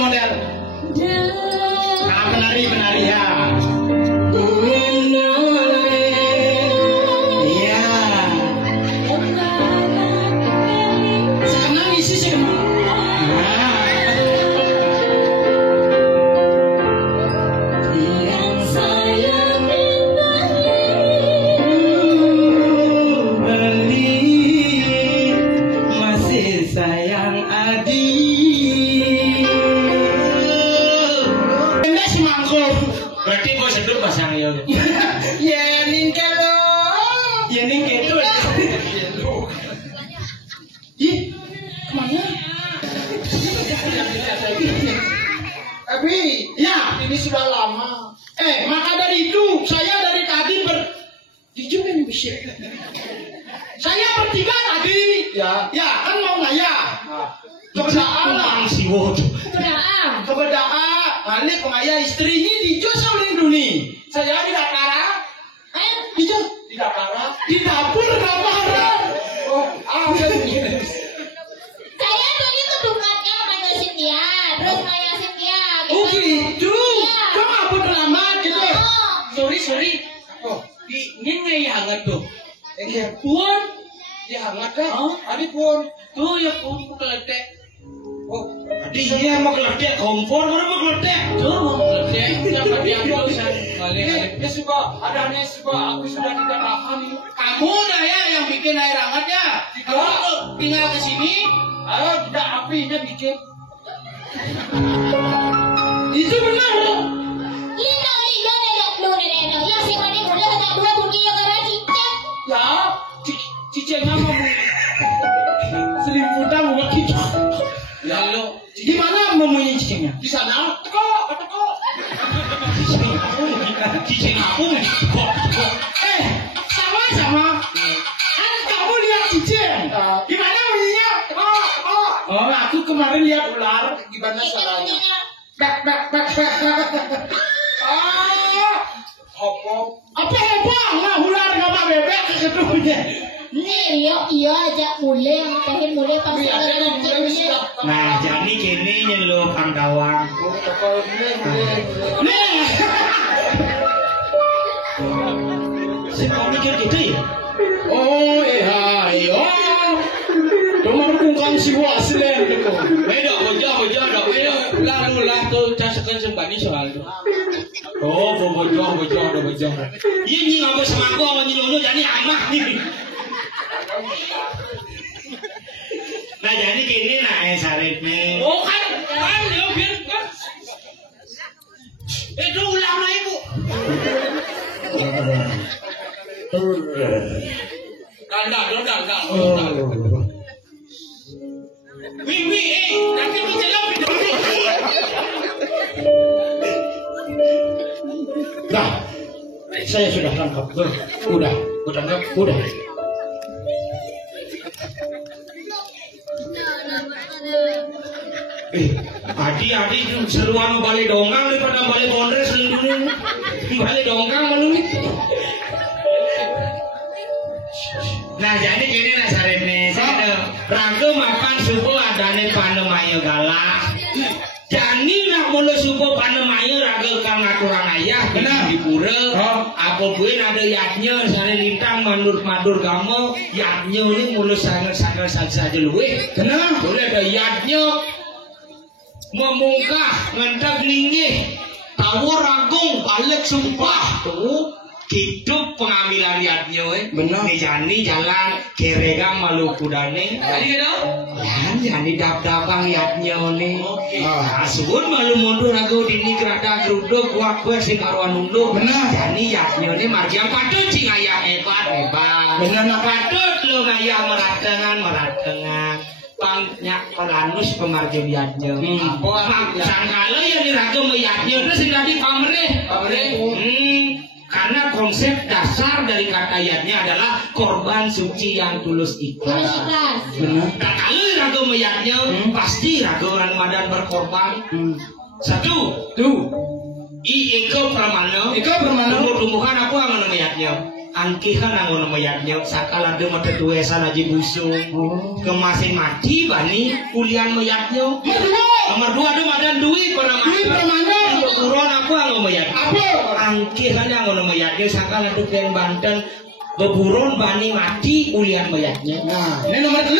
model penari ya sayang Adi ini si mangkuk berarti gue sedut pasang ya yening kelo yening gitu ih kemana tapi ya ini sudah lama maka dari itu saya dari tadi dijumin bisa saya bertiga tadi ya kan mau ngaya kepada Allah kepada Ali pengaya istrinya dijus melindungi saya di Dakara dijus di Dakara di dapur gambaran saya tadi ke tukangnya Maya Cynthia terus Maya Cynthia gitu cuma apa lama gitu Sorry. Ini nggak hangat tuh. Puan, ya hangat kan Adi pun tuh ya pun keledek. dia mau keledek kompor mana mau keledek Tuh mau keledek. Siapa dia bosan? dia suka adanya suka aku sudah tidak tahan Kamu dah ya yang bikin air hangatnya. Kalau tinggal ke sini, tidak apinya bikin itu benar loh Lindo nenek yang si mana boleh tak dua bunyi yang ada cicak ya cicing apa bu selimputan buat cicak ya lo di mana memuji cicingnya di sana. teko cicing aku sama anak kamu lihat cicing di mana bunyinya teko oh aku kemarin lihat ular gimana caranya Apa nggak ular nggak bebek ketuanya. Nih iya aja mulai pengen mulai pas Nah jadi gini nyeluk kang dawang. Nih. Si kau mikir gitu ya? Oh iya. Cuma kungkang si waslen gitu. Beda hoja dok. Lalu lah tuh casakan sembani soal itu. Oh, bojo. Ini ngapa sama aku sama nyeluk jadi amak nih. Nah jadi gini sarip nih. Oh kan ya biar kan. Itu ulang lah ibu. Dal. Wi, nanti menjelang video ini. Nah, saya sudah tangkap. Udah. Adi seruan balik dongkang daripada balik bondres ini. Balik dongkang malu nih. Nah jadi gini sarip nih, saya ragu makan subuh adane panemayo galak. Jani nak mulu subuh panemayo ragu kang aturan ayah di pura. Apa buin ada yatnya sare lintang madur kamu yatnya ini mulu sangat saja luwe. Kenapa? Boleh ada yatnya memungkah ngentak linggih tawur ragung balik sumpah tuh. Hidup pengambilan liatnya Benar. Jani jalan keregang Maluku dane. Jadi gitu. Jani dap-dapang liatnya nih. Asubun malu mundur aku dini kerada geruduk wakwe sing karuan unduk. Benar. Jani liatnya nih margiang patut sing ayah hebat. Benar nak Patut lo ngayah meratengan. Banyak pelanus pemargi liatnya. Sangkala ya diraga melihatnya terus jadi pamereh. Karena konsep dasar dari kata ayatnya adalah korban suci yang tulus ikhlas. Benar. Nah kalau ragu mayatnya pasti ragu Ramadan berkorban. Satu, Iko Pramana. Tumbuh-tumbuhan aku angon mayatnya. Angkihan angon mayatnya. Sakala ada mata tuesan aji busung. Kemasin mati bani kulian mayatnya. Nomor 2 ada madan duit Pramana. Turun aku angon mayatnya. Angkihan angon mayatnya. Sakala ada yang Banten. Beburon bani mati kulian mayatnya. Nah, ini nomor 3.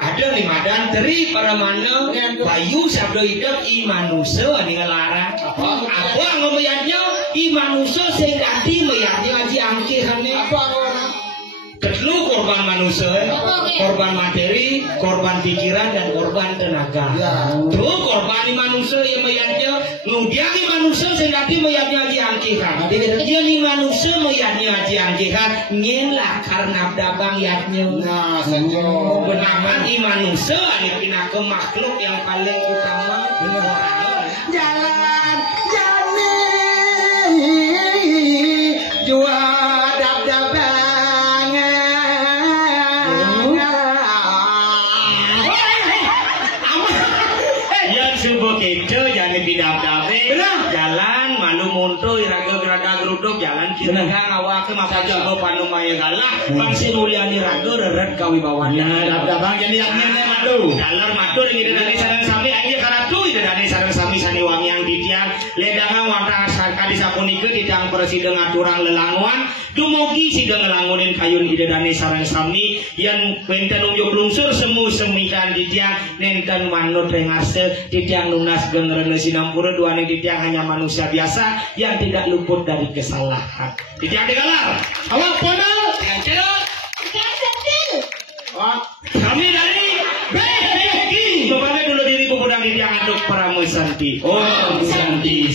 Ada di madan teri para mana bayu sabdo hidup imanusa dengan larang apa ngomayatnya imanusa sing ganti mayatnya aji angkihannya kedua korban manusia korban materi korban pikiran dan korban tenaga tuh korban manusia yang mayatnya kemudian manusia sing ganti mayatnya aji angkihan dia manusia mayatnya aji angkihan nyelah karena dabang yatnya Nah, senjol. benaman manusia ini pindah ke makhluk yang paling utama Jalan jua dab-dabangan. yang subuh kejo jangan bidab-dabe jalan malu muntul iraga-iraga geruduk jalan kita ngawake mapa subuh panumaya galah bangsi mulyani raga reret kawibawannya Dab-dabang jadi yang nenek madu. dalar matur ini dari sarang sami aja karatu itu dari sarang sami saniwangi yang ditiang ledangan wata kadi sapunike didang presiden aturan lelanguan dumugi sidang ngelangunin kayun ide dari sarang sami yang benten unjuk lungsur semu semikan ditiang nenten manut rengase ditiang lunas gengrene sinampura duane ditiang hanya manusia biasa yang tidak luput dari kesalahan ditiang digalar Awak ponal. kami dari BPI Bapak dulu diri pemuda ditiang aduk Pramu Santi. Oh Santi.